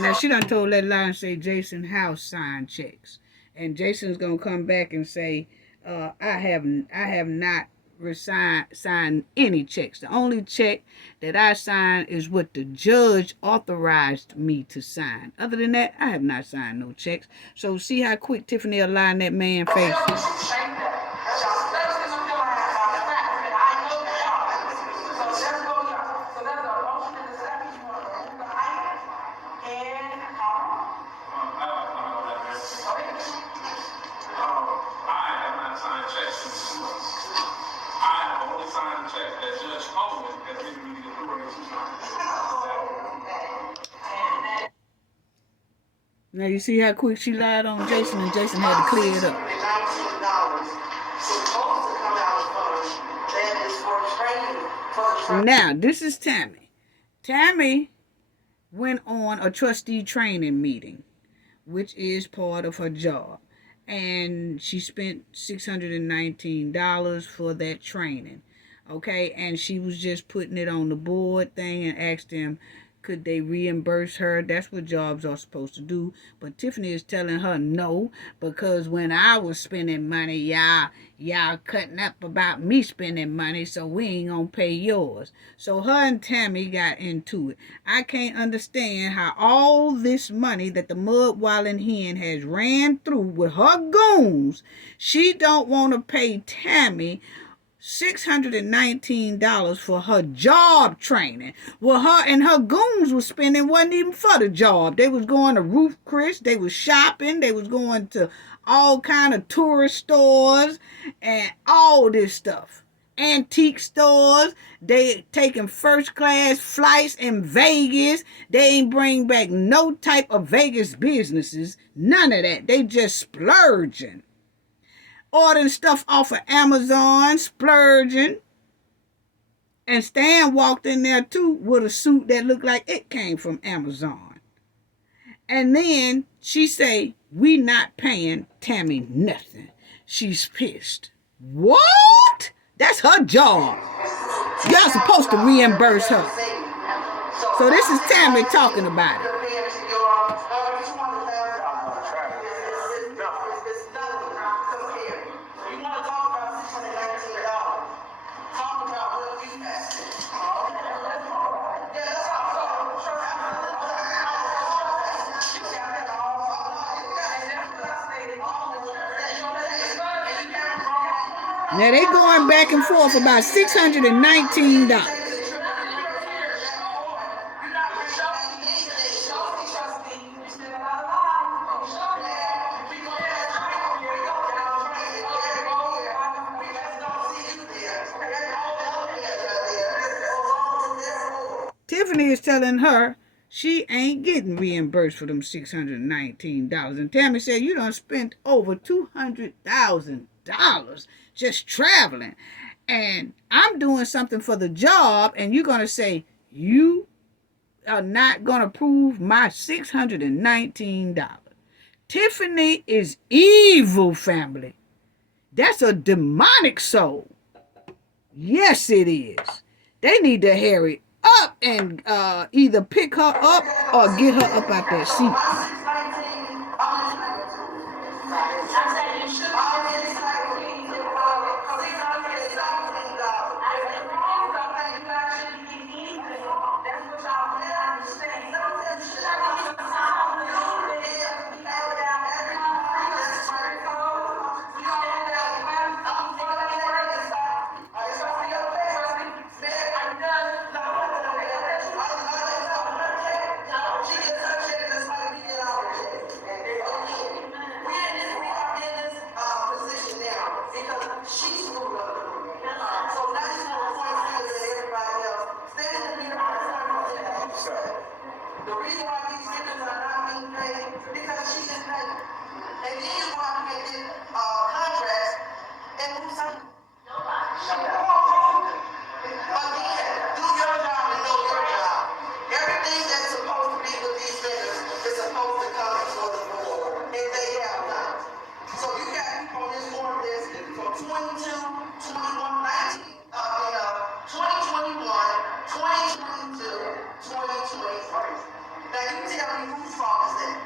Now she done told that lie and say Jason House signed checks, and Jason's gonna come back and say, I have not signed any checks. The only check that I signed is what the judge authorized me to sign. Other than that, I have not signed no checks. So see how quick Tiffany will lie in that man's face. Now you see how quick she lied on Jason, and Jason had to clear it up. $19 supposed to come out of funds that is for training for the Now, this is Tammy. Tammy went on a trustee training meeting, which is part of her job. And she spent $619 for that training. Okay, and she was just putting it on the board thing and asked them, could they reimburse her? That's what jobs are supposed to do. But Tiffany is telling her no, because when I was spending money, y'all cutting up about me spending money, so we ain't gonna pay yours. So her and Tammy got into it. I can't understand how all this money that the Mudwallin Hen has ran through with her goons, she don't want to pay Tammy $619 for her job training. Well, her and her goons was spending wasn't even for the job. They was going to Roof Chris, they was shopping, they was going to all kind of tourist stores and all this stuff. Antique stores. They taking first class flights in Vegas. They ain't bring back no type of Vegas businesses. None of that. They just splurging. Ordering stuff off of Amazon, splurging. And Stan walked in there too with a suit that looked like it came from Amazon. And then she say, we not paying Tammy nothing. She's pissed. What? That's her job. Y'all supposed to reimburse her. So this is Tammy talking about it. Now they going back and forth about $619. Tiffany is telling her she ain't getting reimbursed for them $619. And Tammy said, you done spent over $200,000 just traveling. And I'm doing something for the job, and you're going to say you are not going to approve my $619. Tiffany is evil, family. That's a demonic soul. Yes, it is. They need to hurry up and either pick her up or get her up out that seat. The reason why these vendors are not being paid is because she didn't pay them. And then you go out and get contracts, and who's signing? Nobody. Again, do your job and know your job. Everything that's supposed to be with these vendors is supposed to come before the board, and they have not. So you got people on this board list for 22, 21, 19, 2021, 2022, 2023. Now you tell me whose fault is that?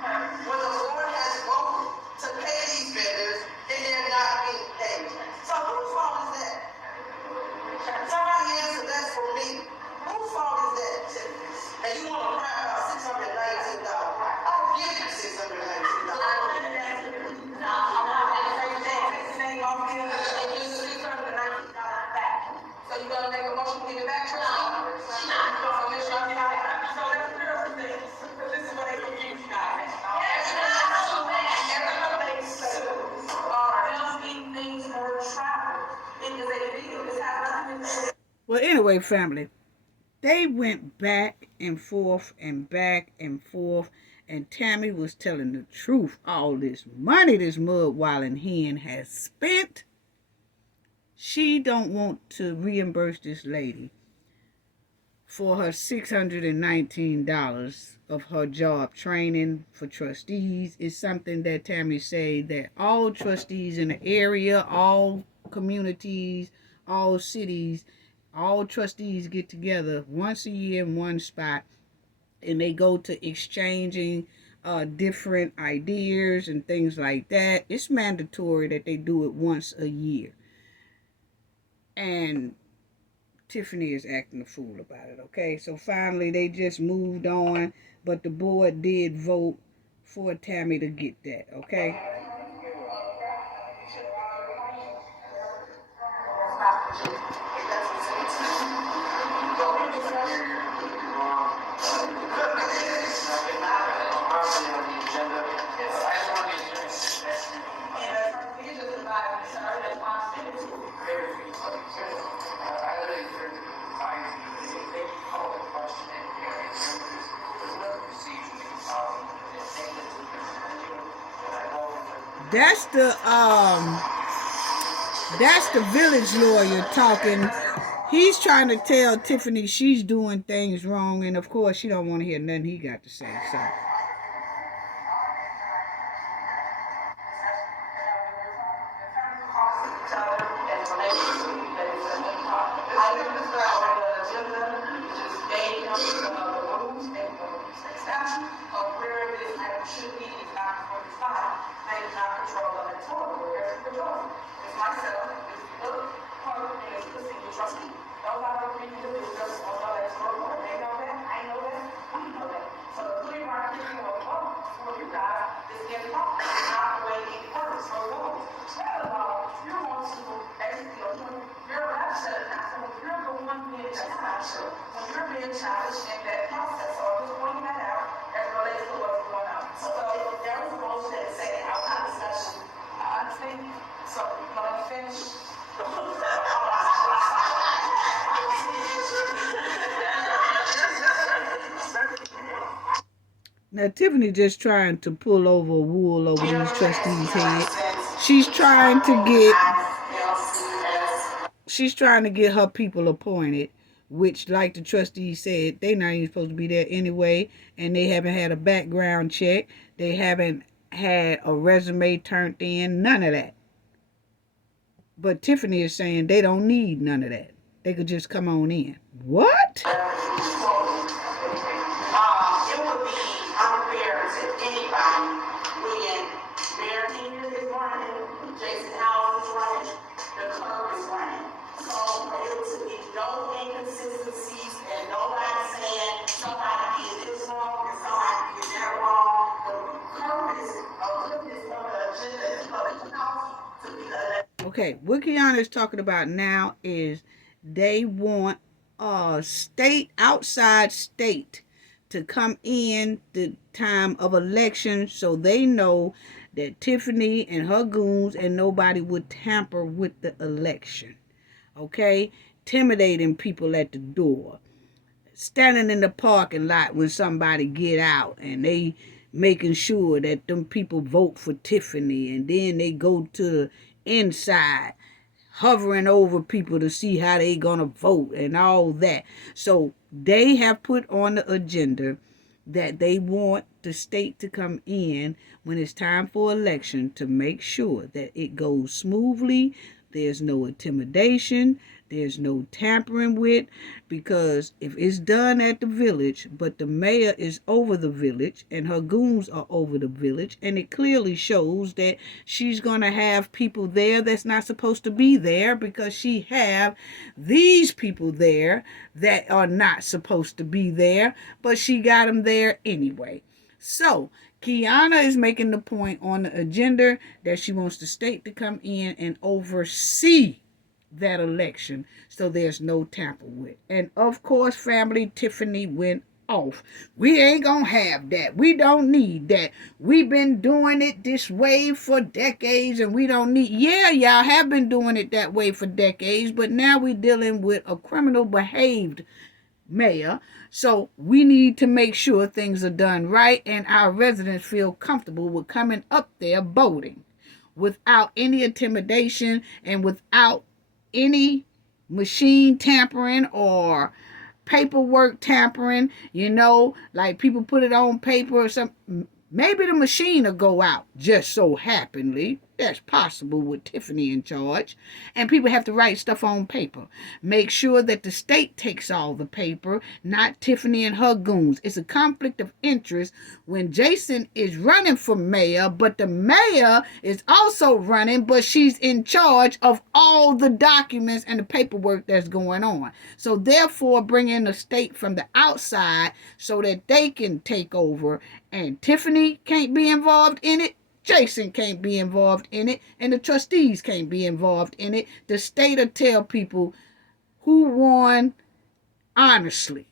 When the board has voted to pay these vendors and they're not being paid. So whose fault is that? Somebody answer that for me. Whose fault is that? And you want to cry about $619. I'll give you $619. So you gonna make a motion to give it back to us? Well, anyway, family, they went back and forth and back and forth, And Tammy was telling the truth. All this money this mud-walling hen has spent, she don't want to reimburse this lady for her $619 of her job training for trustees. Is something that Tammy say that all trustees in the area, all communities, all cities, all trustees get together once a year in one spot, and they go to exchanging different ideas and things like that. It's mandatory that they do it once a year. And Tiffany is acting a fool about it, okay? So finally, they just moved on, but the board did vote for Tammy to get that, okay? That's the village lawyer talking. He's trying to tell Tiffany she's doing things wrong, and of course she don't want to hear nothing he got to say. So now Tiffany just trying to pull over wool over these trustees' heads. She's trying to get her people appointed, which, like the trustees said, they not even supposed to be there anyway, and they haven't had a background check. They haven't had a resume turned in, none of that. But Tiffany is saying they don't need none of that. They could just come on in. What? Okay, what Kiana is talking about now is they want outside state to come in the time of election, so they know that Tiffany and her goons and nobody would tamper with the election. Okay? Intimidating people at the door. Standing in the parking lot when somebody get out, and they making sure that them people vote for Tiffany, and then they go to the inside hovering over people to see how they gonna vote and all that. So they have put on the agenda that they want the state to come in when it's time for election to make sure that it goes smoothly. There's no intimidation. There's no tampering with, because if it's done at the village, but the mayor is over the village and her goons are over the village, and it clearly shows that she's going to have people there that's not supposed to be there, because she have these people there that are not supposed to be there, but she got them there anyway. So Kiana is making the point on the agenda that she wants the state to come in and oversee that election, so there's no tamper with. And of course, family, Tiffany went off. We ain't gonna have that. We don't need that. We've been doing it this way for decades, and we don't need. Yeah, y'all have been doing it that way for decades, but now we're dealing with a criminal behaved mayor. So we need to make sure things are done right and our residents feel comfortable with coming up there voting without any intimidation and without any machine tampering or paperwork tampering, like people put it on paper or something. Maybe the machine will go out just so happenly. That's possible with Tiffany in charge. And people have to write stuff on paper. Make sure that the state takes all the paper, not Tiffany and her goons. It's a conflict of interest when Jason is running for mayor, but the mayor is also running, but she's in charge of all the documents and the paperwork that's going on. So therefore, bring in the state from the outside so that they can take over. And Tiffany can't be involved in it. Jason can't be involved in it, and the trustees can't be involved in it. The state will tell people who won honestly.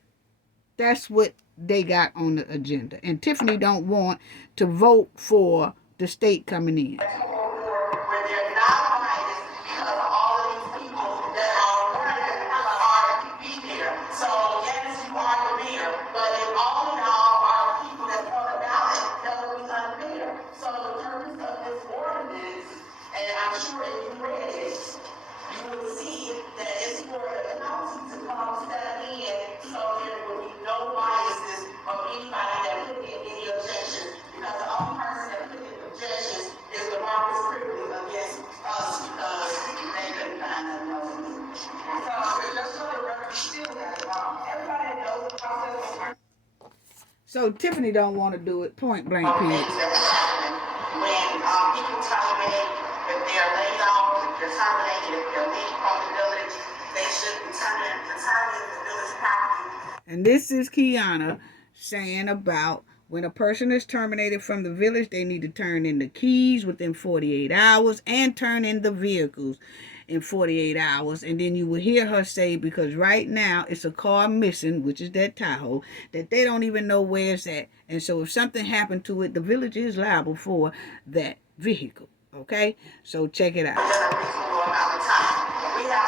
That's what they got on the agenda. And Tiffany don't want to vote for the state coming in. Where they're not biased because of all of these people that are running are be there. So yes, you are the mayor, but if all of y'all are people that's on the ballot, that will be unfair. So the purpose of this ordinance, and I'm sure if you read it, you will see that it's for the county to come step in so there will be no biases of anybody that put in any objections, because the only person that put in objections is the Marcus Privilege against us because they couldn't find nothing else to do. So just for the record, still that everybody knows the process. So Tiffany don't want to do it, point blank period. Things that happen when people terminate, if they're laid off, if they're terminated, if they're leaving from the village, they should be returning the village property. And this is Kiana saying about when a person is terminated from the village, they need to turn in the keys within 48 hours and turn in the vehicles in 48 hours. And then you will hear her say, because right now it's a car missing, which is that Tahoe, that they don't even know where it's at. And so if something happened to it, the village is liable for that vehicle. Okay? So check it out. We have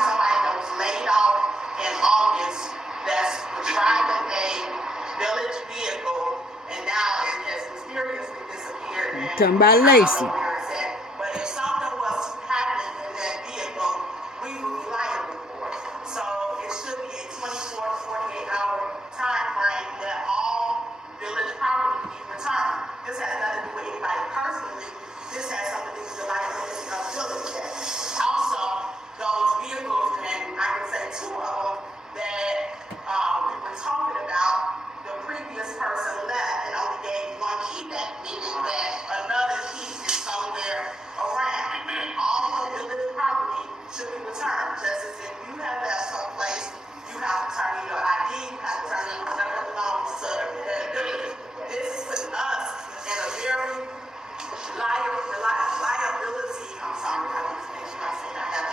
somebody that was laid off in August that's driving a village vehicle, and now it has mysteriously disappeared. I'm talking about Lacey. But if something was happening in that vehicle, we would be liable for it. So it should be a 24 to 48-hour time frame that all village property be returned. This has nothing to do with anybody personally. This has something to do with the liability of village. Also, those vehicles, and I can say two of them that we were talking about, the previous person left and only gave one key back, meaning that another key is somewhere around. All of village property should be returned. Just as if you have left someplace, you have to turn in your ID, you have to turn in whatever belongs to the village. This is putting us in a very liability, I'm sorry, I didn't make sure I said I had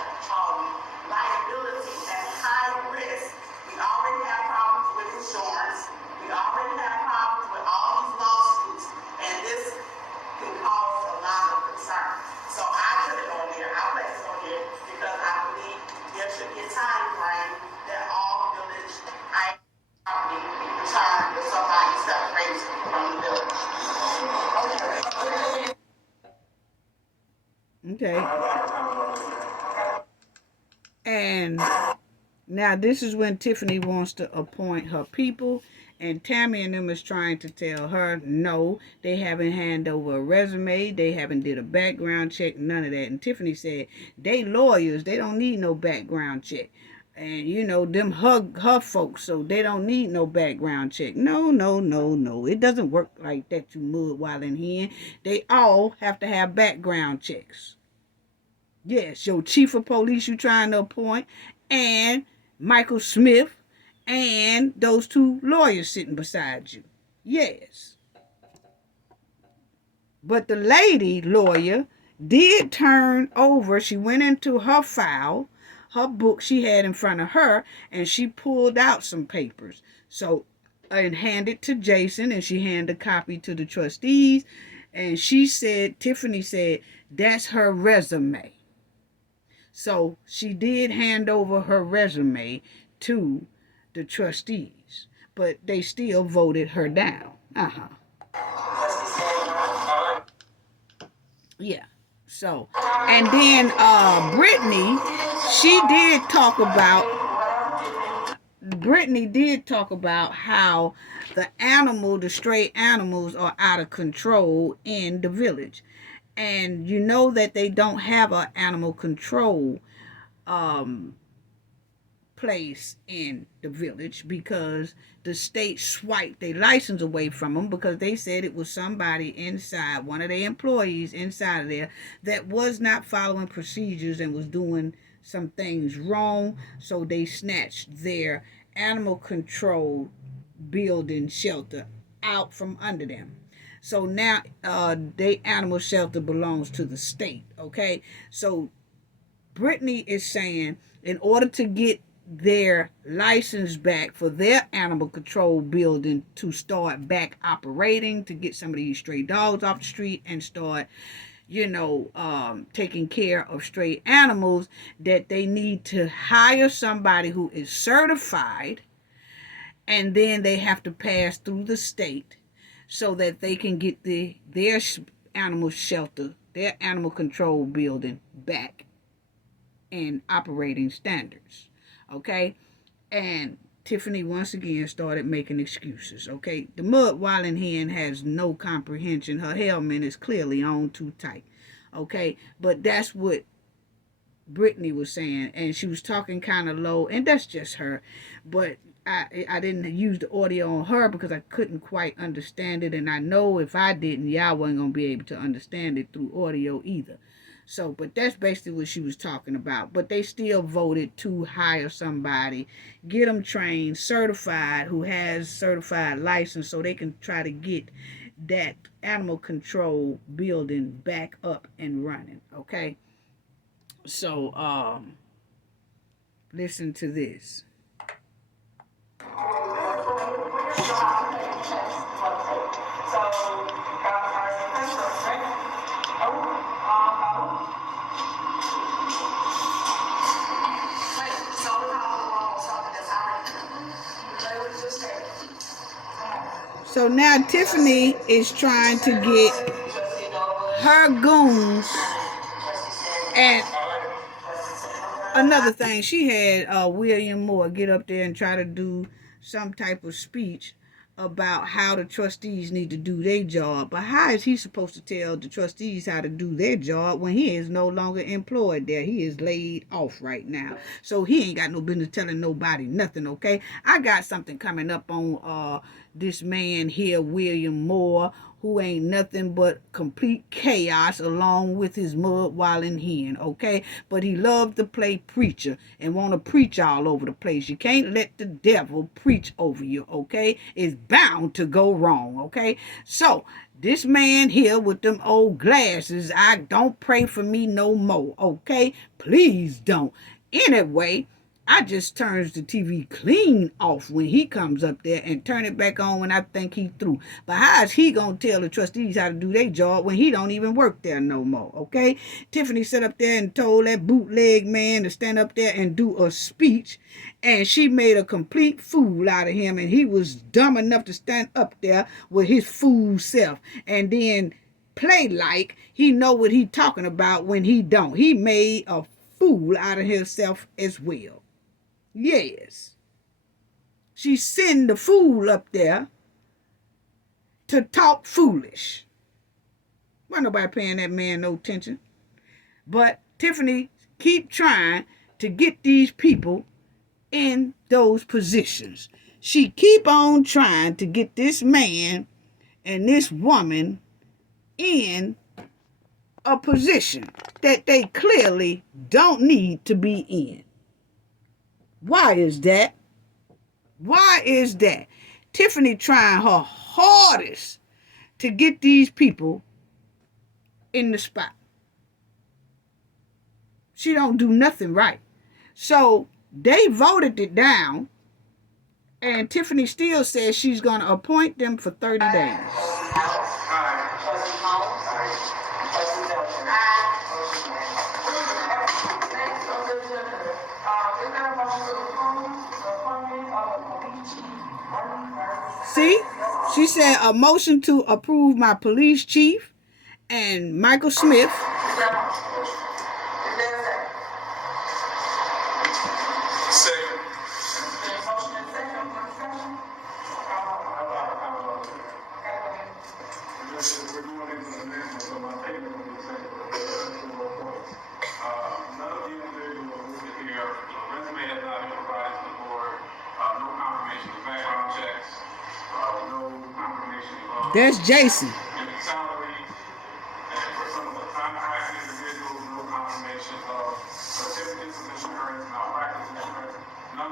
liability and high risk. We already have problems with insurance. We already have problems with all these lawsuits, and this can cause a lot of concern. So I put it on there, I placed it on there because I believe there should be a time frame that all village property be returned if somebody separates from the village. Okay. And now this is when Tiffany wants to appoint her people, and Tammy and them is trying to tell her no, they haven't handed over a resume, they haven't did a background check, none of that. And Tiffany said they lawyers, they don't need no background check. And them her folks, so they don't need no background check. No. It doesn't work like that, you mud while in here. They all have to have background checks. Yes, your chief of police you trying to appoint, and Michael Smith, and those two lawyers sitting beside you. Yes. But the lady lawyer did turn over, she went into her file, her book she had in front of her, and she pulled out some papers. So, and handed to Jason, and she handed a copy to the trustees, and Tiffany said, that's her resume. So she did hand over her resume to the trustees. but they still voted her down. Yeah. So, and then Brittany, Brittany did talk about how the stray animals are out of control in the village. And you know that they don't have an animal control place in the village because the state swiped their license away from them because they said it was somebody inside, one of their employees inside of there, that was not following procedures and was doing some things wrong. So they snatched their animal control building shelter out from under them. So now their animal shelter belongs to the state. Okay, so Brittany is saying in order to get their license back for their animal control building to start back operating, to get some of these stray dogs off the street and start, taking care of stray animals, that they need to hire somebody who is certified, and then they have to pass through the state so that they can get their animal shelter, their animal control building back in operating standards. Okay? And Tiffany once again started making excuses. Okay? The mud-walling hen has no comprehension. Her helmet is clearly on too tight. Okay? But that's what Brittany was saying. And she was talking kind of low. And that's just her. But I didn't use the audio on her because I couldn't quite understand it. And I know if I didn't, y'all wasn't going to be able to understand it through audio either. So, but that's basically what she was talking about. But they still voted to hire somebody, get them trained, certified, who has certified license, so they can try to get that animal control building back up and running. Okay? So, listen to this. So now Tiffany is trying to get her goons. And another thing, she had William Moore get up there and try to do some type of speech about how the trustees need to do their job. But how is he supposed to tell the trustees how to do their job when he is no longer employed there? He is laid off right now. So he ain't got no business telling nobody nothing, okay? I got something coming up on this man here, William Moore, who ain't nothing but complete chaos along with his mud-walling hen, okay? But he loved to play preacher and want to preach all over the place. You can't let the devil preach over you, okay? It's bound to go wrong, okay? So, this man here with them old glasses, I don't pray for me no more, okay? Please don't. Anyway, I just turns the TV clean off when he comes up there and turn it back on when I think he through. But how is he going to tell the trustees how to do their job when he don't even work there no more, okay? Tiffany sat up there and told that bootleg man to stand up there and do a speech, and she made a complete fool out of him, and he was dumb enough to stand up there with his fool self and then play like he know what he talking about when he don't. He made a fool out of himself as well. Yes. She sent the fool up there to talk foolish. Wasn't nobody paying that man no attention. But Tiffany keep trying to get these people in those positions. She keep on trying to get this man and this woman in a position that they clearly don't need to be in. Why is that? Why is that? Tiffany trying her hardest to get these people in the spot. She don't do nothing right. So they voted it down, and Tiffany still says she's going to appoint them for 30 days. She said a motion to approve my police chief and Michael Smith. There's Jason. None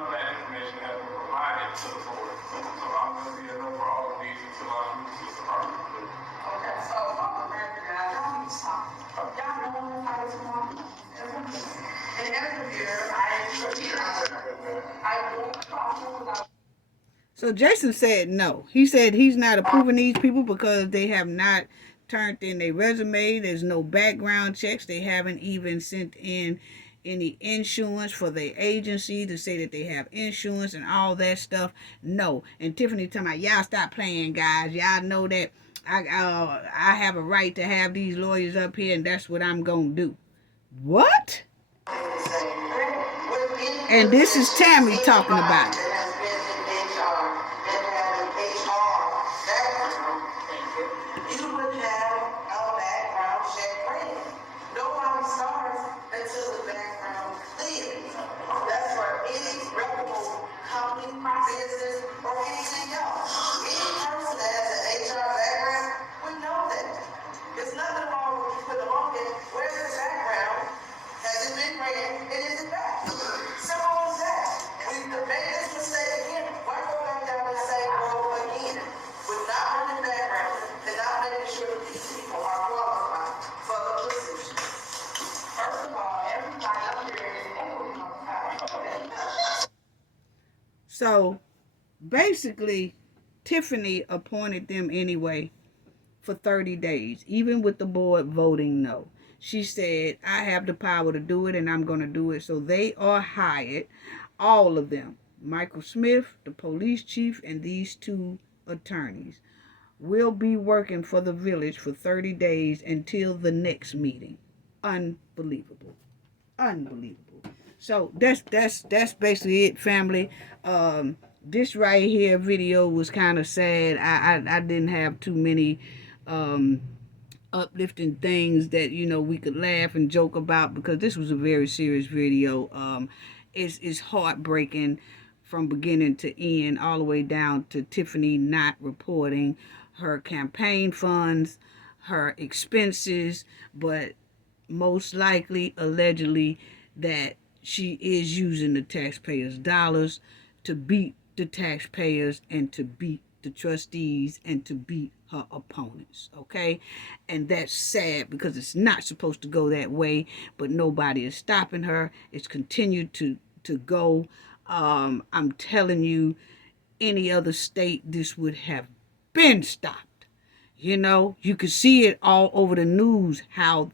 of that information has been provided to the board. So I'm going to be a no for all of these until I move to this department. Okay, so for the record, guys, y'all need to stop. Y'all know how this one. And every year, I won't talk about. So Jason said no. He said he's not approving these people because they have not turned in their resume. There's no background checks. They haven't even sent in any insurance for their agency to say that they have insurance and all that stuff. No. And Tiffany talking about, y'all stop playing, guys. Y'all know that I have a right to have these lawyers up here, and that's what I'm going to do. What? And this is Tammy talking about it. So basically, Tiffany appointed them anyway for 30 days, even with the board voting no. She said, I have the power to do it and I'm going to do it. So they are hired, all of them. Michael Smith, the police chief, and these two attorneys will be working for the village for 30 days until the next meeting. Unbelievable. Unbelievable. So that's basically it, family. This right here video was kind of sad. I didn't have too many uplifting things that we could laugh and joke about, because this was a very serious video. It's heartbreaking from beginning to end, all the way down to Tiffany not reporting her campaign funds, her expenses, but most likely, allegedly, that she is using the taxpayers' dollars to beat the taxpayers and to beat the trustees and to beat her opponents, okay? And that's sad because it's not supposed to go that way, but nobody is stopping her. It's continued to go. I'm telling you, any other state, this would have been stopped. You could see it all over the news, how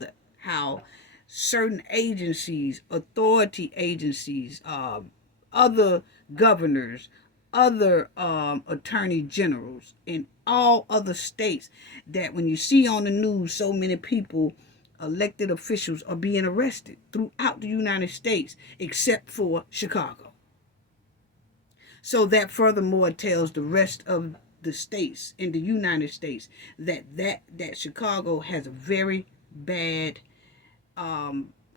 certain agencies, authority agencies, other governors, other attorney generals in all other states, that when you see on the news so many people, elected officials, are being arrested throughout the United States, except for Chicago. So that furthermore tells the rest of the states in the United States that Chicago has a very bad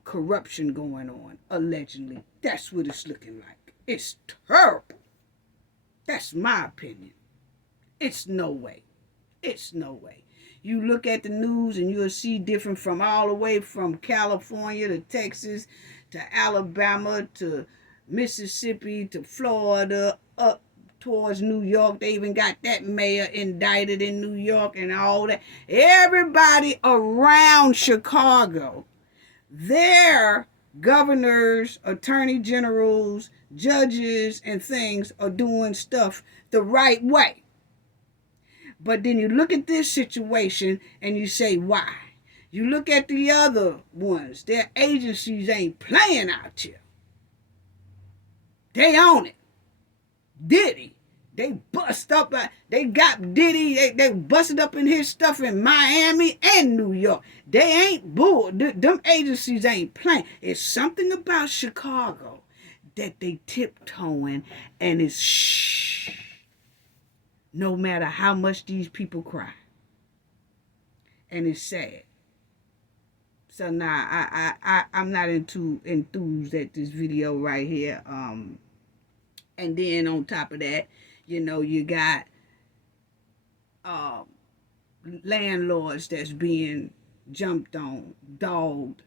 corruption going on, allegedly. That's what it's looking like. It's terrible. That's my opinion. It's no way. It's no way. You look at the news and you'll see different from all the way from California to Texas to Alabama to Mississippi to Florida up towards New York. They even got that mayor indicted in New York and all that. Everybody around Chicago, their governors, attorney generals, judges, and things are doing stuff the right way. But then you look at this situation and you say, why? You look at the other ones, their agencies ain't playing out here. They own it. Diddy, They bust up, they got Diddy, they busted up in his stuff in Miami and New York. They ain't bull. Them agencies ain't playing. It's something about Chicago that they tiptoeing, and it's shh. No matter how much these people cry. And it's sad. So now I'm not enthused at this video right here. And then on top of that, you know, you got landlords that's being jumped on, dogged,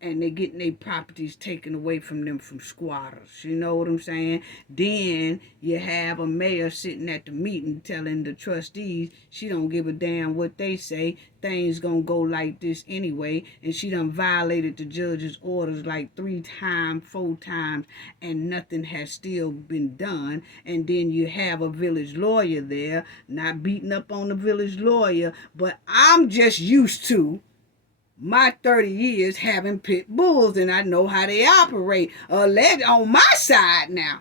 and they're getting their properties taken away from them from squatters. You know what I'm saying? Then you have a mayor sitting at the meeting telling the trustees she don't give a damn what they say. Things gonna go like this anyway. And she done violated the judge's orders like 3 times, 4 times, and nothing has still been done. And then you have a village lawyer there, not beating up on the village lawyer, but I'm just used to my 30 years having pit bulls, and I know how they operate. On my side now,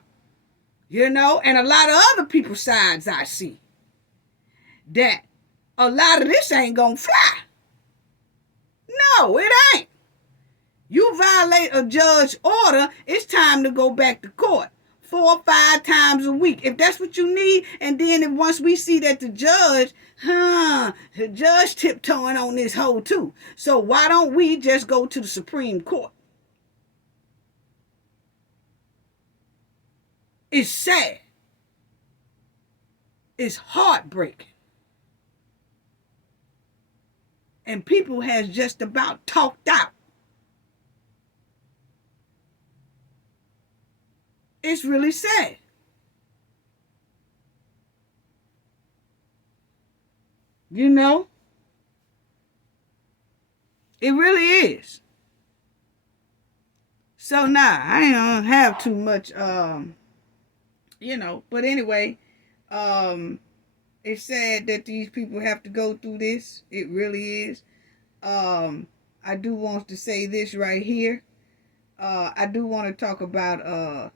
you know, and a lot of other people's sides I see, that a lot of this ain't gonna fly. No, it ain't. You violate a judge's order, it's time to go back to court 4 or 5 times a week, if that's what you need. And then if once we see that the judge tiptoeing on this hole too. So why don't we just go to the Supreme Court? It's sad. It's heartbreaking. And people has just about talked out. It's really sad. You know? It really is. So now, I don't have too much, you know. But anyway, it's sad that these people have to go through this. It really is. I do want to say this right here. I do want to talk about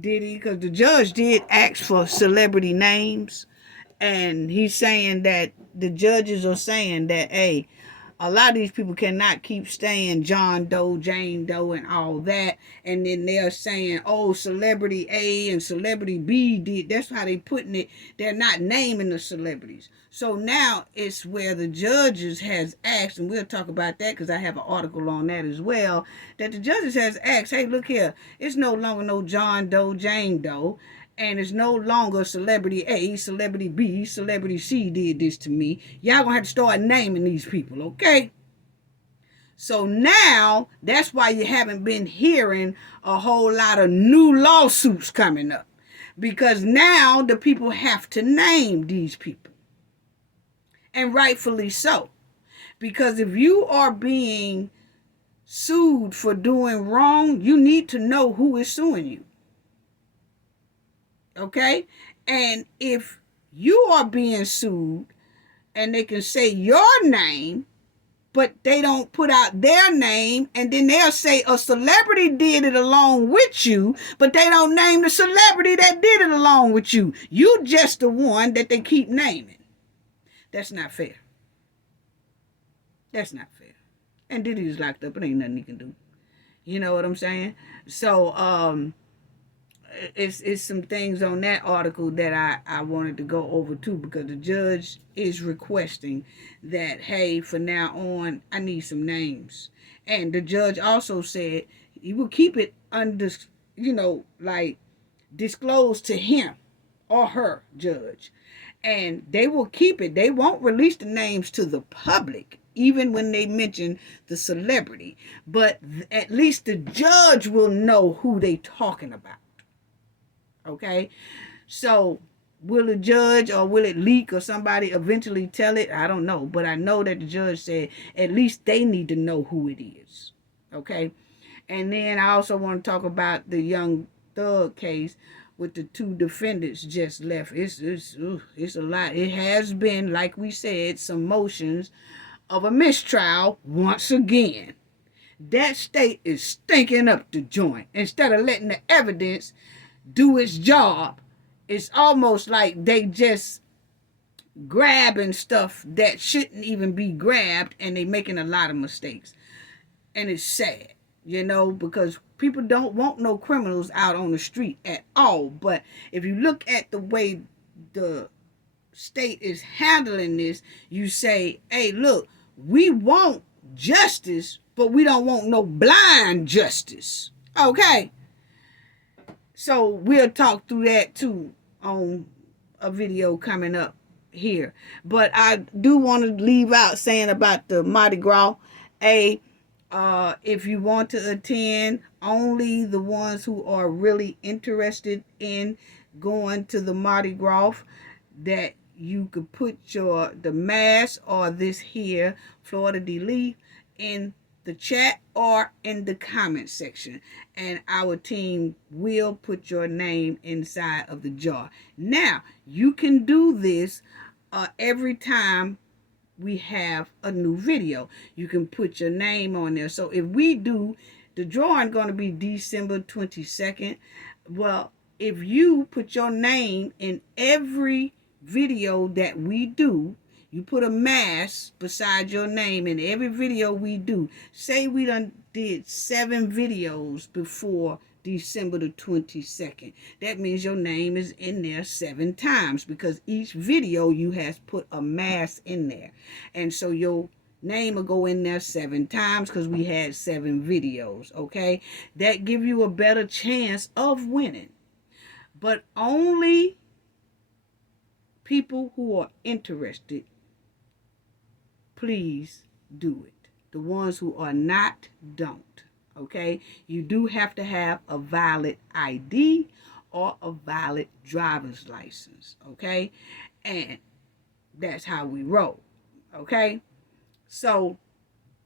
Diddy, because the judge did ask for celebrity names, and he's saying that the judges are saying that, hey, a lot of these people cannot keep staying John Doe, Jane Doe, and all that. And then they're saying, oh, celebrity A and celebrity B did. That's how they putting it. They're not naming the celebrities. So now it's where the judges has asked, and we'll talk about that because I have an article on that as well, that the judges has asked, hey, look here, it's no longer no John Doe, Jane Doe. And it's no longer celebrity A, celebrity B, celebrity C did this to me. Y'all gonna have to start naming these people, okay? So now, that's why you haven't been hearing a whole lot of new lawsuits coming up. Because now the people have to name these people. And rightfully so. Because if you are being sued for doing wrong, you need to know who is suing you. Okay? And if you are being sued and they can say your name, but they don't put out their name, and then they'll say a celebrity did it along with you, but they don't name the celebrity that did it along with you. You just the one that they keep naming. That's not fair. That's not fair. And Diddy's locked up. It ain't nothing he can do. You know what I'm saying? So, it's some things on that article that I wanted to go over too, because the judge is requesting that, hey, for now on, I need some names. And the judge also said he will keep it under, like disclosed to him or her, judge. And they will keep it. They won't release the names to the public, even when they mention the celebrity. But at least the judge will know who they talking about. Okay, so will the judge or will it leak or somebody eventually tell it? I don't know. But I know that the judge said at least they need to know who it is. Okay, and then I also want to talk about the Young Thug case with the 2 defendants just left. It's a lot. It has been, like we said, some motions of a mistrial once again. That state is stinking up the joint. Instead of letting the evidence do its job, it's almost like they just grabbing stuff that shouldn't even be grabbed, and they making a lot of mistakes. And it's sad, because people don't want no criminals out on the street at all. But if you look at the way the state is handling this, you say, hey, look, we want justice, but we don't want no blind justice. Okay? So we'll talk through that too on a video coming up here. But I do want to leave out saying about the Mardi Gras. If you want to attend, only the ones who are really interested in going to the Mardi Gras, that you could put the mask or this here, Florida de-leaf, in the chat or in the comment section, and our team will put your name inside of the jar. Now, you can do this every time we have a new video. You can put your name on there. So if we do, the drawing going to be December 22nd. Well, if you put your name in every video that we do, you put a mask beside your name in every video we do. Say we done did 7 videos before December the 22nd. That means your name is in there 7 times, because each video you has put a mask in there. And so your name will go in there 7 times because we had 7 videos, okay? That give you a better chance of winning. But only people who are interested, please do it. The ones who are not, don't. Okay? You do have to have a valid ID or a valid driver's license. Okay? And that's how we roll. Okay? So,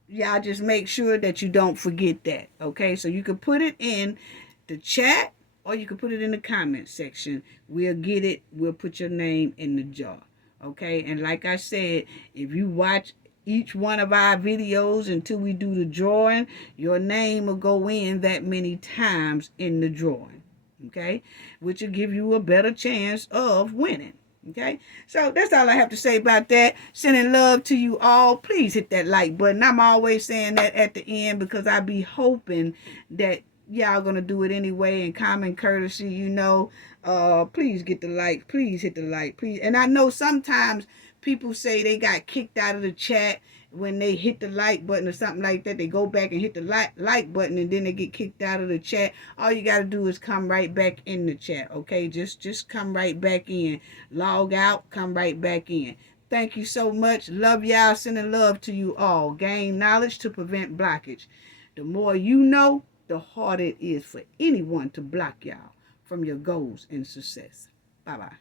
y'all just make sure that you don't forget that. Okay? So you can put it in the chat or you can put it in the comment section. We'll get it. We'll put your name in the jar. Okay? And like I said, if you watch each one of our videos until we do the drawing, your name will go in that many times in the drawing. Okay? Which will give you a better chance of winning. Okay? So that's all I have to say about that. Sending love to you all. Please hit that like button. I'm always saying that at the end because I be hoping that y'all gonna do it anyway in common courtesy, please get the like, please hit the like, please. And I know sometimes people say they got kicked out of the chat when they hit the like button or something like that. They go back and hit the like button and then they get kicked out of the chat. All you got to do is come right back in the chat, okay? Just come right back in. Log out, come right back in. Thank you so much. Love y'all. Sending love to you all. Gain knowledge to prevent blockage. The more you know, the harder it is for anyone to block y'all from your goals and success. Bye-bye.